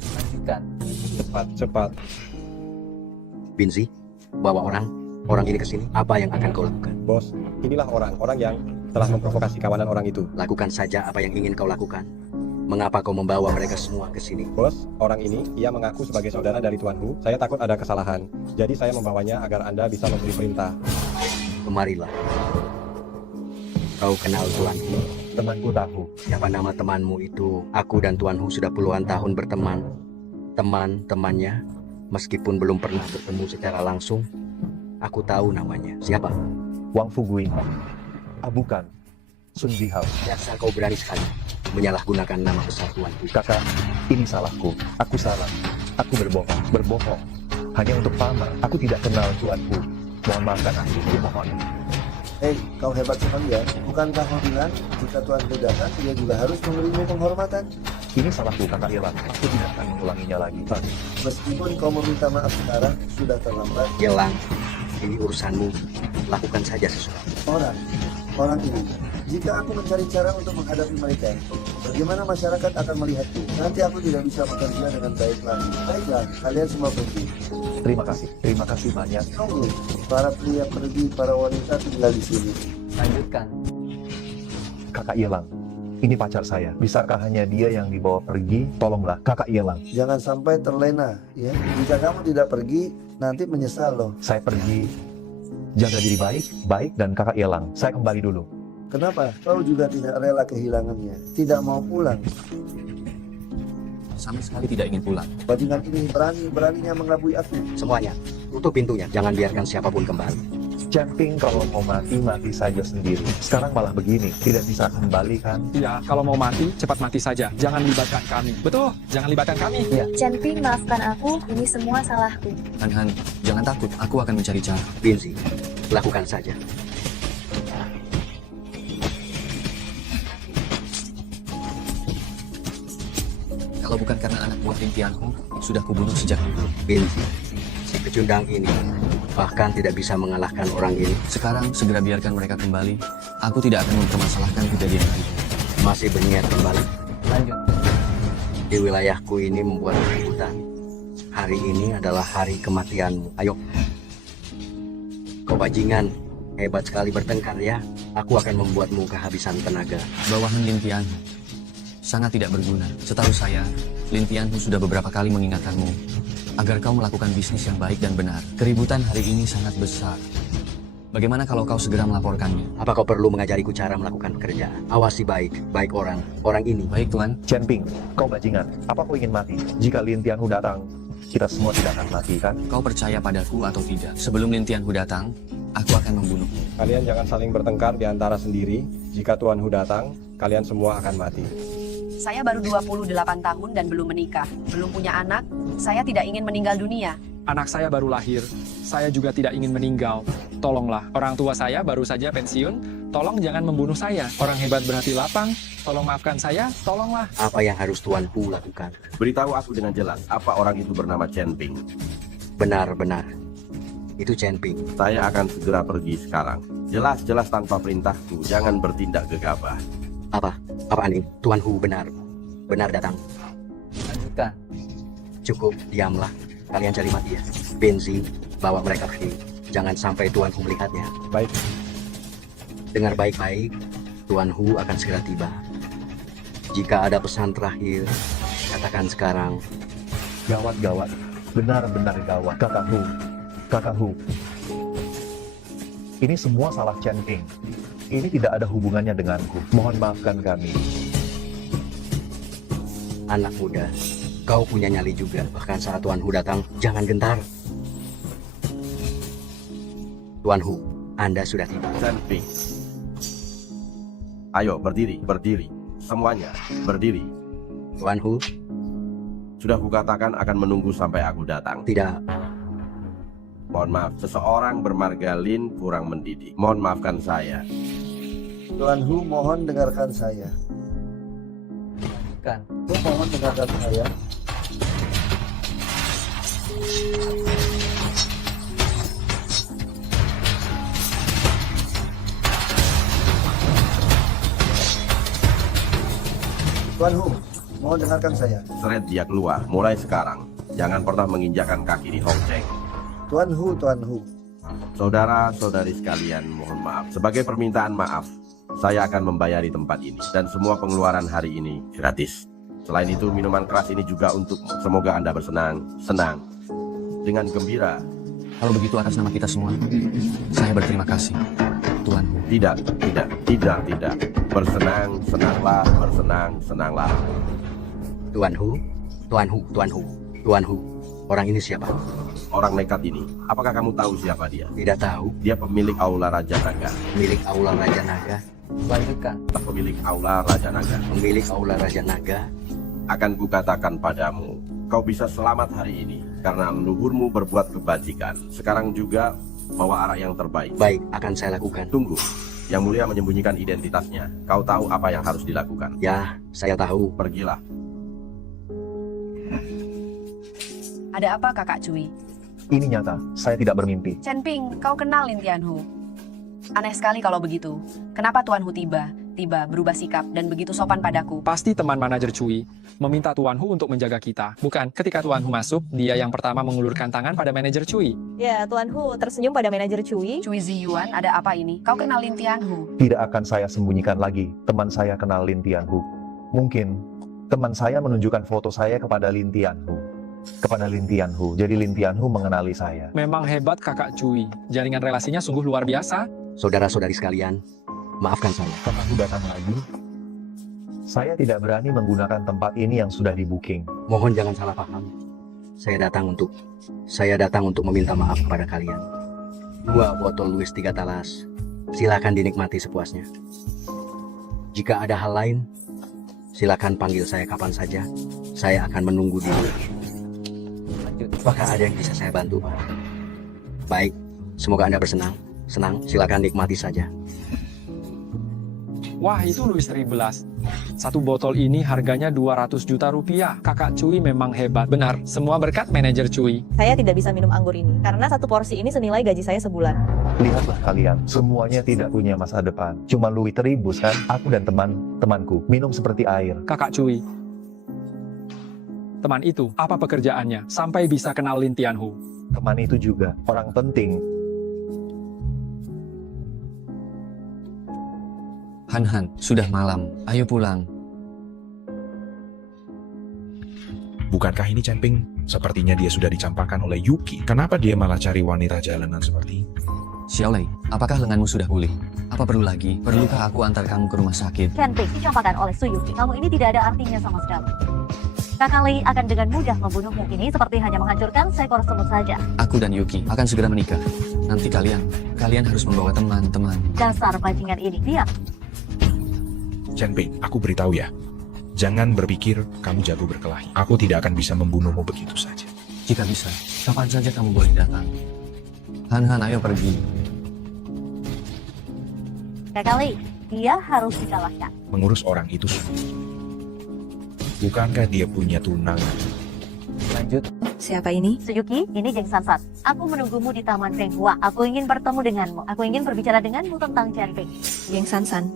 Lanjutkan. Cepat. Binsi, bawa orang ini ke sini. Apa yang akan kau lakukan? Bos, inilah orang yang telah memprovokasi kawanan orang itu. Lakukan saja apa yang ingin kau lakukan. Mengapa kau membawa mereka semua ke sini? Bos, orang ini, ia mengaku sebagai saudara dari Tuan Hu. Saya takut ada kesalahan. Jadi saya membawanya agar Anda bisa memberi perintah. Kemarilah. Kau kenal Tuan Hu? Temanku tahu. Siapa nama temanmu itu? Aku dan Tuan Hu sudah puluhan tahun berteman. Teman-temannya, meskipun belum pernah bertemu secara langsung, aku tahu namanya. Siapa? Wang Fuguin. Bukan. Sun Jihao. Biasa kau berani sekali menyalahgunakan nama besar Tuan Hu. Kakak, ini salahku. Aku salah. Aku berbohong. Hanya untuk pamer. Aku tidak kenal Tuan Hu. Mohon maafkan aku, mohon. Hei, kau hebat sekali ya. Bukankah kau bilang, jika Tuan Hu datang, dia juga harus memberimu penghormatan? Ini salahku, kakak Yelang. Aku tidak akan mengulanginya lagi. Meskipun kau meminta maaf sekarang, sudah terlambat. Yelang, ini urusanmu. Lakukan saja sesuatu. Orang ini, jika aku mencari cara untuk menghadapi mereka, bagaimana masyarakat akan melihatku? Nanti aku tidak bisa bekerja dengan baik lagi. Baiklah, kalian semua pergi. Terima kasih banyak. Tunggu, para pria pergi, para wanita tinggal di sini. Lanjutkan. Kakak Yelang, ini pacar saya. Bisakah hanya dia yang dibawa pergi? Tolonglah, kakak Yelang. Jangan sampai terlena, ya. Jika kamu tidak pergi, nanti menyesal loh. Saya pergi. Jaga diri baik, dan kakak Yelang. Saya kembali dulu. Kenapa? Kau juga tidak rela kehilangannya. Tidak mau pulang. Sama sekali tidak ingin pulang. Bajingan ini beraninya mengelabui aku. Semuanya, tutup pintunya. Jangan biarkan siapapun kembali. Chen-Ping kalau mau mati saja sendiri. Sekarang malah begini, tidak bisa kembali kan? Iya, kalau mau mati, cepat mati saja. Jangan libatkan kami. Betul, jangan libatkan kami. Iya. Chen-Ping, maafkan aku, ini semua salahku. Han, jangan takut, aku akan mencari cara. Binsi, lakukan saja. Kalau bukan karena anak buah Lin Tianhu, sudah kubunuh sejak dulu. Binsi, si pecundang ini bahkan tidak bisa mengalahkan orang ini. Sekarang segera biarkan mereka kembali. Aku tidak akan mempermasalahkan kejadian itu. Masih berniat kembali? Lanjut. Di wilayahku ini membuat keributan. Hari ini adalah hari kematianmu. Ayo. Kau bajingan, hebat sekali bertengkar ya. Aku akan membuatmu kehabisan tenaga. Bawahan Lin Tianhu. sangat tidak berguna. Setahu saya, Lin Tianhu sudah beberapa kali mengingatkanmu agar kau melakukan bisnis yang baik dan benar. Keributan hari ini sangat besar. Bagaimana kalau kau segera melaporkannya? Apa kau perlu mengajariku cara melakukan pekerjaan? Awasi baik orang ini. Baik, Tuan. Chen Ping, kau bajingan. Apa kau ingin mati? Jika Lin Tianhu datang, kita semua tidak akan mati, kan? Kau percaya padaku atau tidak? Sebelum Lin Tianhu datang, aku akan membunuhmu. Kalian jangan saling bertengkar di antara sendiri. Jika Tuan Hu datang, kalian semua akan mati. Saya baru 28 tahun dan belum menikah. Belum punya anak, saya tidak ingin meninggal dunia. Anak saya baru lahir, saya juga tidak ingin meninggal. Tolonglah, orang tua saya baru saja pensiun, tolong jangan membunuh saya. Orang hebat berhati lapang, tolong maafkan saya, tolonglah. Apa yang harus Tuan Hu lakukan? Beritahu aku dengan jelas, apa orang itu bernama Chen Ping? Benar. Itu Chen Ping. Saya akan segera pergi sekarang. Jelas-jelas tanpa perintahku, jangan bertindak gegabah. Apaan ini? Tuan Hu benar datang. Lanjutkan. Cukup, diamlah. Kalian cari mati ya. Benzi, bawa mereka pergi. Jangan sampai Tuan Hu melihatnya. Baik. Dengar baik-baik, Tuan Hu akan segera tiba. Jika ada pesan terakhir, katakan sekarang. Gawat. Benar-benar gawat. Kakak Hu. Ini semua salah Chen Ping. Ini tidak ada hubungannya denganku. Mohon maafkan kami. Anak muda, kau punya nyali juga. Bahkan saat Tuan Hu datang, jangan gentar. Tuan Hu, Anda sudah tiba. Chen Ping. Ayo, berdiri. Semuanya, berdiri. Tuan Hu. Sudah kukatakan akan menunggu sampai aku datang. Tidak. Mohon maaf, seseorang bermarga Lin kurang mendidik. Mohon maafkan saya. Tuan Hu, mohon dengarkan saya. Kan. Mohon dengarkan saya. Tuan Hu, mohon dengarkan saya. Seret dia keluar, mulai sekarang. Jangan pernah menginjakkan kaki di Hong Cheng. Tuan Hu. Saudara-saudari sekalian, mohon maaf. Sebagai permintaan maaf, saya akan membayari tempat ini. Dan semua pengeluaran hari ini gratis. Selain itu, minuman keras ini juga untukmu. Semoga Anda senang, dengan gembira. Kalau begitu atas nama kita semua, saya berterima kasih, Tuan Hu. Tidak. Senanglah. Tuan Hu. Orang ini siapa? Orang nekat ini. Apakah kamu tahu siapa dia? Tidak tahu. Dia pemilik Aula Raja Naga. Milik Aula Raja Naga. Lanjutkan. Pemilik Aula Raja Naga. Pemilik Aula Raja Naga. Akan kukatakan padamu, kau bisa selamat hari ini karena leluhurmu berbuat kebajikan. Sekarang juga bawa arak yang terbaik. Baik, akan saya lakukan. Tunggu. Yang mulia menyembunyikan identitasnya. Kau tahu apa yang harus dilakukan? Ya, saya tahu. Pergilah. Ada apa, Kakak Cui? Ini nyata, saya tidak bermimpi. Chen Ping, kau kenal Lin Tianhu? Aneh sekali kalau begitu. Kenapa Tuan Hu tiba berubah sikap dan begitu sopan padaku? Pasti teman manajer Cui meminta Tuan Hu untuk menjaga kita. Bukan, ketika Tuan Hu masuk, dia yang pertama mengulurkan tangan pada manajer Cui. Ya, Tuan Hu tersenyum pada manajer Cui. Cui Ziyuan, ada apa ini? Kau kenal Lin Tianhu? Tidak akan saya sembunyikan lagi. Teman saya kenal Lin Tianhu. Mungkin teman saya menunjukkan foto saya kepada Lin Tianhu. Jadi Lin Tianhu mengenali saya. Memang hebat kakak Cui. Jaringan relasinya sungguh luar biasa. Saudara-saudari sekalian, maafkan saya. Kakak Hu datang lagi. Saya tidak berani menggunakan tempat ini yang sudah di-booking. Mohon jangan salah paham. Saya datang untuk meminta maaf kepada kalian. 2 botol Louis 3 talas. Silakan dinikmati sepuasnya. Jika ada hal lain, silakan panggil saya kapan saja. Saya akan menunggu di luar. Apakah ada yang bisa saya bantu, Pak? Baik, semoga Anda bersenang. Silakan nikmati saja. Wah, itu Louis 13. Satu botol ini harganya 200 juta rupiah. Kakak Cui memang hebat. Benar, semua berkat manajer Cui. Saya tidak bisa minum anggur ini, karena satu porsi ini senilai gaji saya sebulan. Lihatlah kalian, semuanya tidak punya masa depan. Cuma Louis Tribus kan? Aku dan temanku minum seperti air. Kakak Cui, teman itu, apa pekerjaannya? Sampai bisa kenal Lin Tianhu. Teman itu juga orang penting. Han, sudah malam. Ayo pulang. Bukankah ini Chen Ping? Sepertinya dia sudah dicampakkan oleh Yuki. Kenapa dia malah cari wanita jalanan seperti ini? Xiaolei, apakah lenganmu sudah pulih? Apa perlu lagi? Perlukah aku antar kamu ke rumah sakit? Chen Ping dicampakkan oleh Su Yuki. Kamu ini tidak ada artinya sama sekali. Kakak Lei akan dengan mudah membunuhmu. Ini seperti hanya menghancurkan seekor semut saja. Aku dan Yuki akan segera menikah. Nanti kalian harus membawa teman-teman. Dasar bajingan ini. Dia Chen Ping, aku beritahu ya. Jangan berpikir kamu jago berkelahi. Aku tidak akan bisa membunuhmu begitu saja. Jika bisa, kapan saja kamu boleh datang. Han, ayo pergi. Kakak Lei, dia harus dikalahkan. Mengurus orang itu sulit. Bukankah dia punya tunangan? Lanjut. Siapa ini? Suyuki, ini Geng Sansan. Aku menunggumu di Taman Fenghua. Aku ingin bertemu denganmu. Aku ingin berbicara denganmu tentang Chen Ping. Geng Sansan.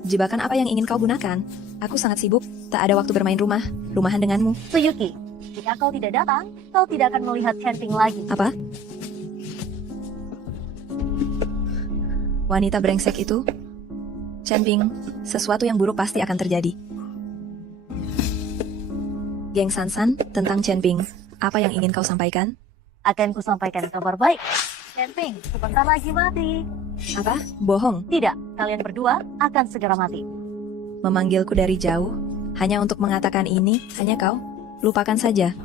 Jebakan apa yang ingin kau gunakan? Aku sangat sibuk, tak ada waktu bermain rumahan denganmu. Suyuki, jika kau tidak datang, kau tidak akan melihat Chen Ping lagi. Apa? Wanita brengsek itu? Chen Ping, sesuatu yang buruk pasti akan terjadi. Geng Sansan, tentang Chen Ping, apa yang ingin kau sampaikan? Akan kusampaikan kabar baik. Chen Ping, sebentar lagi mati. Apa? Bohong? Tidak, kalian berdua akan segera mati. Memanggilku dari jauh, hanya untuk mengatakan ini, hanya kau? Lupakan saja.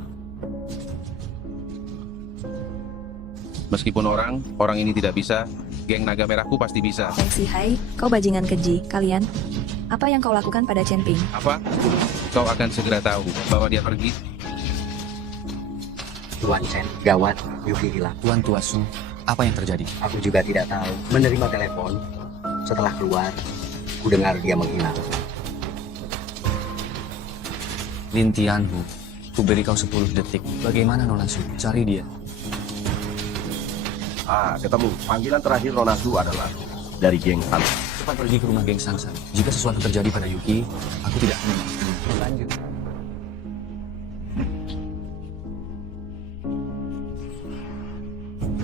Meskipun orang ini tidak bisa, geng naga merahku pasti bisa. Feng Shihai, kau bajingan keji, kalian. Apa yang kau lakukan pada Chen Ping? Apa? Kau akan segera tahu bahwa dia pergi. Tuan Chen, gawat, Yuki hilang. Tuan Tuasu, apa yang terjadi? Aku juga tidak tahu. Menerima telepon, setelah keluar, ku dengar dia menghilang. Lin Tianhu, ku beri kau 10 detik. Bagaimana Nona Su? Cari dia. Ketemu. Panggilan terakhir Nona Su adalah dari Geng Sansan. Cepat pergi ke rumah Geng Sansan. Jika sesuatu terjadi pada Yuki, aku tidak akan memaafkanmu. Lanjut.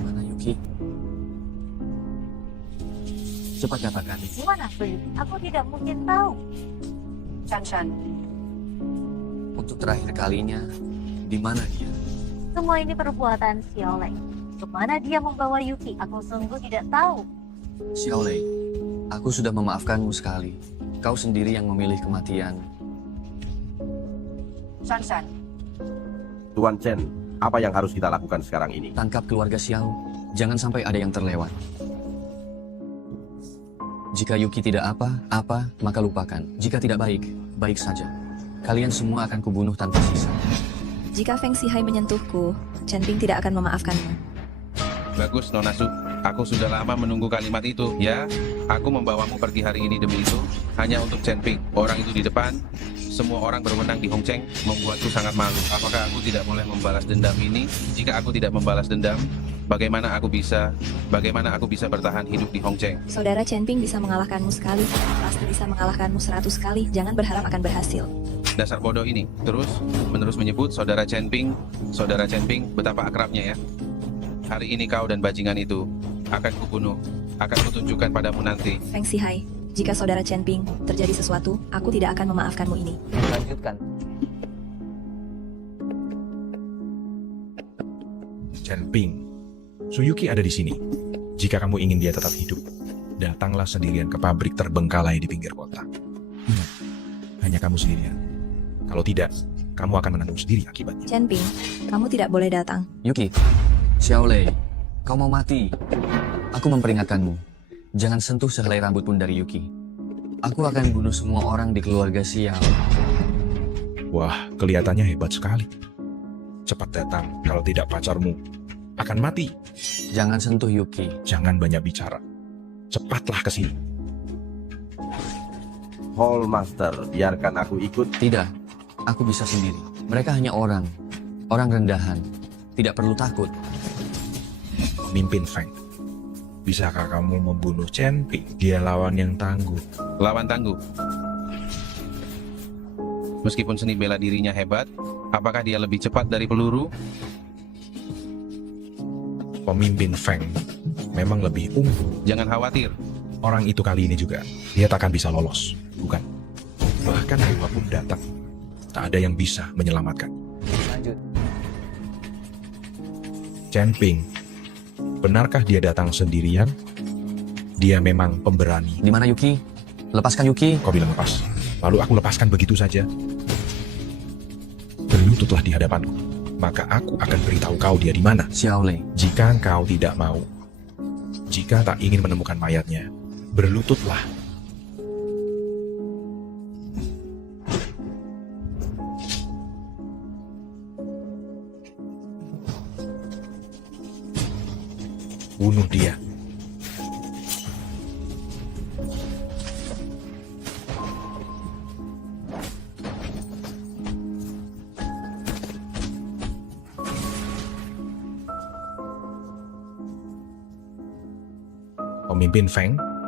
Mana Yuki? Cepat katakan. Di mana Suyuki? Aku tidak mungkin tahu. Shan. Untuk terakhir kalinya, di mana dia? Semua ini perbuatan Xiaolei. Kemana dia membawa Yuki? Aku sungguh tidak tahu. Xiaolei, aku sudah memaafkanmu sekali. Kau sendiri yang memilih kematian. Shan. Tuan Chen, apa yang harus kita lakukan sekarang ini? Tangkap keluarga Xiao. Jangan sampai ada yang terlewat. Jika Yuki tidak apa-apa, maka lupakan. Jika tidak baik, baik saja. Kalian semua akan kubunuh tanpa sisa. Jika Feng Shihai menyentuhku, Chen Ping tidak akan memaafkanmu. Bagus, Nona Su. Aku sudah lama menunggu kalimat itu. Ya, aku membawamu pergi hari ini demi itu, hanya untuk Chen Ping. Orang itu di depan, semua orang berwenang di Hongcheng, membuatku sangat malu. Apakah aku tidak boleh membalas dendam ini? Jika aku tidak membalas dendam, bagaimana aku bisa bertahan hidup di Hongcheng? Saudara Chen Ping bisa mengalahkanmu sekali, pasti bisa mengalahkanmu 100 kali. Jangan berharap akan berhasil. Dasar bodoh ini. Menerus menyebut saudara Chen Ping, betapa akrabnya ya. Hari ini kau dan bajingan itu akan kubunuh, akan kutunjukkan padamu nanti. Feng Shihai, jika saudara Chen Ping terjadi sesuatu, aku tidak akan memaafkanmu ini. Lanjutkan. Chen Ping, Suyuki ada di sini. Jika kamu ingin dia tetap hidup, datanglah sendirian ke pabrik terbengkalai di pinggir kota. Ingat, hanya kamu sendirian. Kalau tidak, kamu akan menanggung sendiri akibatnya. Chen Ping, kamu tidak boleh datang. Yuki, Xiaolei, kau mau mati. Aku memperingatkanmu. Jangan sentuh sehelai rambut pun dari Yuki. Aku akan bunuh semua orang di keluarga Xiao. Wah, kelihatannya hebat sekali. Cepat datang, kalau tidak pacarmu akan mati. Jangan sentuh Yuki. Jangan banyak bicara. Cepatlah ke sini. Hall Master, biarkan aku ikut. Tidak, aku bisa sendiri. Mereka hanya orang rendahan. Tidak perlu takut. Pemimpin Feng, bisakah kamu membunuh Chen Ping? Dia lawan yang tangguh. Lawan tangguh. Meskipun seni bela dirinya hebat, apakah dia lebih cepat dari peluru? Pemimpin Feng memang lebih unggul. Jangan khawatir. Orang itu kali ini juga, dia takkan bisa lolos, bukan? Bahkan dewa pun datang. Tak ada yang bisa menyelamatkan. Lanjut. Chen Ping, benarkah dia datang sendirian? Dia memang pemberani. Di mana Yuki? Lepaskan Yuki. Kau bilang lepas. Lalu aku lepaskan begitu saja. Berlututlah di hadapanku. Maka aku akan beritahu kau dia di mana. Xiaolei. Jika kau tidak mau, jika tak ingin menemukan mayatnya, berlututlah. Bunuh dia.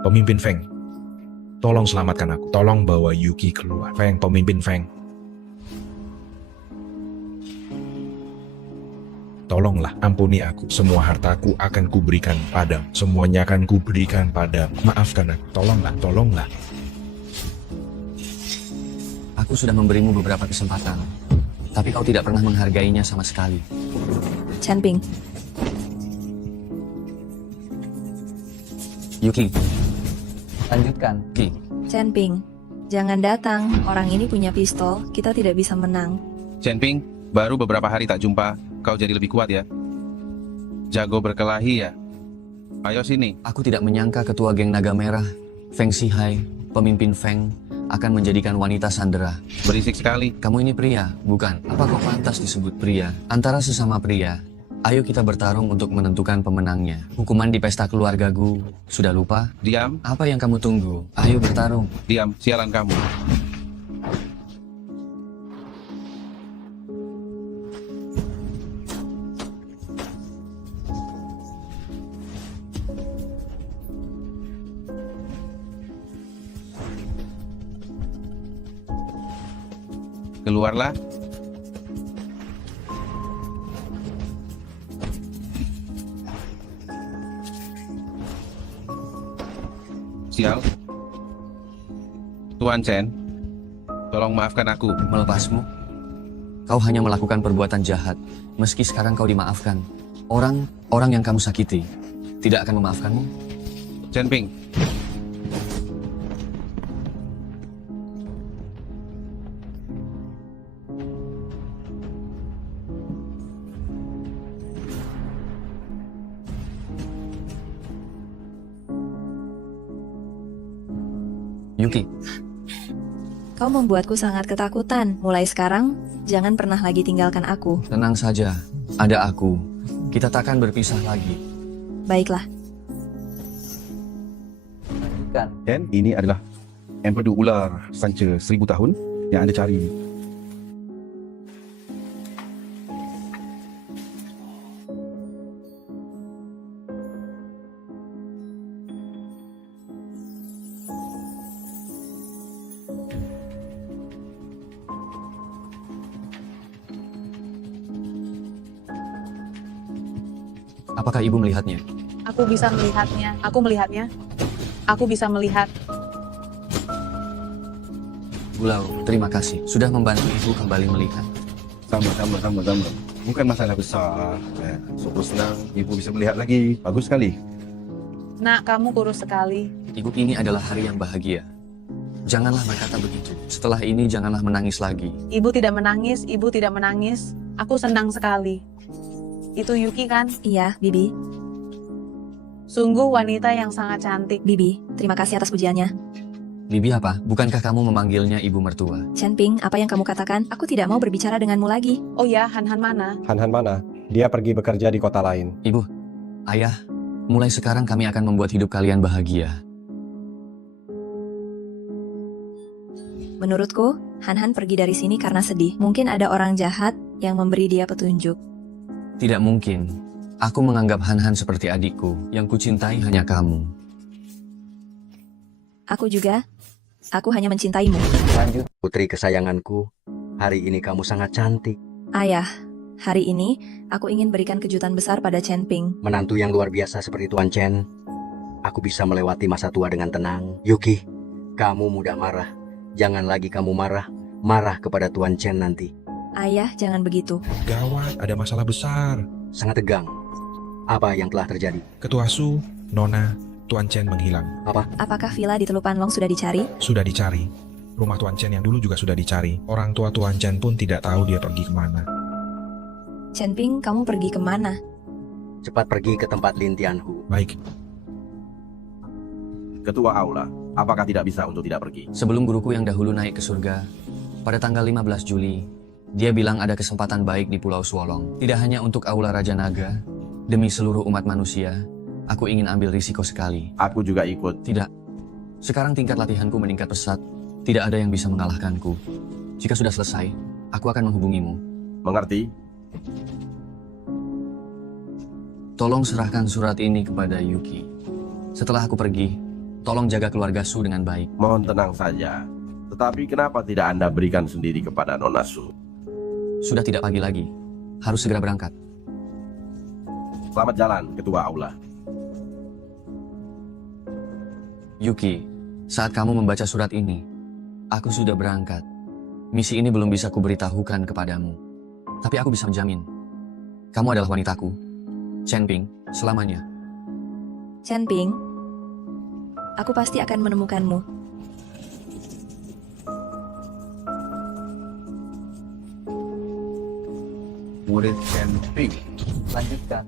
Pemimpin Feng, tolong selamatkan aku. Tolong bawa Yuki keluar. Pemimpin Feng. Tolonglah, ampuni aku. Semua hartaku akan kuberikan padamu. Semuanya akan kuberikan padamu. Maafkan aku. Tolonglah. Aku sudah memberimu beberapa kesempatan, tapi kau tidak pernah menghargainya sama sekali. Chen Ping, Yuki. Lanjutkan. Yuki. Chen Ping, jangan datang. Orang ini punya pistol, kita tidak bisa menang. Chen Ping, baru beberapa hari tak jumpa, kau jadi lebih kuat ya. Jago berkelahi ya. Ayo sini. Aku tidak menyangka ketua geng Naga Merah, Feng Xihai, pemimpin Feng, akan menjadikan wanita sandera. Berisik sekali. Kamu ini pria, bukan? Apa kau pantas disebut pria? Antara sesama pria, ayo kita bertarung untuk menentukan pemenangnya. Hukuman di pesta keluargaku, sudah lupa? Diam. Apa yang kamu tunggu? Ayo bertarung. Diam, sialan kamu. Keluarlah. Sial. Tuan Chen, tolong maafkan aku. Melepasmu? Kau hanya melakukan perbuatan jahat, meski sekarang kau dimaafkan. Orang yang kamu sakiti, tidak akan memaafkanmu? Chen Ping. Yuki. Kau membuatku sangat ketakutan. Mulai sekarang, jangan pernah lagi tinggalkan aku. Tenang saja, ada aku. Kita takkan berpisah lagi. Baiklah. Dan ini adalah empedu ular sanca 1000 tahun yang Anda cari. Apakah ibu melihatnya? Aku bisa melihatnya. Aku melihatnya. Aku bisa melihat. Gulau, terima kasih. Sudah membantu ibu kembali melihat. Sama. Bukan masalah besar. Super senang ibu bisa melihat lagi. Bagus sekali. Nak, kamu kurus sekali. Ibu, ini adalah hari yang bahagia. Janganlah berkata begitu. Setelah ini janganlah menangis lagi. Ibu tidak menangis, ibu tidak menangis. Aku senang sekali. Itu Yuki kan? Iya, Bibi. Sungguh wanita yang sangat cantik. Bibi, terima kasih atas pujiannya. Bibi apa? Bukankah kamu memanggilnya ibu mertua? Chen Ping, apa yang kamu katakan? Aku tidak mau berbicara denganmu lagi. Oh ya, Han-Han mana? Han-Han mana? Dia pergi bekerja di kota lain. Ibu, ayah, mulai sekarang kami akan membuat hidup kalian bahagia. Menurutku, Han-Han pergi dari sini karena sedih. Mungkin ada orang jahat yang memberi dia petunjuk. Tidak mungkin. Aku menganggap Han-Han seperti adikku. Yang kucintai hanya kamu. Aku juga. Aku hanya mencintaimu. Lanjut. Putri kesayanganku, hari ini kamu sangat cantik. Ayah, hari ini aku ingin berikan kejutan besar pada Chen Ping. Menantu yang luar biasa seperti Tuan Chen, aku bisa melewati masa tua dengan tenang. Yuki, kamu mudah marah. Jangan lagi kamu marah kepada Tuan Chen nanti. Ayah, jangan begitu. Gawat, ada masalah besar. Sangat tegang. Apa yang telah terjadi? Ketua Su, Nona, Tuan Chen menghilang. Apa? Apakah villa di Teluk Panlong sudah dicari? Sudah dicari. Rumah Tuan Chen yang dulu juga sudah dicari. Orang tua Tuan Chen pun tidak tahu dia pergi kemana. Chen Ping, kamu pergi kemana? Cepat pergi ke tempat Lin Tianhu. Baik. Ketua Aula, apakah tidak bisa untuk tidak pergi? Sebelum guruku yang dahulu naik ke surga, pada tanggal 15 Juli, dia bilang ada kesempatan baik di Pulau Suolong. Tidak hanya untuk Aula Raja Naga, demi seluruh umat manusia, aku ingin ambil risiko sekali. Aku juga ikut. Tidak. Sekarang tingkat latihanku meningkat pesat. Tidak ada yang bisa mengalahkanku. Jika sudah selesai, aku akan menghubungimu. Mengerti? Tolong serahkan surat ini kepada Yuki. Setelah aku pergi, tolong jaga keluarga Su dengan baik. Mohon tenang saja. Tetapi kenapa tidak Anda berikan sendiri kepada Nona Su? Sudah tidak pagi lagi. Harus segera berangkat. Selamat jalan, Ketua Aula. Yuki, saat kamu membaca surat ini, aku sudah berangkat. Misi ini belum bisa kuberitahukan kepadamu. Tapi aku bisa menjamin, kamu adalah wanitaku. Chen Ping, selamanya. Chen Ping, aku pasti akan menemukanmu. Murid Chen Ping. Lanjutkan.